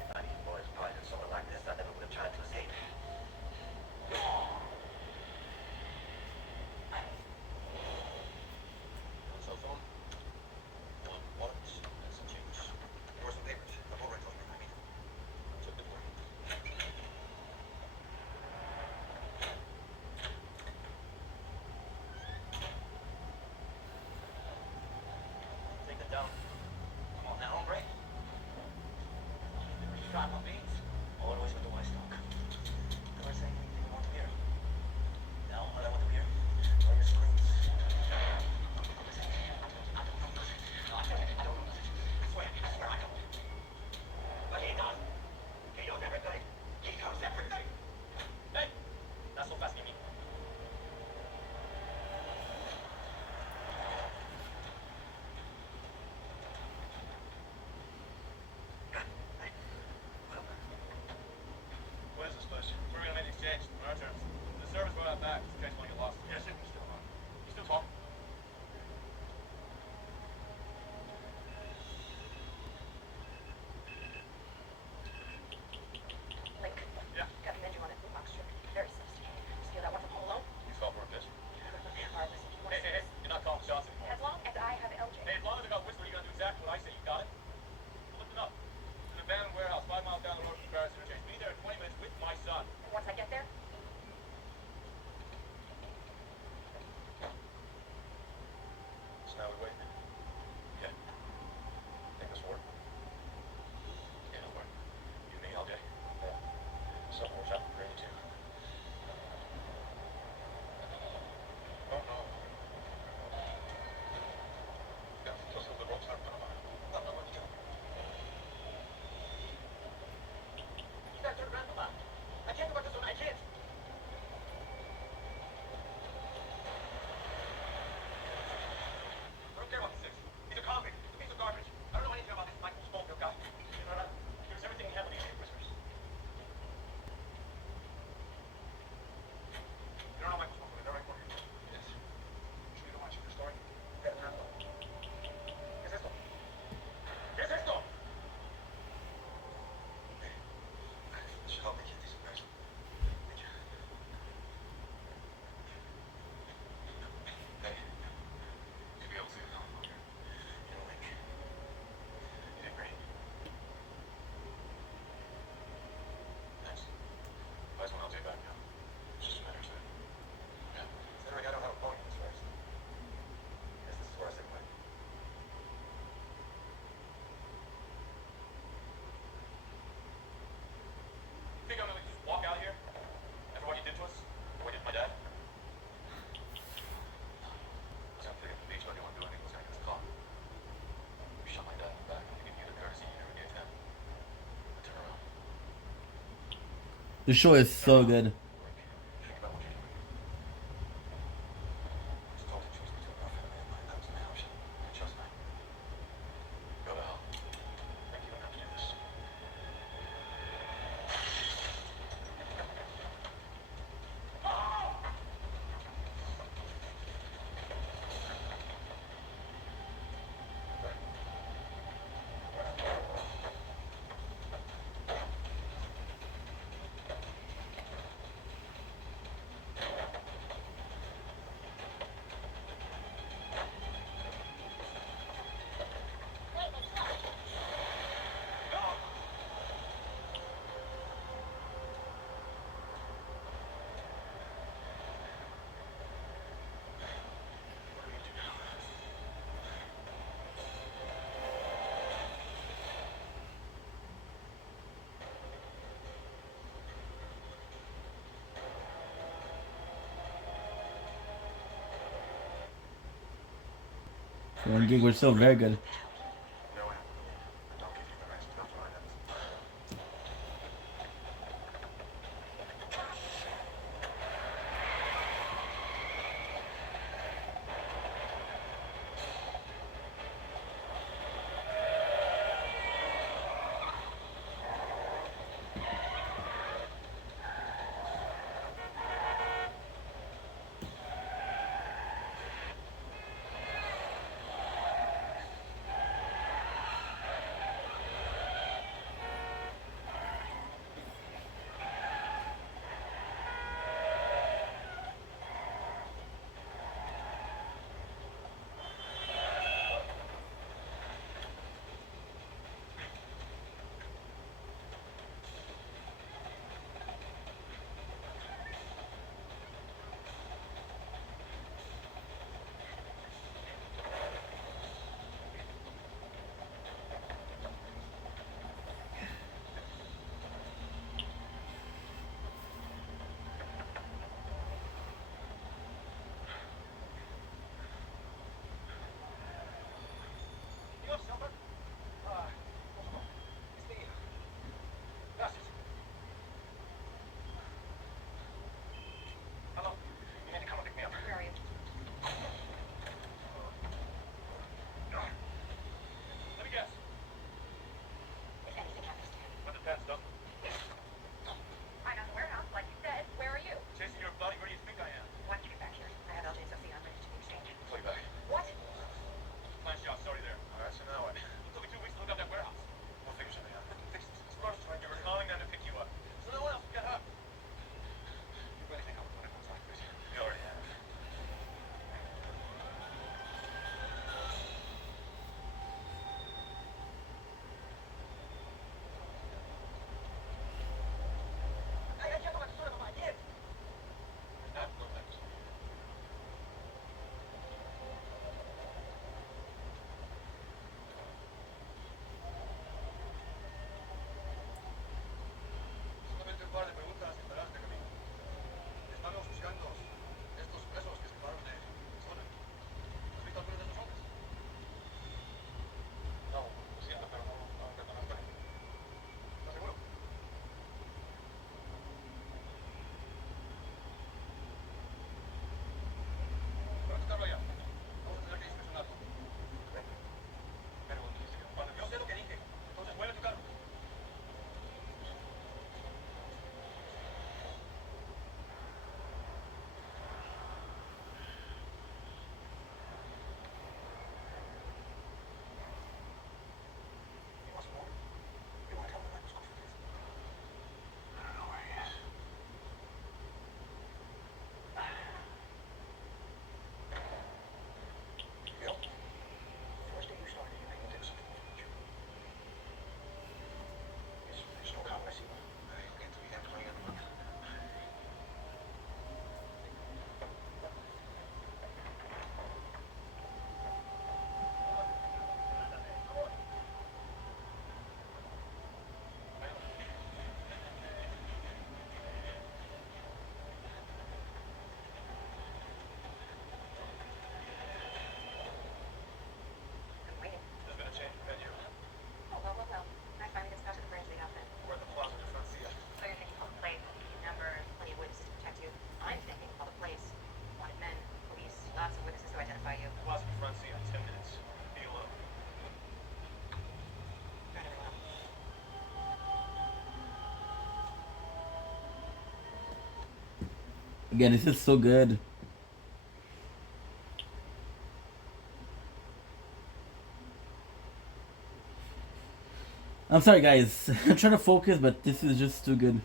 If I need boys probably did something like this, I never would have tried to escape. Cell phone, one wallet, and some change. There were some papers. The whole rental agreement, I mean. Took the word. Take them down. Come on now, hombre. Try my beats. Always with the white stock. Never say anything you want to hear. Now, all I want to hear are your screams. No, I don't know. I swear, I don't. But he does. He knows everything. He knows everything. Hey! Not so fast, Mimi. What is this place? We're gonna make the exchange on our terms. The service brought that back. In case one get lost. Yes, it was still on. You still talking? Link. Yeah. Got a menu on it. Box strip. Very sophisticated. Steal that one from Home Alone? You fell for a bitch. Alright, listen. You want Hey, hey, hey! You're not calling shots anymore. As long as I have LJ. Hey, as long as I got Whistler, you're gonna do exactly what I say. You got it? Look it up. It's an abandoned warehouse 5 miles down the road from the Paris interchange. Be there in 20 minutes with my son. Once I get there, So now we wait. Yeah. Think this work? Yeah, it'll work. You and me all day. Yeah. Something works out for me too. Oh no. Yeah, those are the ropes I'm gonna buy. I'm not going to. You gotta turn around, Papa. I can't do about this one. I can't. I don't care about the six. He's a convict. He's a piece of garbage. I don't know anything about this Michael Schofield guy. You know that? He was everything he had when he came Whispers. You don't know Michael Schofield, is that right, Jorge? Yes. Sure you don't want to check your story? Fernando. ¿Qué es esto? ¿Qué es esto? This should help me get these guys. Thank you. Hey. You'll be able to help me here. You know, Link. You did great. Thanks. I just want LJ back now. It's just a matter of time. Yeah. Considering I don't have a pony in this race. Guess this is where I say quit. You think I'm gonna just walk out here? After what you did to us? What you did to my dad? I was gonna take it to the beach, but I didn't want to do anything. I was gonna get us caught. You shot my dad in the back. I give you the courtesy you never gave him. I turn around. The show is so good. Link, think about what you're doing. I was told to choose between our family and mine. That was my option. I chose mine. Go to hell. Link, you don't have to do this. For one gig, we're still very good. No, Anne. Don't give you the rest. That's what I know. Dios, Silver. Por favor. Gracias. Hello. You need to come and pick me up. Where are you? Let me guess. If anything happens to him. When the pet's done. I'm at the warehouse, like you said. Where are you? Chasing your body, where do you think I am? Why don't you get back here? I have LJ and Sophia. I'm ready to exchange. Pull you back. What? Plan shot, sorry there. All right, so now what? It took me 2 weeks to look up that warehouse. We'll figure something out. Fix this. It's crunch time. You were calling them to pick you up. So no one else can get up. You really think I'm gonna put it outside this? You already have. I can't believe sort of my kids. Not relax. Solamente un par de preguntas y estarás de camino. Estamos buscando estos presos que escaparon de zona. ¿Has visto algunos de estos hombres? No, lo siento, pero no reconozco a ninguno. ¿Estás seguro? ¿Dónde está Roya? Vamos a tener que inspeccionarlo. Pero cuando yo sé lo que dije, entonces mueve tu carro. You want some more? You want to tell me the microscope for this? I don't know where he is. Gil? First day you started, you made me take something from you. It's no comment, I see. I can't do that 20 in a month. I'm waiting. There's been a change of venue. Oh, well. I finally get stuck to the bridge they got then. We're at the Plaza de Francia. So you're thinking all the place, numbers, plenty of witnesses to protect you. I'm thinking all the place. Wanted men, police, lots of witnesses to identify you. Plaza de Francia, 10 minutes. Be alone. Very well. Again, this is so good. I'm sorry, guys. I'm trying to focus, but this is just too good.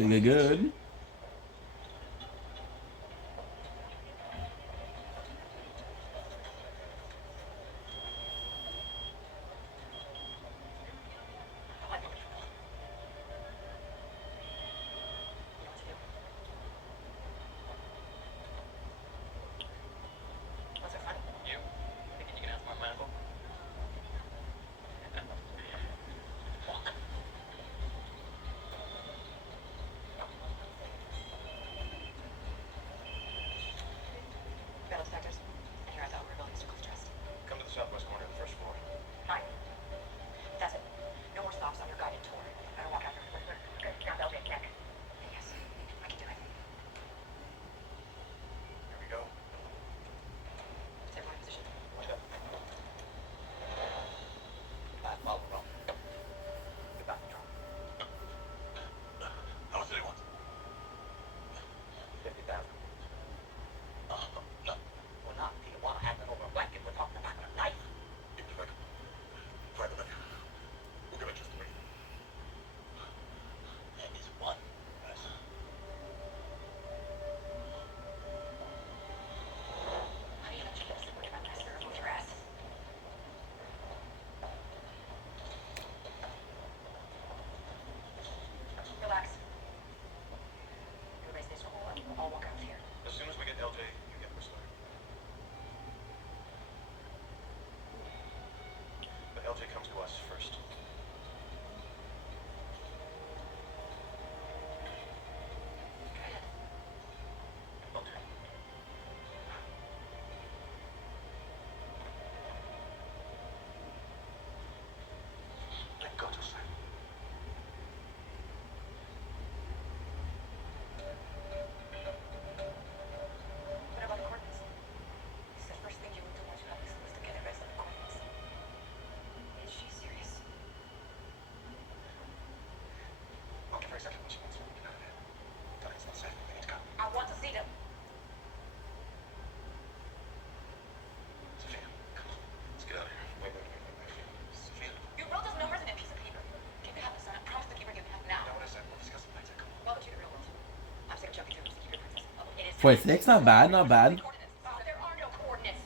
Pretty good. I like what you want. You know what to do. What's so funny? You? Thinking you can outsmart my uncle? Walk. Metal detectors. And here I thought we were building circles of trust. Come to the southwest corner of the first floor. Fine. That's it. No more stops on your guided tour. I don't walk after. Okay, now LJ, check. Yes, I can do it. Here we go. Is everyone in position? Watch out. Last ball roll. Goodbye, Control. How much do they want? 50,000. No. We're not Tijuana hacking over a blanket. We're talking about a knife. Give me the record. Find the money. We'll give it just three. That is one. Yes. How do you let you get a super trap master of your ass? Relax. Everybody stays normal. I'll walk out of here. As soon as we get LJ, you get Whistler. But LJ comes to us first. Go ahead. Okay. Let go, Joseph. What about the coordinates? This is the first thing you would do once you have this was to get the rest of the coordinates. Is she serious? I'll give her exactly what she wants. Get out of there. Tell her it's not safe. We need to go. I want to see them. Sophia, come on. Let's get out of here. Wait. Sophia. You wrote those numbers in a piece of paper. Keep it happen, son. I promise to keep her giving half now. Know what I said? We'll discuss it later. Come on. Welcome to the real world. I'm sick of jumping through to keep your princess. It is 46, not bad, not bad. coordinates. There are no coordinates.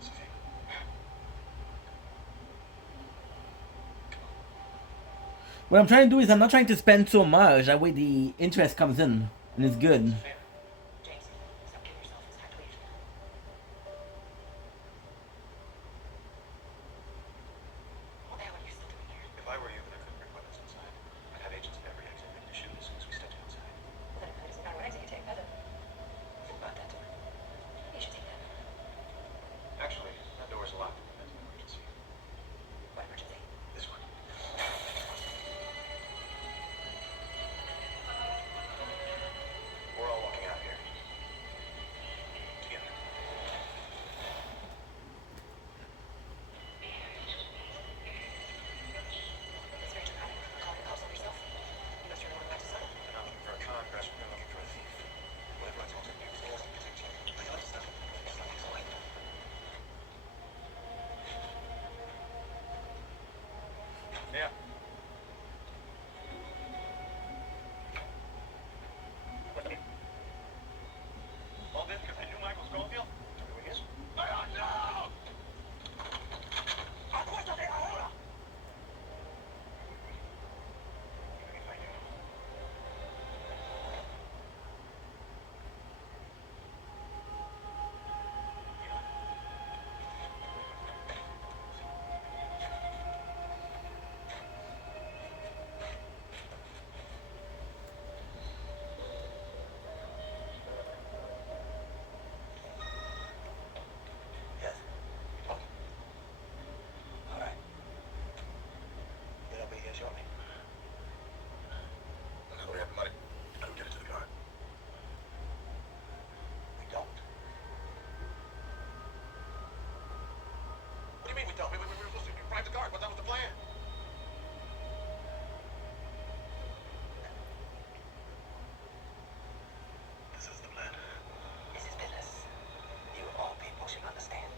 Sophia. What I'm trying to do is I'm not trying to spend so much. That way the interest comes in and it's good. Sophia. James, stop kidding yourself. It's time to leave. What the hell are you still doing here? If I were you, then I couldn't bring weapons inside. I'd have agents at every exit ready to shoot as soon as we stepped outside. Well, then it doesn't matter what exit you take, does it? Think about that door. You should take that. Actually, that door is locked. That's an emergency. What emergency? This one. We're all walking out here. Together. It's very dramatic. Calling the cops on yourself. You must remember back to son. They're not looking for a con crash, we're looking for a thief. Whatever I told you. Stay as a protection. Do you understand? It's like it's away. Yeah. All this because I knew Michael Schofield? Who he is? No! Acuéstate ahora! Even if I knew. Yes. Okay. All right. Then I'll be here shortly. Now we have the money. How do we get it to the guard? We don't. What do you mean we don't? We were supposed to bribe the guard, but that was the plan. This is the plan. This is business. You of all people should understand.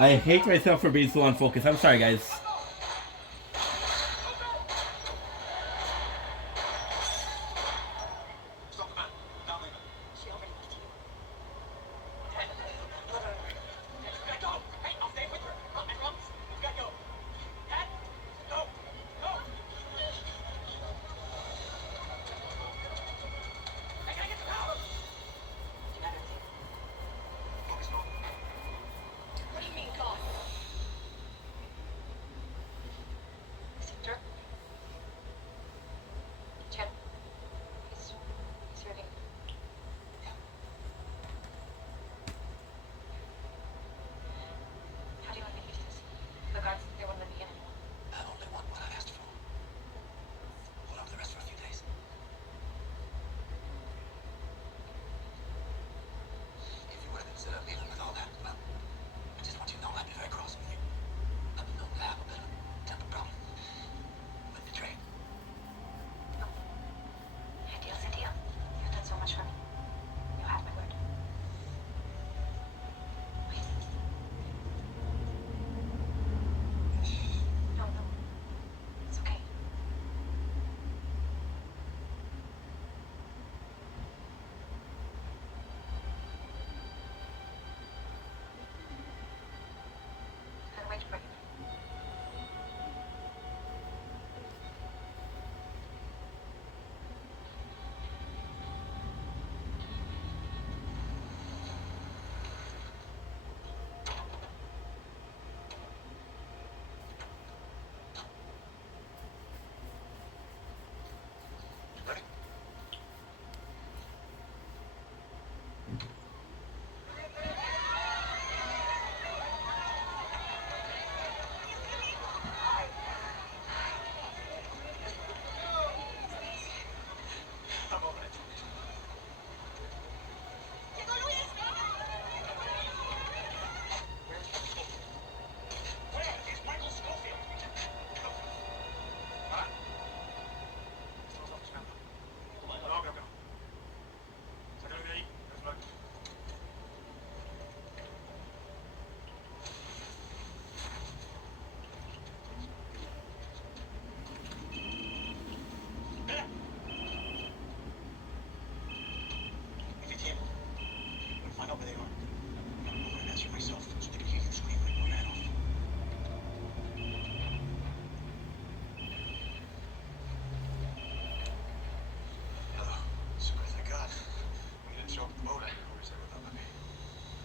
I hate myself for being so unfocused. I'm sorry, guys. Stop the man. Not leaving. She already left you. Let go! Hey, I'll stay with her. I promise. We gotta go. Dad? No! No! I gotta get the power! Do you have everything? Focus, no. What do you mean, gone? Is it Dirk? Chad? He's hurting. How do you want me to use this? The guards, they won't let me in anymore. I only want what I asked for. Hold on for the rest for a few days. If you would have considered leaving with all that, well, I just want you to know I'd be very cross with you. I've been known to have a bit of a temper problem with the trade. A deal's a deal. You've done so much for me. You have my word. Wait. No, no. It's okay. I'll wait for you. Ready? I'm over it. Where is Michael Schofield? Ah. Estamos funcionando. No, creo que no. Sácalo de ahí. Es blanco. Mira. If you can't, I'm gonna find out where they are. I'm gonna answer myself so they can hear you scream and blow your head off. Hello. Super, thank God. We didn't show up at the boat. Where's everyone let me?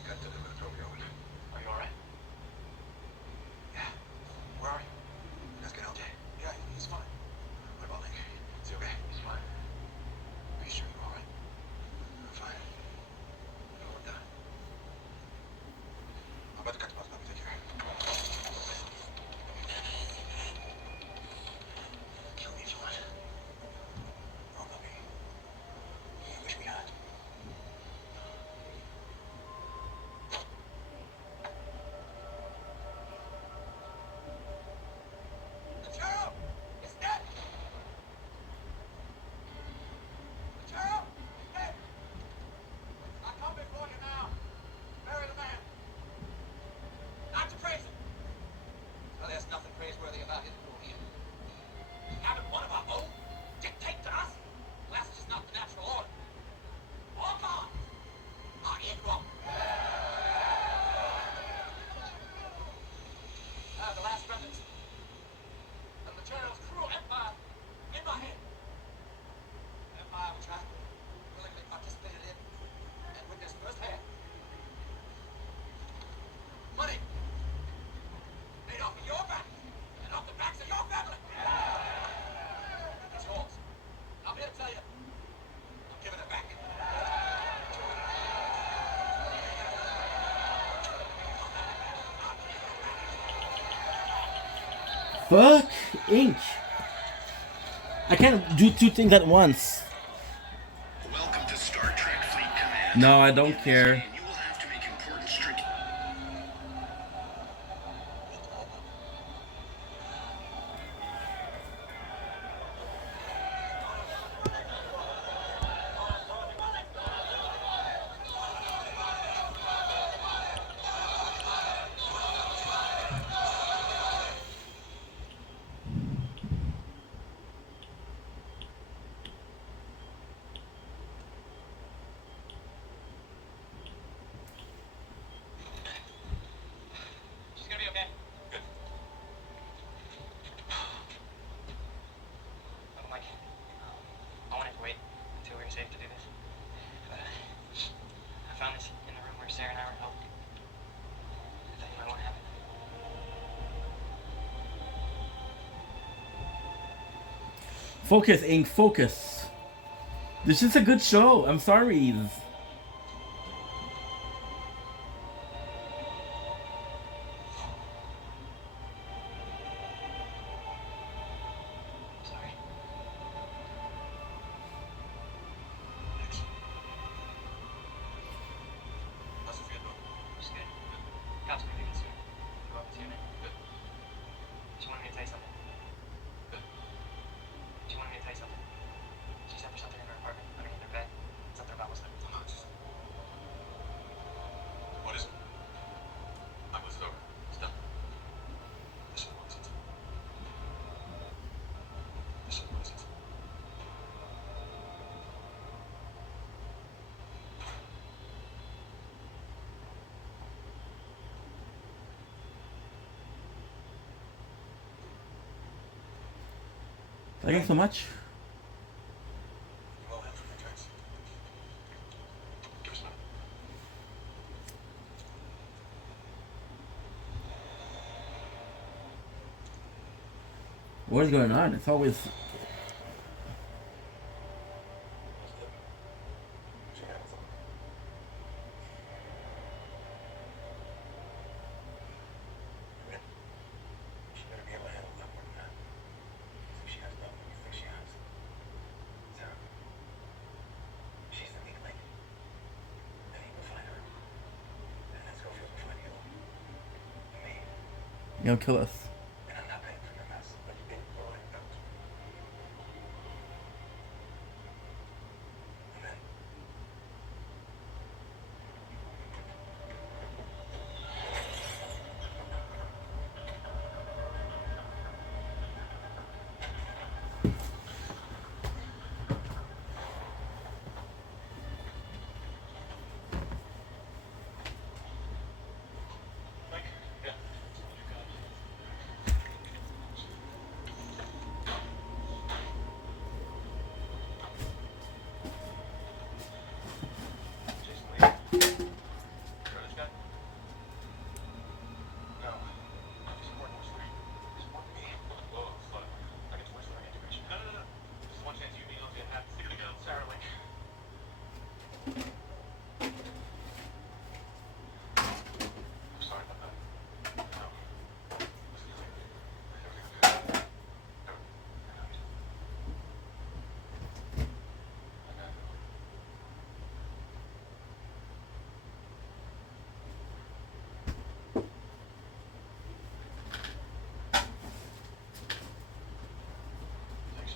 Got to deliver the trophy over there. Are you alright? Yeah. Where are you? You guys get LJ? Yeah, he's fine. What about Link? Is he okay? He's fine. Are you sure you're alright? I'm fine. No, we're done. I'm about to cut the bus. Let me take care. Kill me if you want. Oh, let me. You wish me had. Charo! It's dead! Charo! Hey! I come before you now. Bury the man. Not to praise him. Well, there's nothing praiseworthy about his rule here. Having one of our own dictate to us? Well, that's just not the natural order. All gods are in Rome. The last remnants of the Material's cruel empire in my hand. An empire which I willingly participated in and witnessed firsthand. Money made off of your back and off the backs of your family. It's yours. I'm here to tell you, I'm giving it back. Fuck Inc. I can't do two things at once. Welcome to Star Trek Fleet Command. No, I don't care. You will have to make important Focus, Ink, focus. This is a good show. I'm sorry. Sorry. Thanks. How's it feel, though? Just good. Got to maybe soon. Go up to you, man. Good. Do you want me to tell you something? Good. Do you want me to tell you something? She said there's something in her apartment, underneath her bed. Something about Muslim. I'm not just... What is it? I was over. It's done. Listen, what is it? Listen, what is it? Thank you so much. You all have from your drinks. Give us mine. What is going on? It's always She had it. You in? She better be able to handle a lot more than that. So she has nothing you think she has. Sarah. She's the weak link. Then you can find her. And let's go feel find you. And me. you'll kill us. And I'm not paying for your mess. But you did or I don't. Amen. Mike? Yeah. You got it. Jason Lee. You know this guy? No. He's important Whistler. He's important to me. Whoa, slow down. I get to Whistler integration. No. This is one chance you, me, and Olivia have. You're gonna go Sarah Link. I'm sorry about that. No. Listen to me. Everything's good. I know. I know. Thanks.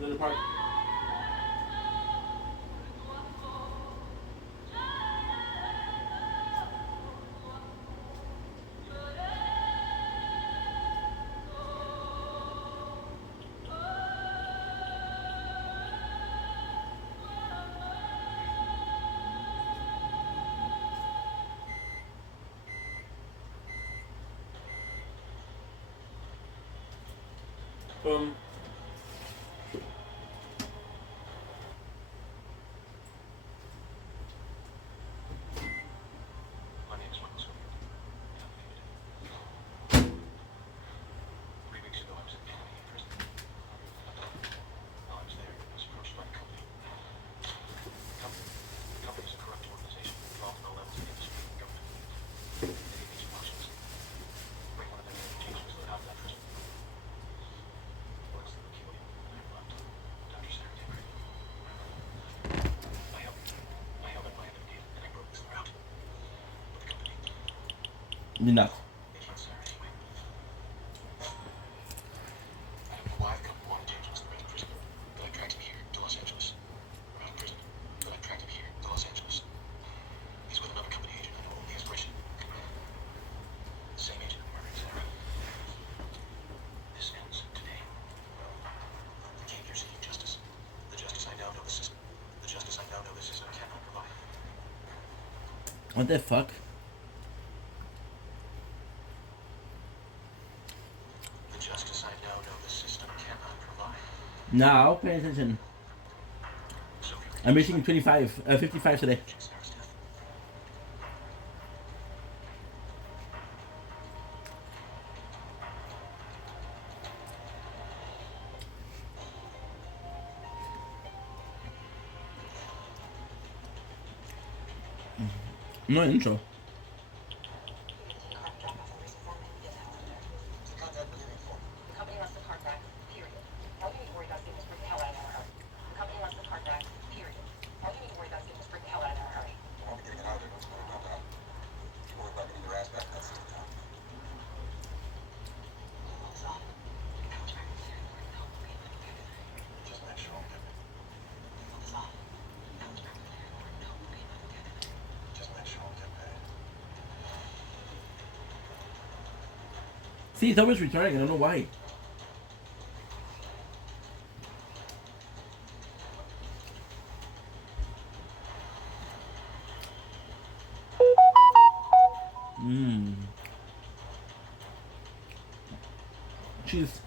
The park. My name is Michael Sumner. Three weeks ago, I was in Canadian prison. While I was there, I was approached by a company. The company is a corrupt organization involved in all levels of the industry and government. They gave me some options. Bring one of them in, James was let out of that prison. Or Did not. Agent Sarah, anyway. I don't know why the company wanted James Wilson in prison, but I tracked him here to Los Angeles. Or not in prison, but I tracked him here to Los Angeles. He's with another company agent I know only as Christian. The same agent who murdered Sarah. This ends today. I came here seeking justice. The justice I now know the system. The justice I now know the system cannot provide. What the fuck? The justice I now know the system cannot provide. Now, pay attention. So here I'm reaching 55 today. Sarah's death. No intro. The contact we're looking for. The company wants the card back, period. All you need to worry about is getting this freaking hell out of our hurry. The company wants the card back, period. All you need to worry about is getting this freaking hell out of our hurry. We won't be getting it out of there once we're dumped out. You worry about getting your ass back in that system now. Just make sure we get it. Just make sure we get paid. See, it's always returning. I don't know why. Cheese.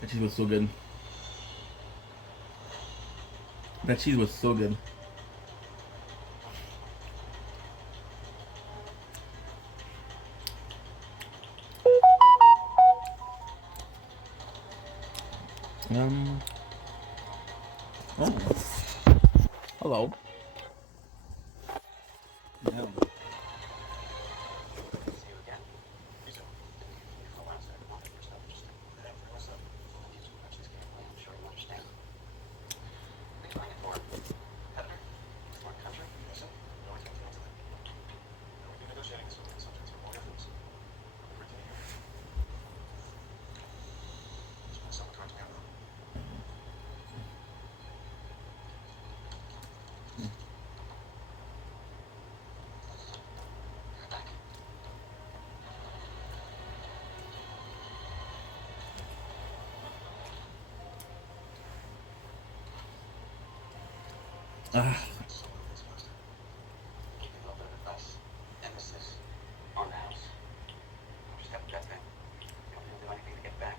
That cheese was so good. That cheese was so good. Oh. Hello. Yeah. See you again. You too. You for a while, sir. Not for stuff, just for myself. I'll use some punches game. I'm sure you understand. What are you playing it for? Competitor? Foreign country? Listen, no, we can't get into that. No, we've been negotiating this with the subjects for more efforts. We're doing it. There's been someone trying to me out. Ah. Give you a little bit of advice. Emphasis on the house. Just have a gut thing. You don't need to do anything to get back.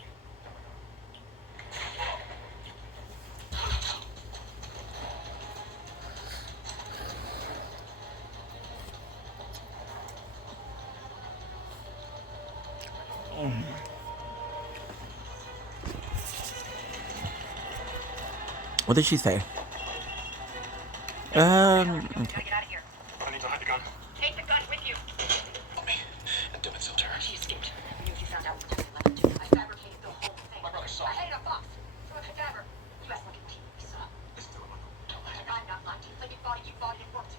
What did she say? Okay. Get out of here. I need to hide the gun. Take the gun with you. Help me. And do it, so Tara. She escaped. I knew if you found out what you left to. I fabricated the whole thing. My brother saw I it. hid in a box. Through a cadaver. You asked me to we saw. Listen to him, Michael. Don't lie to me. I'm not lying to you. It's like you bought it, it worked.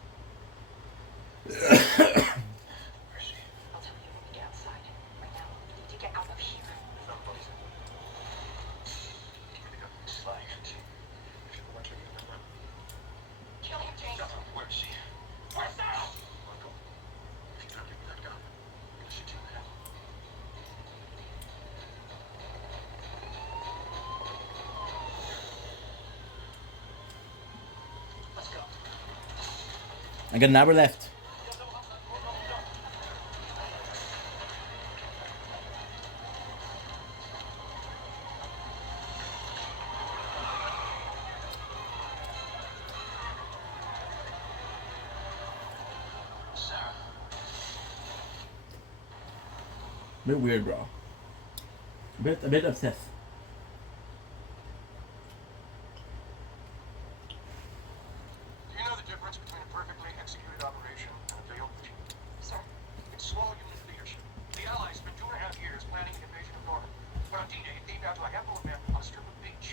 Where is she? I'll tell you when we get outside. Right now, you need to get out of here. We found bodies. Give me the gun. She's lying, isn't she? If you want to, you can run. Kill him, James. Where is she? Where's Sarah? Michael, if you don't give me that gun, I'm gonna shoot you in the head. Let's go. I got an hour left. Sarah. A bit weird, bro. A bit obsessed. Do you know the difference between a perfectly executed operation and a failed mission? Sir, It's slow human leadership. The Allies spent 2.5 years planning an invasion of Normandy. But on D-Day, it came down to a handful of men on a strip of beach.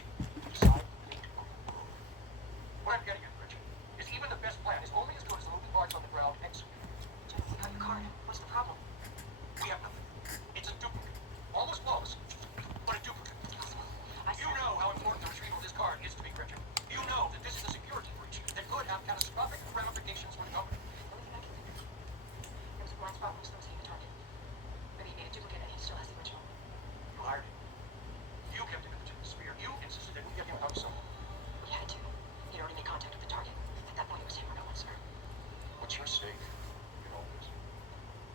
what I'm getting at, Richard, is even the best plan is only as good as the moving parts on the ground execute. James, you got your card. What's the problem? We have nothing. It's a duplicate. Almost flawless, but a duplicate. You know how important the retrieval of this card is to me, Richard. You know that this is a security breach that could have catastrophic ramifications for the company. Let me back in. There was a blind spot when he was losing the target. Maybe he made a duplicate and he still has the original. You hired him. You kept him at the tip of the spear. You insisted that we get him out of something. We had to. He'd already made contact with the target. At that point, it was him or no one, sir. What's your stake in all this?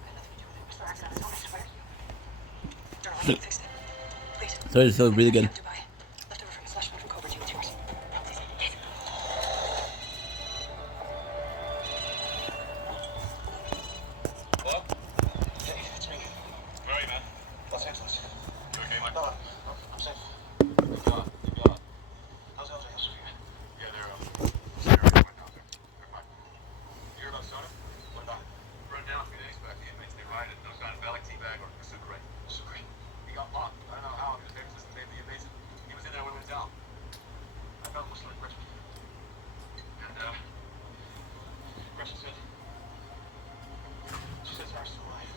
I had nothing to do with it. It was the accident on his own, I swear. Darn, I can fix it. Please. So it feels really good. Dubai. Leftover from his flesh wound from Cobra 2 with yours. Please. Hello? Hey, it's me. Where are you, man? Los Angeles. You okay, Mike? No, I'm safe. How's LJ? How's Sophia? Yeah, they're right now. They're fine. You hear about Sona? What about it? Run down a few days back. The inmates nearby had no sign of Alec T-Bag or Sucre. Sucre. He got locked. I don't know how. He was there just the inmates. He was in there when we went down. I found Whistler and Gretchen. And, Gretchen said... She said Sarah's still alive.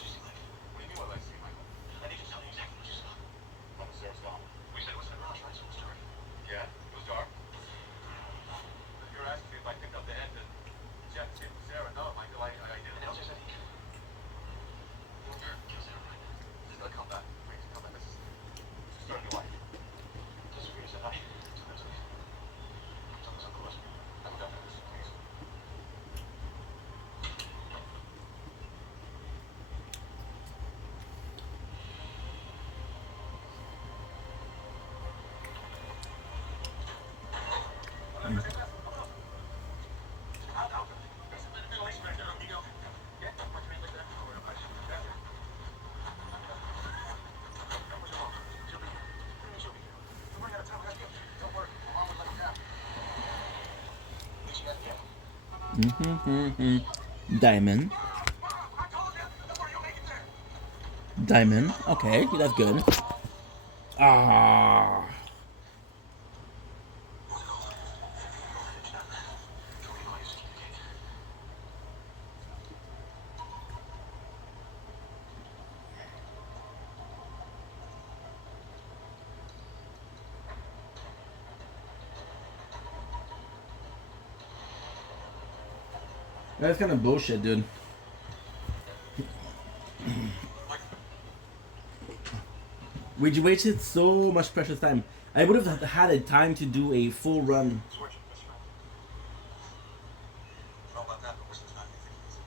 She's alive. what do you mean what I see, Michael? I need you to tell me exactly what you saw. What was Sarah's gone? We said it was in a garage, right? So it was dark. Yeah, it was dark. You were asking me if I picked up the head and checked to see if it was Sarah. No, Michael, I didn't. And LJ said he... You were there. Kill Sarah, right? Just gotta come back. Please, come back. This is starting to life. Sophia said hi. Tell them to me. Tell us Uncle Wes. I haven't done this, please. Diamond. Diamond. Okay, that's good. Ah. That's kind of bullshit, dude. We wasted so much precious time. I would have had a time to do a full run Switch. That's right. I don't know about that, but Whistler's not anything easy.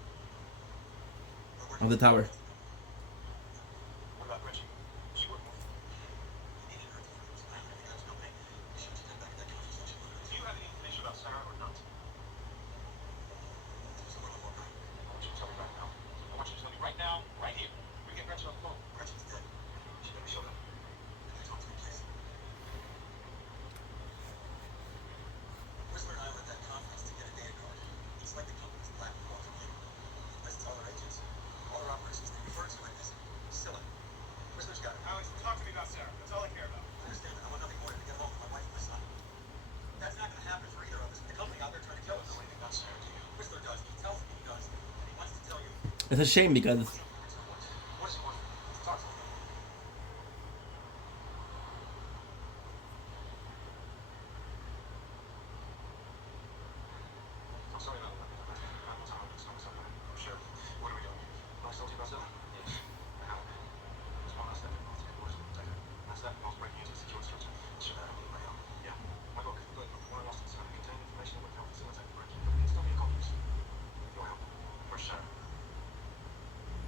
of the tower. What about Gretchen? She wouldn't move. He needed her to feel this. I think that's no pain. She was dead back at that conversation. Do you have any information about Sarah or not? There's a little more. I want you to tell me right now. I want you to tell me right now, right here. We get Gretchen on the phone. Gretchen's dead. She never showed up. And they talked to me, please. Whistler and I were at that conference to get a data card. It's like the company's platform for you. That's all our agents. All our operations, they refer to it as Scylla. Whistler's got it. Alex, talk to me about Sarah. That's all I care about. I understand that. I want nothing more than to get home to my wife and my son. That's not going to happen for either of us. The company out there trying to kill us. I don't know anything about Sarah, do you? Whistler does. He tells me he does. And he wants to tell you. It's a shame because What does he want? Talk to me. I'm sorry about that. I'm sorry. I'm sure. What are we doing? Have I told you about Scylla? Yes. I haven't. There's one last step involved. What is it? Last step involves breaking into a secure structure. Should I have my own? Yeah. My book. Good. One lost in Scylla contained information that would help Scylla's break. But it can still be accomplished. Your help. For sure.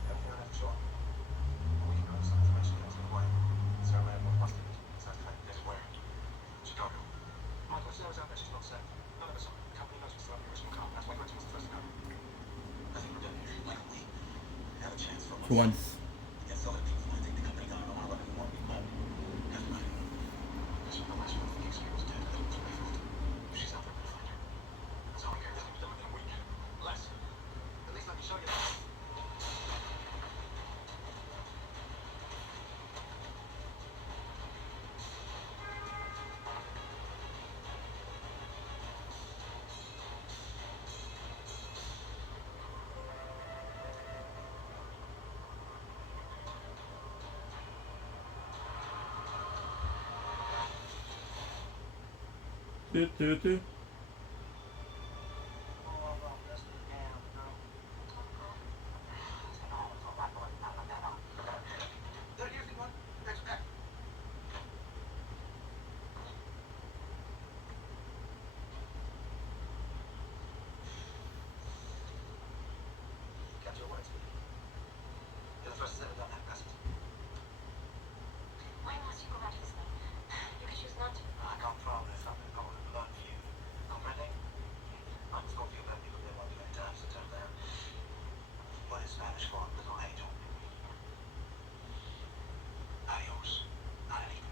Everything I have to show up. We can grab some information that's in Hawaii. Sarah may have more busted. Besides the fact that where? Chicago. Michael, if Sarah's out there, she's not safe. None of us are. The company knows we still have the original card. That's why Gretchen was the first to go. I think we're done here. Michael, we have a chance for once. Against other people, I think the company down. I don't want to let anyone be home. Everybody. There's no question that the case was dead. I think it's my fault. If she's out there, we'll find her. That's all I care. This can be done within a week. Less. At least let me show you that. Capture your words. You're the first who's ever done that, Bassett. Why must you go back to this thing? You could choose not to. I can't promise something I would have learned for you. Comprende? I'm Scorpio, but people been one too many times to turn down. What is Spanish for little angel? Adios, Angelito.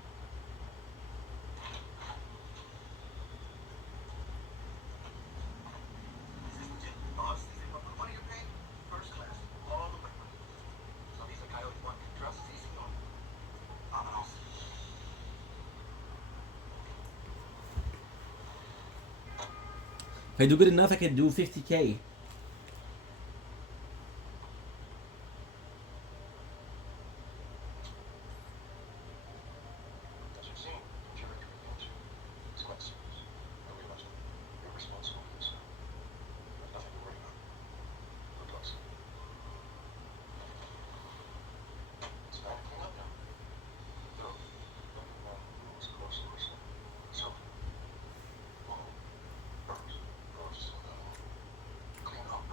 Is this legit? Honestly, what money you're paying? First class, all the way. So these are Coyote 1. Trust is easy on. Vámonos. If I do good enough, I can do 50K. As you've seen, your record against you is quite serious. I realize that you're responsible for this. There's nothing to worry about. Good luck, sir. It's time to clean up now. No, rules, of course. So, well, first, clean up.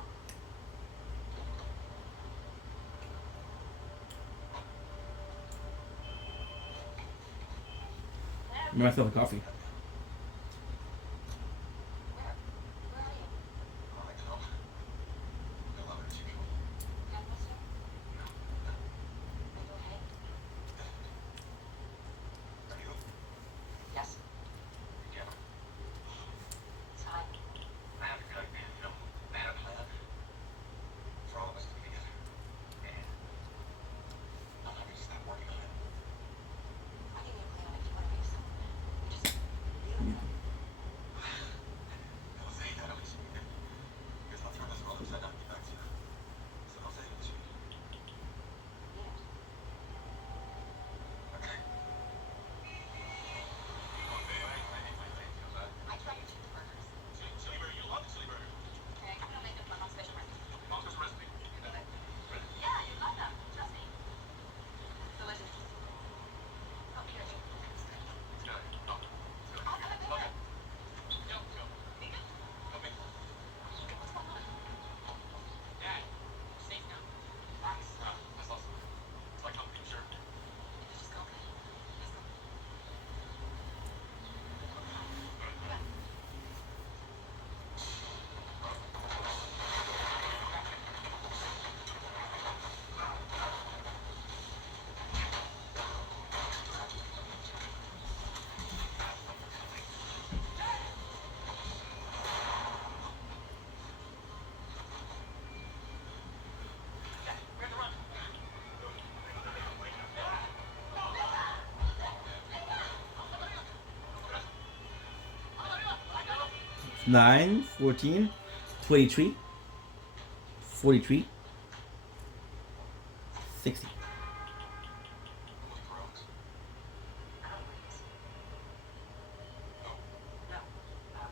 Make myself a coffee. Where are you? I'd like to know. I love it as usual. God bless you. Are you okay? Are you? Yes. Yeah. It's fine. I have a good idea, you know. I had a plan for all of us to be together. And I'm not going to stop working on it. I can get a plan if you want to make some. You just Don't say that, Alicia. Because I'll turn this world upside down and get back to you. So don't say it, Alicia. need it. Okay. Come on, babe. I feel that. I tried your chicken burgers. Chili burger. You love the chili burger. Okay, I'm gonna make them from my special recipe. Mom's recipe. Yeah, you love them. Trust me. Delicious. Oh, here. It's good. Oh, it's good. I'll come and pick Okay. it. Go. Mika? Help me. What's going on? Dad, we're safe now. Max, That's awesome. It's like comfy, sure. it's just go good. Let's go. We have to run. 9, 14, 23, 43, 60. Looking for Alex. I don't know where he is. No. No.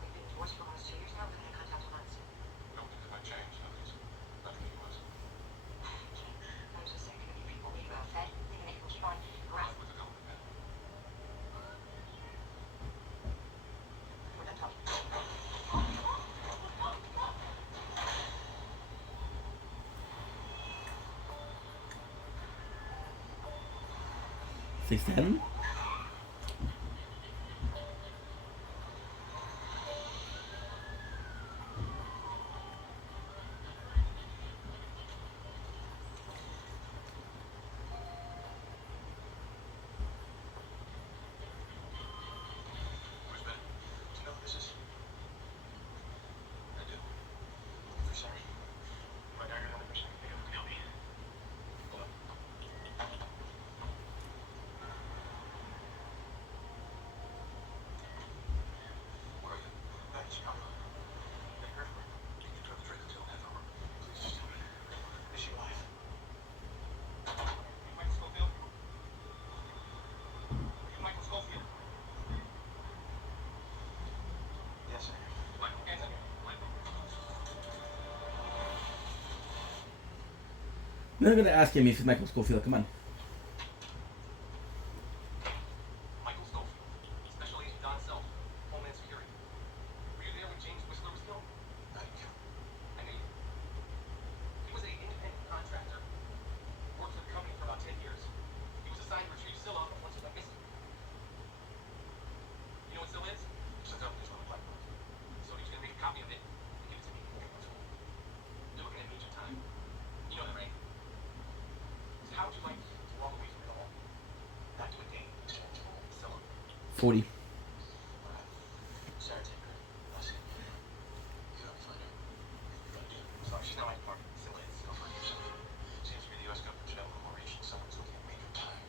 We've been divorced for almost 2 years now. We've been in contact once. No, because if I change, nothing he was. I was just saying, could be people we fed, thinking they can keep on I harassing. was a government man. We're done talking. 67. Where's Ben? Do you know who this is? I do. I'm very sorry. My dagger, another person I can think of who can help me. Hold on. Then I'm gonna ask him if he's Michael Scofield. Come on. Michael Schofield, Special Agent Don Self, Homeland Security. Were you there when James Whistler was killed? I didn't kill him. I know you. He was an independent contractor. Worked for the company for about 10 years. He was assigned to retrieve Scylla once it went missing. You know what Scylla is? It's the company's on the black book. So he's gonna make a copy of it and give it to me. You're looking at major time. You know that, right? So how would you like to walk away from it all? Back to a day. Scylla. 40. Sarah Taker. I'll see. You help me find her. You're gonna do it. Sorry, she's not my partner. Scylla is. Go find yourself. Seems to be the U.S. government should have a little more reach. Someone's looking at major time.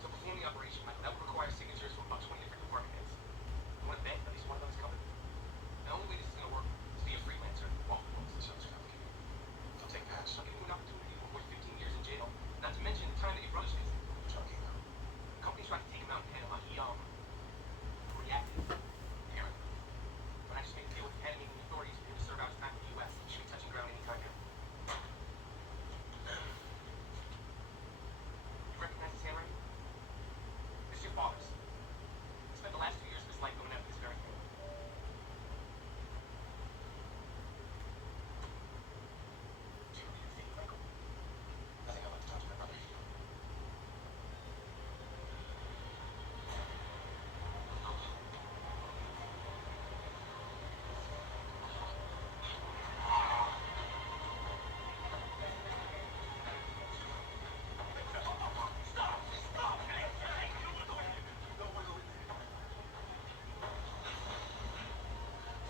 To perform the operation, Michael, that would require signatures from about 20 different department heads. You want to bet at least one of them is covered? The only way this is going to work is via freelancer. Well, This sounds complicated. I'll take pass. I'm giving you an opportunity to avoid 15 years in jail. Not to mention the time that your brother's facing. What are you talking about? The company tried to take him out in Panama. He reacted. Aaron. When I just made a deal with the Academy and the authorities for him to serve out his time in the U.S., he should be touching ground anytime now. You recognize his handwriting? This is your father's. He spent the last 2 years of his life going after this very thing. Do you really think, Michael? I think I'd like to talk to my brother.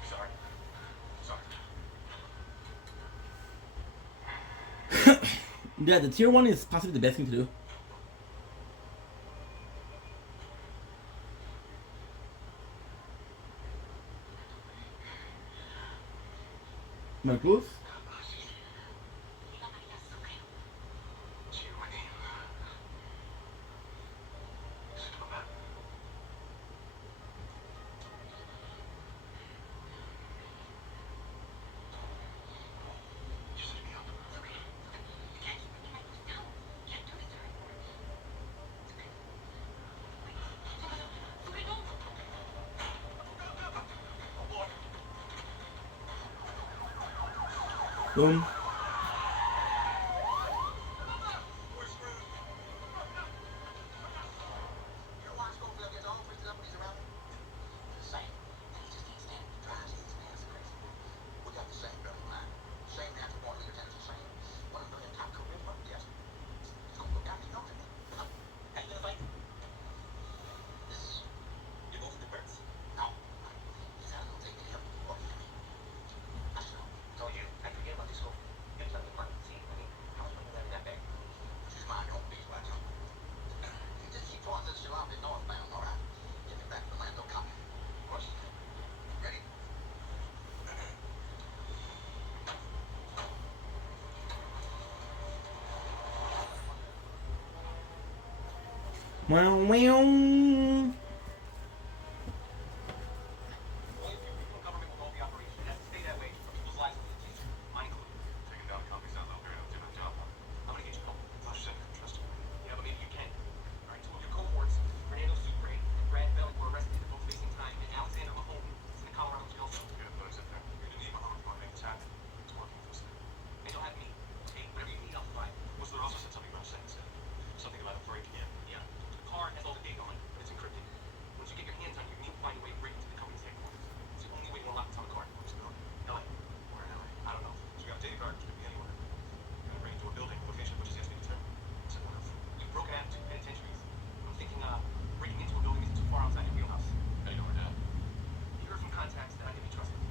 Sorry. Sorry. Yeah, the tier 1 is possibly the best thing to do. Am I close? Say my name. Is it about? You're setting me up. Boom. You know why Schofield gets all twisted up when he's around me? The same. And he just can't stand it. He drives these fans crazy. We got the same battle line. Same natural born leader tendencies. Same 1 million top career fucking guest. Schofield got me knows it. How you gonna fight? This. You're both in the birds. No. He's not gonna take me to him. Or me. I just know. Told you, I forget about this whole. You have the partner. See, I mean, how much money is that in that bag? She's mine. Don't be like him. You just keep pouring this jalopy northbound, all right? Get me back to Lando Copy. Of course. Ready? Wow, wow. Only a few people in government will know the operation. It has to stay that way for people's lives in the future. Mine included. Taking down a company sounds like they're doing a job. I'm gonna get you help. I should have trusted me. Yeah, but maybe you can. All right, two of your cohorts, Fernando Sucre and Brad Bellick, were arrested, both facing time, and Alexander Mahone is in the Colorado jail cell. You're gonna put us in there. You're gonna need my arm. You want to make this happen. It's working for us. And you'll have me. Okay, whatever you need, I'll provide. Whistler also said something about Shanks. Something about him breaking in. Yeah, the card has all the data on it, but it's encrypted. Once you get your hands on it, you need to find a way to break into the company's headquarters. It's the only way to unlock the card. Which building? LA. Where in LA? I don't know. So you got a data card, which could be anywhere. You're gonna bring it to a building, location which is yet to be determined. What's it worth? We've broken out 2 penitentiaries. I'm thinking breaking into a building isn't too far outside your wheelhouse. How do you know where Dad? You heard from contacts that I can be trusted.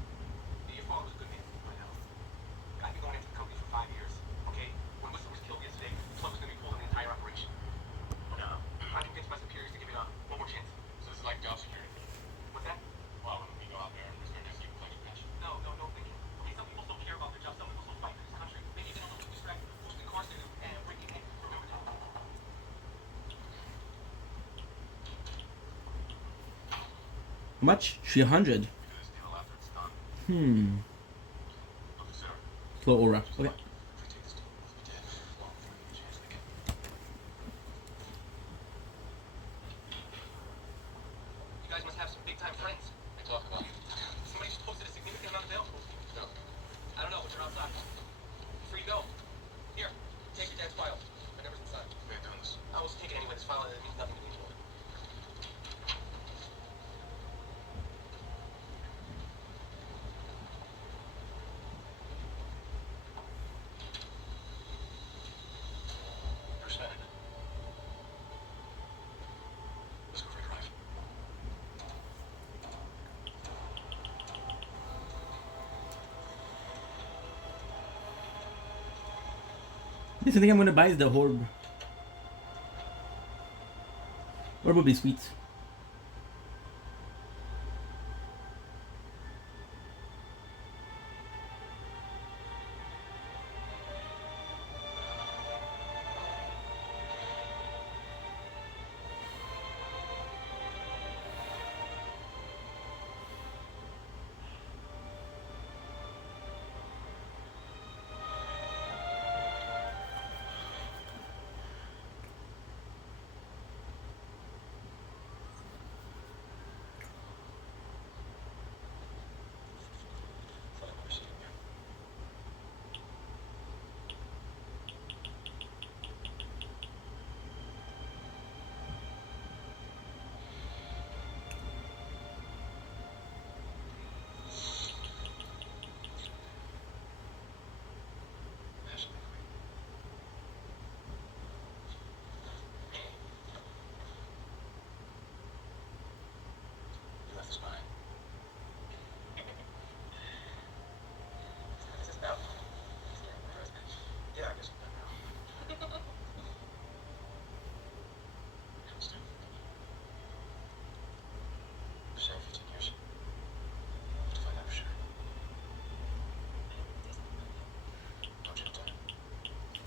Your father was a good man. I know. I've been going after the company for 5 years. Okay? When Whistler was killed yesterday, the plug was going to be pulled on the entire operation. I convinced my superiors to give it one more chance. So this is like job security. What's that? Well, when we go out there, we're gonna just keep playing your pension. No, thank you. Okay, some people still care about their job. Some people still fight for this country. Maybe you can also distract who's incarcerated and breaking in. Remember that. Much? 300. Do this deal after it's done. Hmm. Look at Sarah. Slow aura. Okay. If we take this deal, we'll be dead long before friends. What are you talking about? Somebody just posted a significant amount of bail. No. I don't know, but you're outside. Free go. Here, take your dad's file. My number's inside. We ain't doing this. I was taking anyway. This file, it means nothing to me anymore. Bruce Bennett. Let's go for a drive. This thing I'm gonna buy is the Orb. Orb would be sweet. Thought I never seen you. Ashley, you left this behind. Is this now? Yeah, I guess I'm done now. Stu? Say 15 years. To find out for sure. No jail time.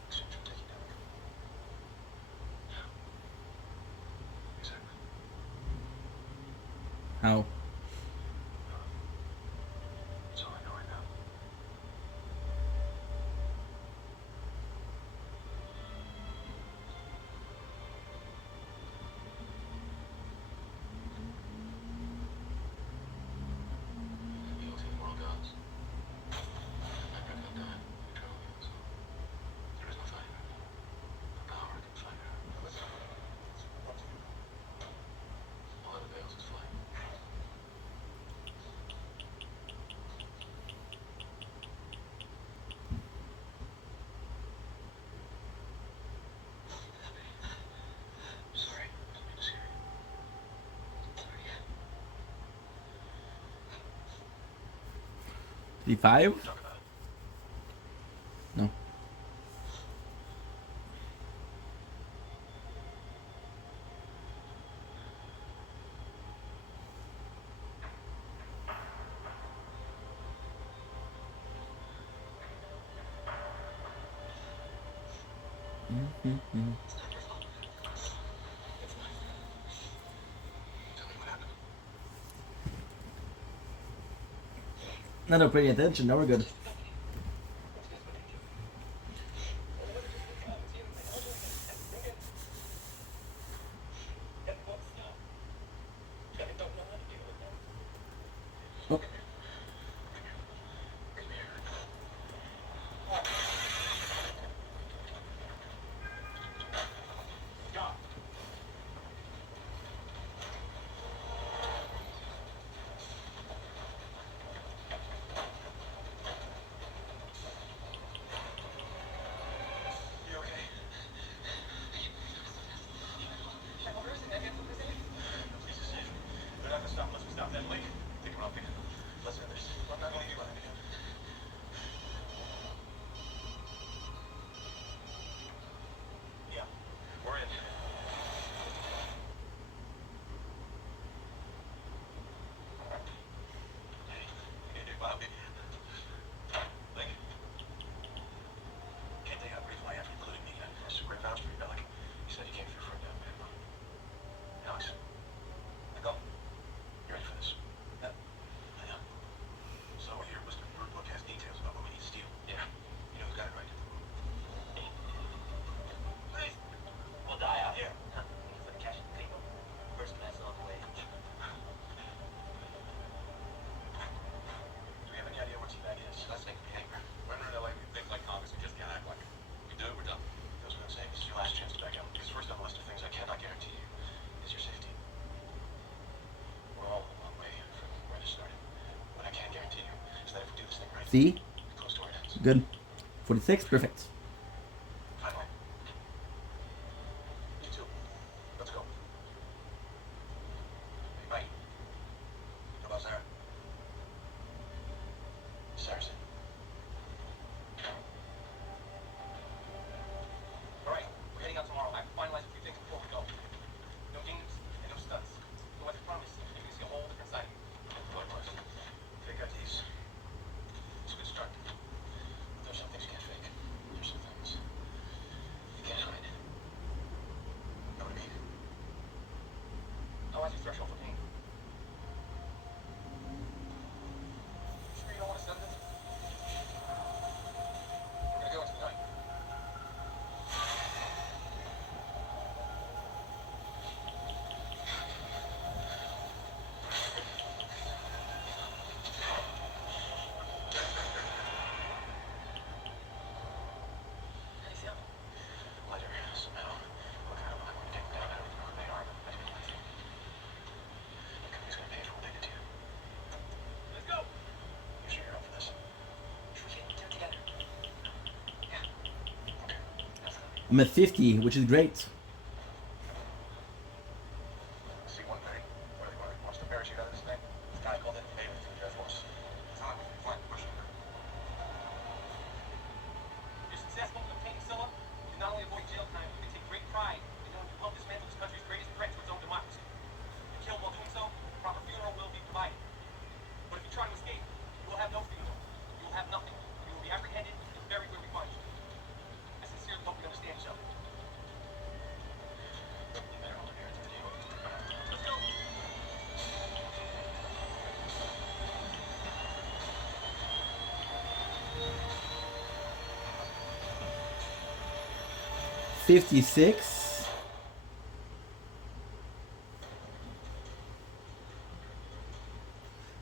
Exchange for taking down. Yeah. Exactly. How? That's all I know right now. The ultimate moral gods. I'm not gonna die. Eternally, so there is no fighting her. No power can fight her. All that avails is flight. Sorry, I didn't mean to scare you. 35? Talk about it. No. Not paying attention. Now we're good. Oh. You okay? My orders and I got some vicinity. This is safe. They're not gonna stop unless we stop that lake. Take him out there. 50. Close to where it ends. Good. 46. Perfect. Finally. You too. Let's go. Hey, Mike. How about Sarah? Sarah's in. All right, we're heading out tomorrow. I have to finalize a few things before we go. No games and no stunts. So as I promised, you're gonna see a whole different side of me. Likewise. Fake IDs. It's a good start. But there's some things you can't fake. There's some things you can't hide. Know what I mean? How is your threshold for pain? Sure you don't want to send this? We're gonna go into the night. How do you feel? Lighter, somehow. Look, I don't know. I'm going to take them down. I don't know who they are, but I feel like the company's going to pay for what they did to you. Let's go. You sure you're up for this? We can do it together. Yeah. Okay. Absolutely. I'm at 50, which is great. See one thing. What do they want? Wants to parachute out of this thing? This guy called in David from the Air Force. It's not like we can fly the push. If you're successful in obtaining Scylla, you not only avoid jail time, you can take great pride in knowing you helped dismantle this country's greatest threat to its own democracy. If you're killed while doing so, a proper funeral will be provided. But if you try to escape, you will have no funeral. You will have nothing. You will be apprehended and buried where we find you. I sincerely hope we understand each other. You better hold your hands with you. Let's go. 56.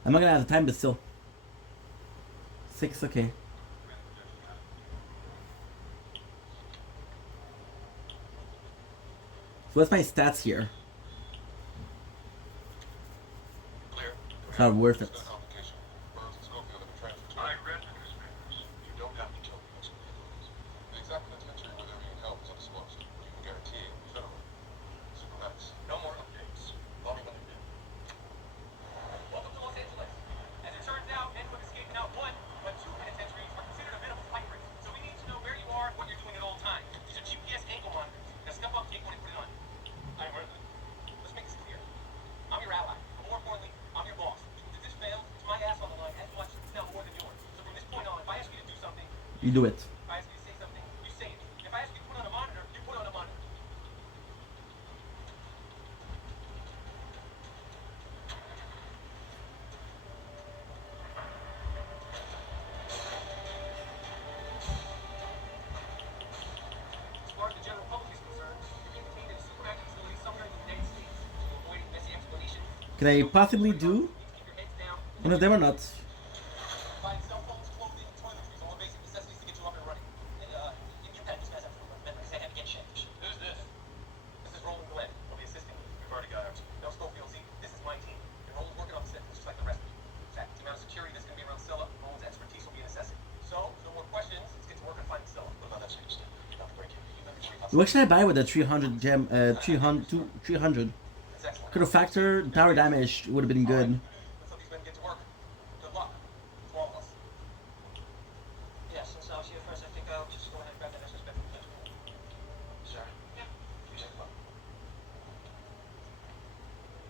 I'm not gonna have the time, but still. 6, okay. So what's my stats here? Clear. It's not worth it. There's no complication. Burns and Schofield have been transferred to I read the newspapers. You don't have to kill the most criminals. The exact penitentiary where they're being held is undisclosed, but you can guarantee it will be federal. Supermax. No more updates. Call me when they're due. Welcome to Los Angeles. As it turns out, men who have escaped not one, but two penitentiaries are considered a bit of a flight risk. So we need to know where you are and what you're doing at all times. These are GPS ankle monitors. Now step up, take one, and put it on. I am worth it. Let's make this clear. I'm your ally, but more importantly, I'm your boss. If this fails, it's my ass on the line as much, if not more than yours. So from this point on, if I ask you to do something, You do it. if I ask you to say something, you say it. If I ask you to put on a monitor, you put on a monitor. As far as the general public is concerned, you're being detained in a supermax facility somewhere in the United States. To avoid messy explanations, Can I possibly do keep your heads down. one of them or not? Buying cell phones, clothing, and toiletries, all the basic necessities to get you up and running. You pat these guys up for a minute. I have to get changed. Who's this? This is Roland Glenn. He'll be assisting me. We've already got ours. No, Schofield, see, this is my team. And Roland's working on the set, just like the rest of you. In fact, the amount of security that's going to be around Scylla, Roland's expertise will be a necessity. So, no more questions. Let's get to work on finding Scylla. What about that same step? Not the break-in. You remember 3 months What should I buy with the 300 gem? 300. That's excellent. Could have factor tower damage would have been good. Let's let these men get to work. Good luck. To all of us. Yeah, since I was here first, I think I'll just go ahead and grab that SS bed from the desk. Sarah? Yeah. You take a look.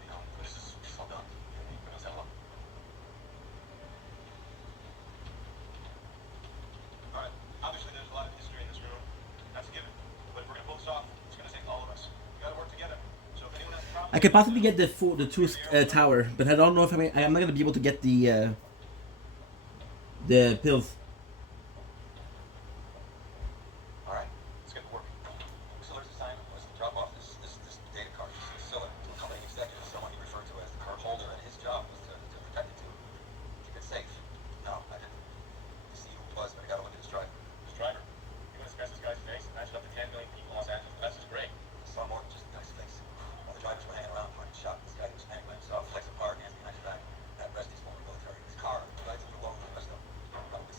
You know, this is all done. We're gonna settle up. All right. Obviously, there's a lot of history in this room. That's a given. But if we're gonna pull this off, it's gonna take all of us. We gotta work together. So if anyone has a problem, I could possibly get the two tower, but I don't know if I'm not gonna be able to get the pills. all right, let's get to work. Siller's assignment was to drop off this data card, this Siller, to a company executive, someone he referred to as the card holder, and his job was to protect it, to keep it safe. No, I didn't see who it was, but I got to look at his driver. This driver, you want to smash this guy's face and match it up to 10 million people in Los Angeles? That's just great. I saw more than just the guy's face. Other drivers were hanging around, pointing shot. This guy was standing by himself, legs apart, hands behind his back. That rest is former military. His car, the guys that were alone with the rest of them. Probably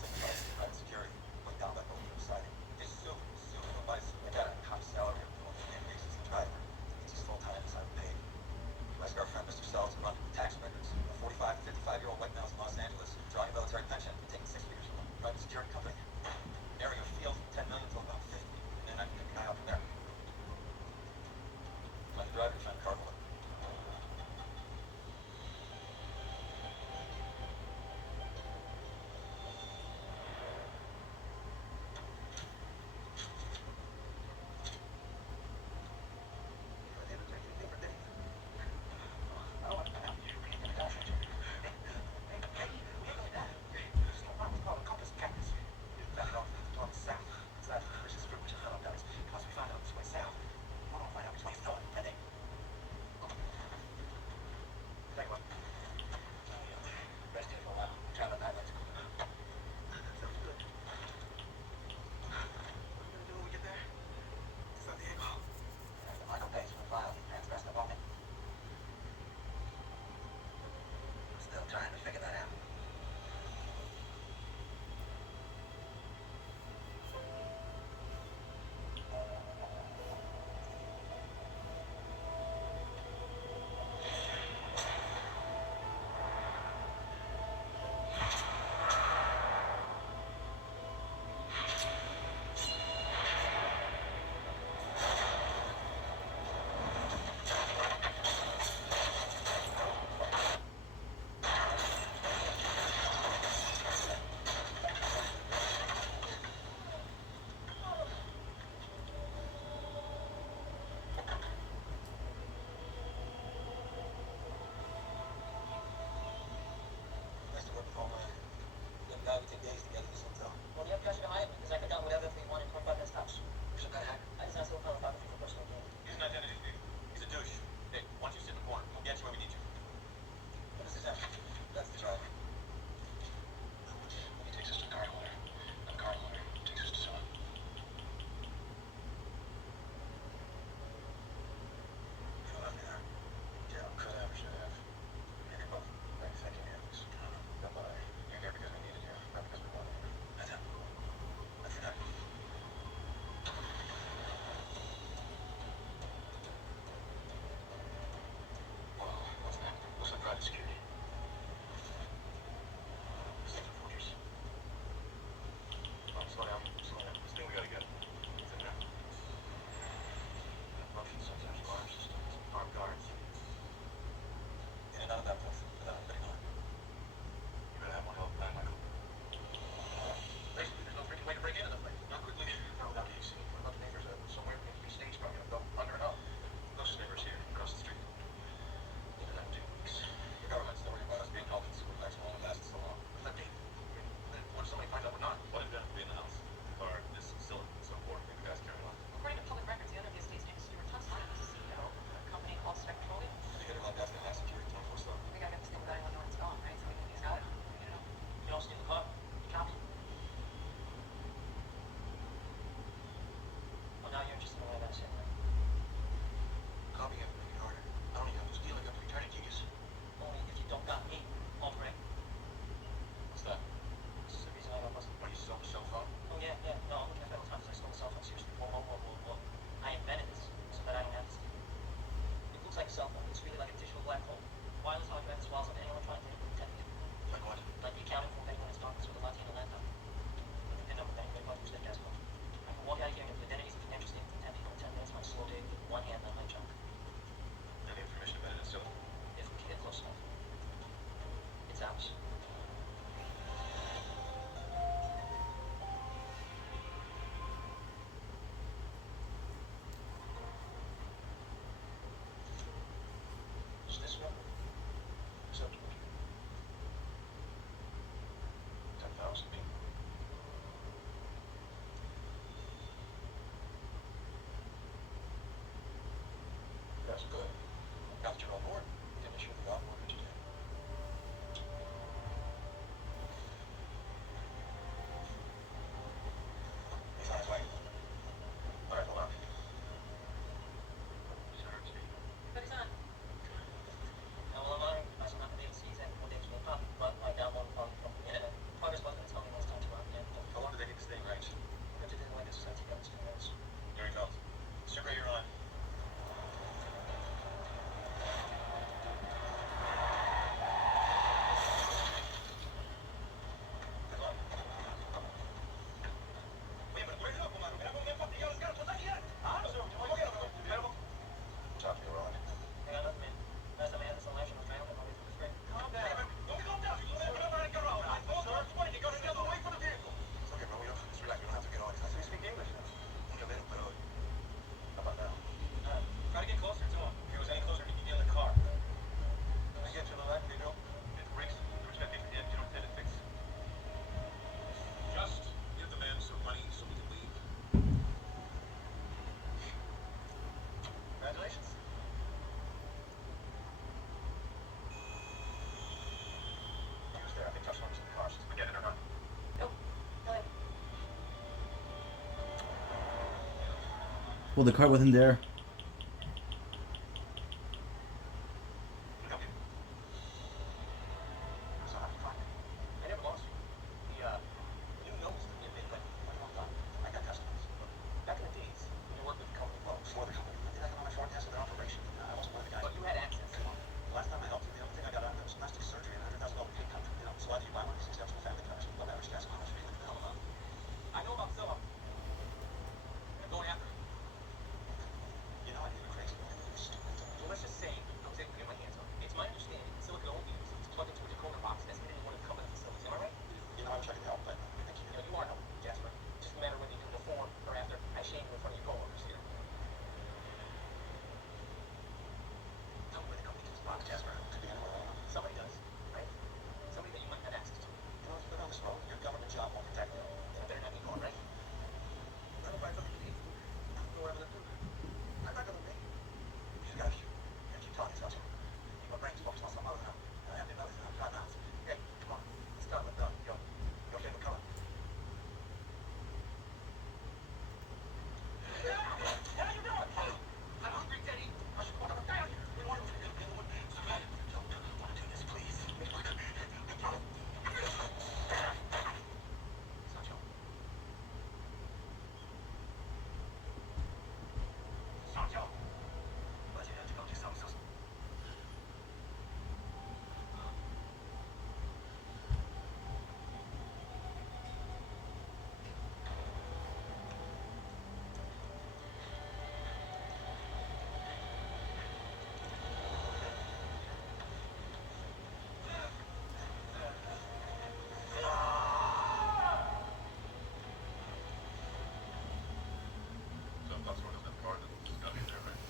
Well, the car wasn't there. Okay. So how did you find me? I never lost you. New knows that they've been like a long time. I got customers. But back in the days, when you worked with the company, well, before the company, I did have on my forecast of their operation. I wasn't one of the guys. But you had access. Come on. Last time I helped you, the only thing I got out of it was plastic surgery and $100,000 pay cut. So either you buy one of these exceptional family cars, above average gas mileage, or you live in the hell of a... I know about Zillow. I'm going after it. You know, I think you're crazy. You're stupid. Well, let's just say I was able to get my hands on it. It's my understanding that Silicon only is plugged into a decoder box that's hidden in one of the company facilities. Am I right? You know, I wish I could help, but I think You know, you are helping, Jasper. Just no matter whether you do it before or after I shame you in front of your coworkers here. tell me where the company keeps the box, Jasper. Could be anywhere around. Somebody does, right? Somebody that you might have access to. You know, if you live on this road, your government job won't protect you. That better not be caught, right? I don't buy from you. Go over there. I'm not gonna make it. You just gotta keep talking, don't you? Keep my brains focused on some other now. I have another thing I'm trying out. Hey, come on. Let's start with your favorite color. What are you doing? I'm hungry, Teddy. I should walk up and down here. We want to get in the wood. Don't want to do this, please. Sancho. Sancho. Why'd you have to go do something so... So that's what is that car that's got in there, right?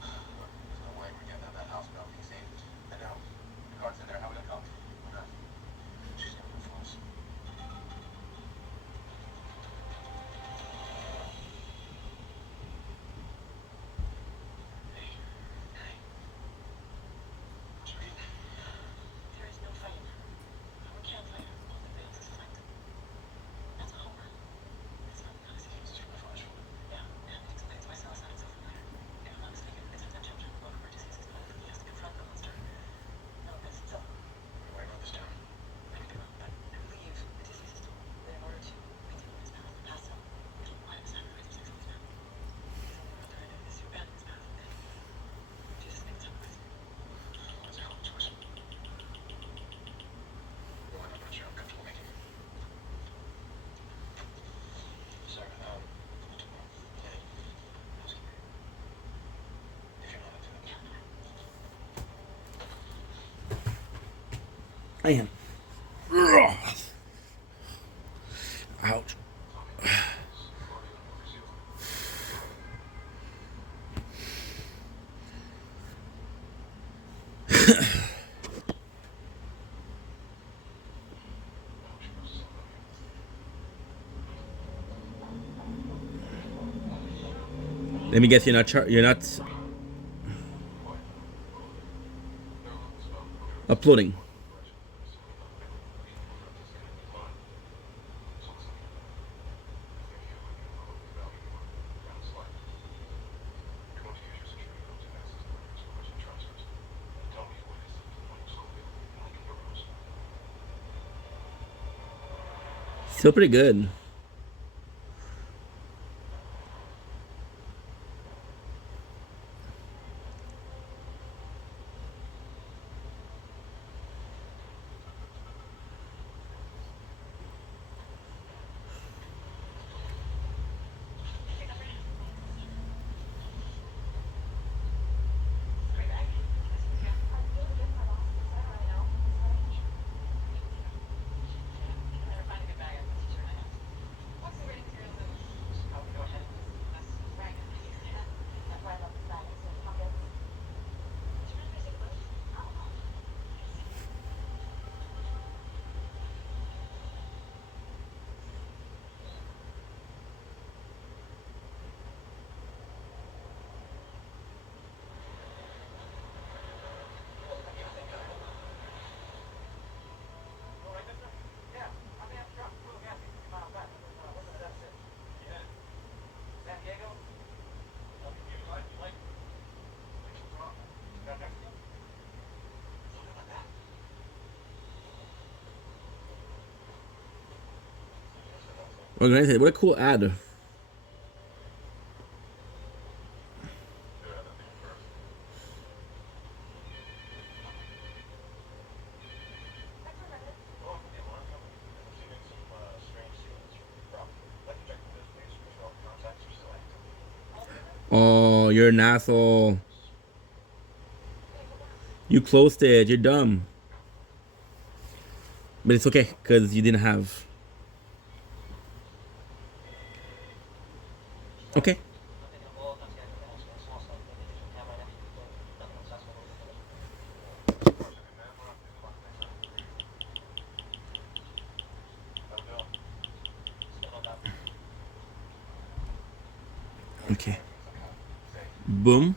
There's no way we're getting out of that house without being seen. I know. The car's in there. How are we gonna come? Okay. She's gonna go for us. Hey. What you eating? There is no fight. We can't fight. All that fails is fight. That's a homer. It's not honestly. It's just my flash food. Yeah, and it explains why Silas sounded so familiar. If I'm not mistaken, it's at that chapter in the book where Odysseus is told that he has to confront the monster. No, it's Scylla. Where about this town? I could be wrong, but I believe Odysseus is told that in order to continue his path past Scylla, he might have sacrificed himself to his men. His only alternative is to abandon his path, and Jesus made the sacrifice. That's a hell of a choice. Well, I'm not sure I'm comfortable making it. Sorry, Kenny, housekeeping. If you're not into it. I am. Ouch. Let me guess, you're not uploading. Still pretty good. Organized. What a cool ad. Oh, you're an asshole. You closed it. You're dumb. But it's okay, because you didn't have. Okay. Okay. Boom.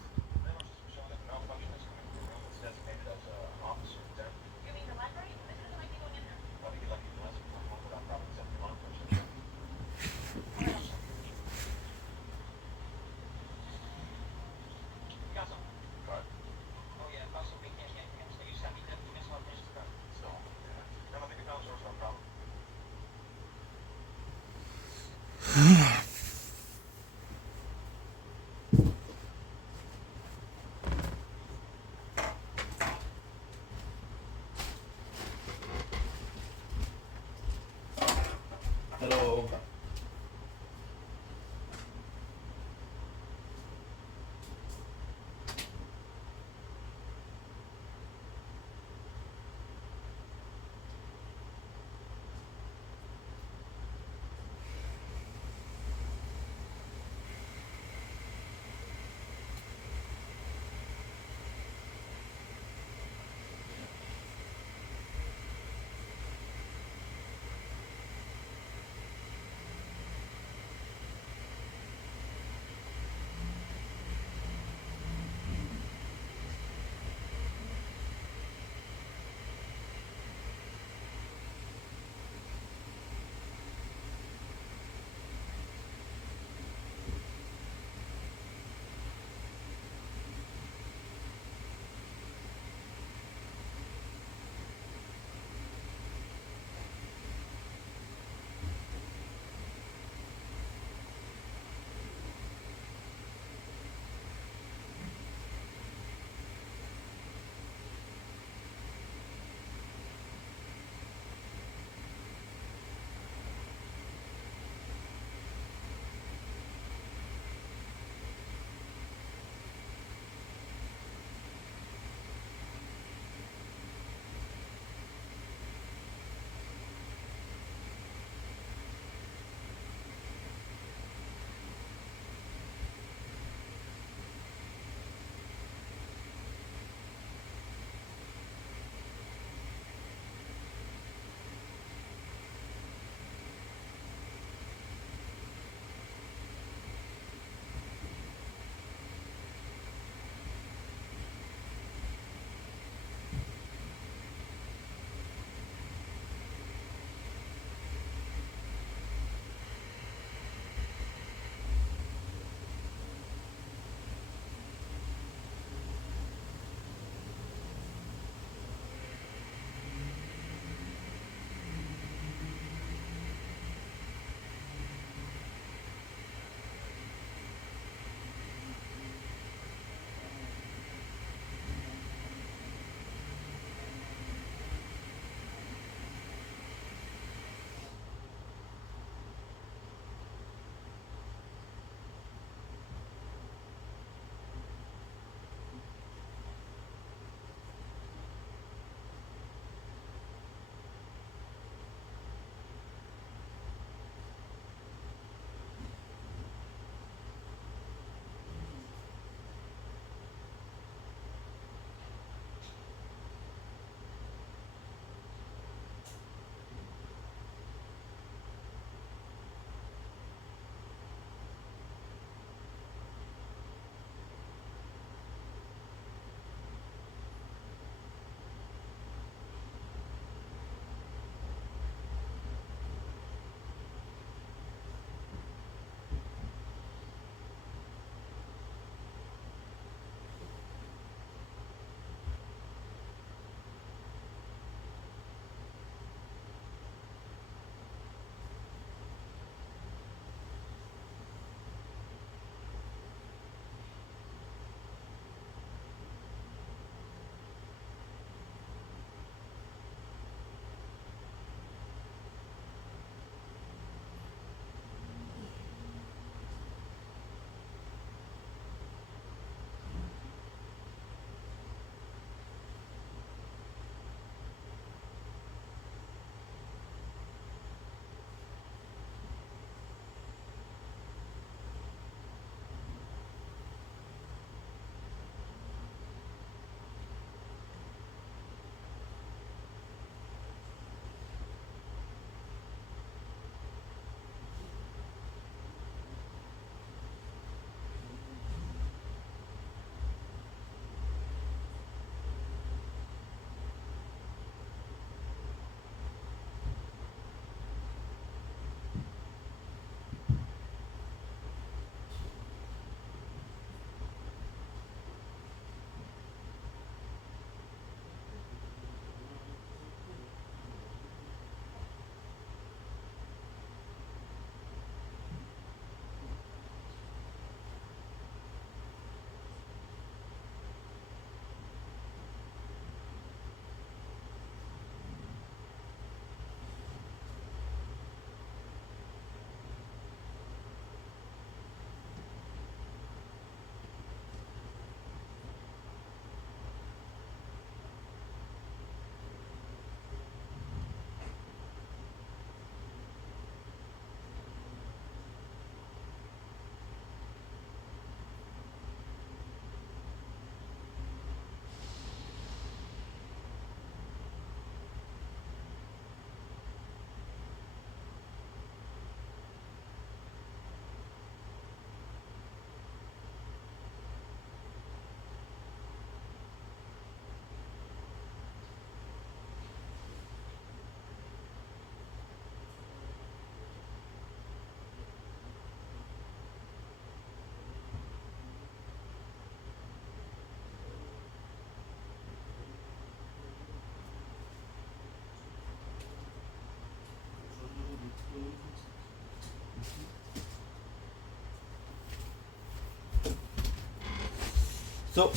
So,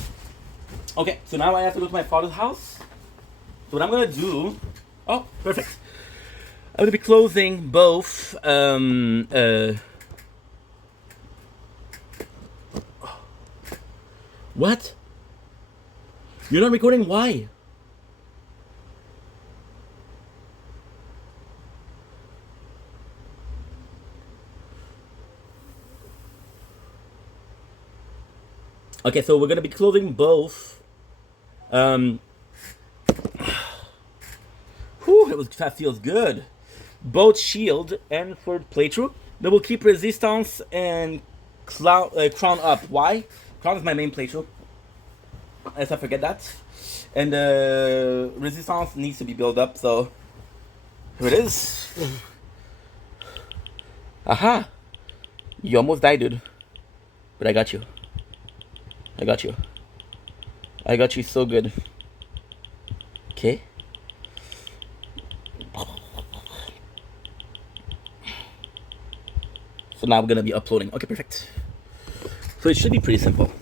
okay, so now I have to go to my father's house. So what I'm gonna do, oh, perfect. I'm gonna be closing both, what? You're not recording? Why? Okay, so we're gonna be closing both. Whew, that feels good. Both shield and third playthrough. They will keep resistance and crown up. Why? Crown is my main playthrough. Let's not forget that. And resistance needs to be built up, so here it is. Aha! You almost died, dude. But I got you. I got you. I got you so good. Okay. So now we're gonna be uploading. Okay, perfect. So it should be pretty simple.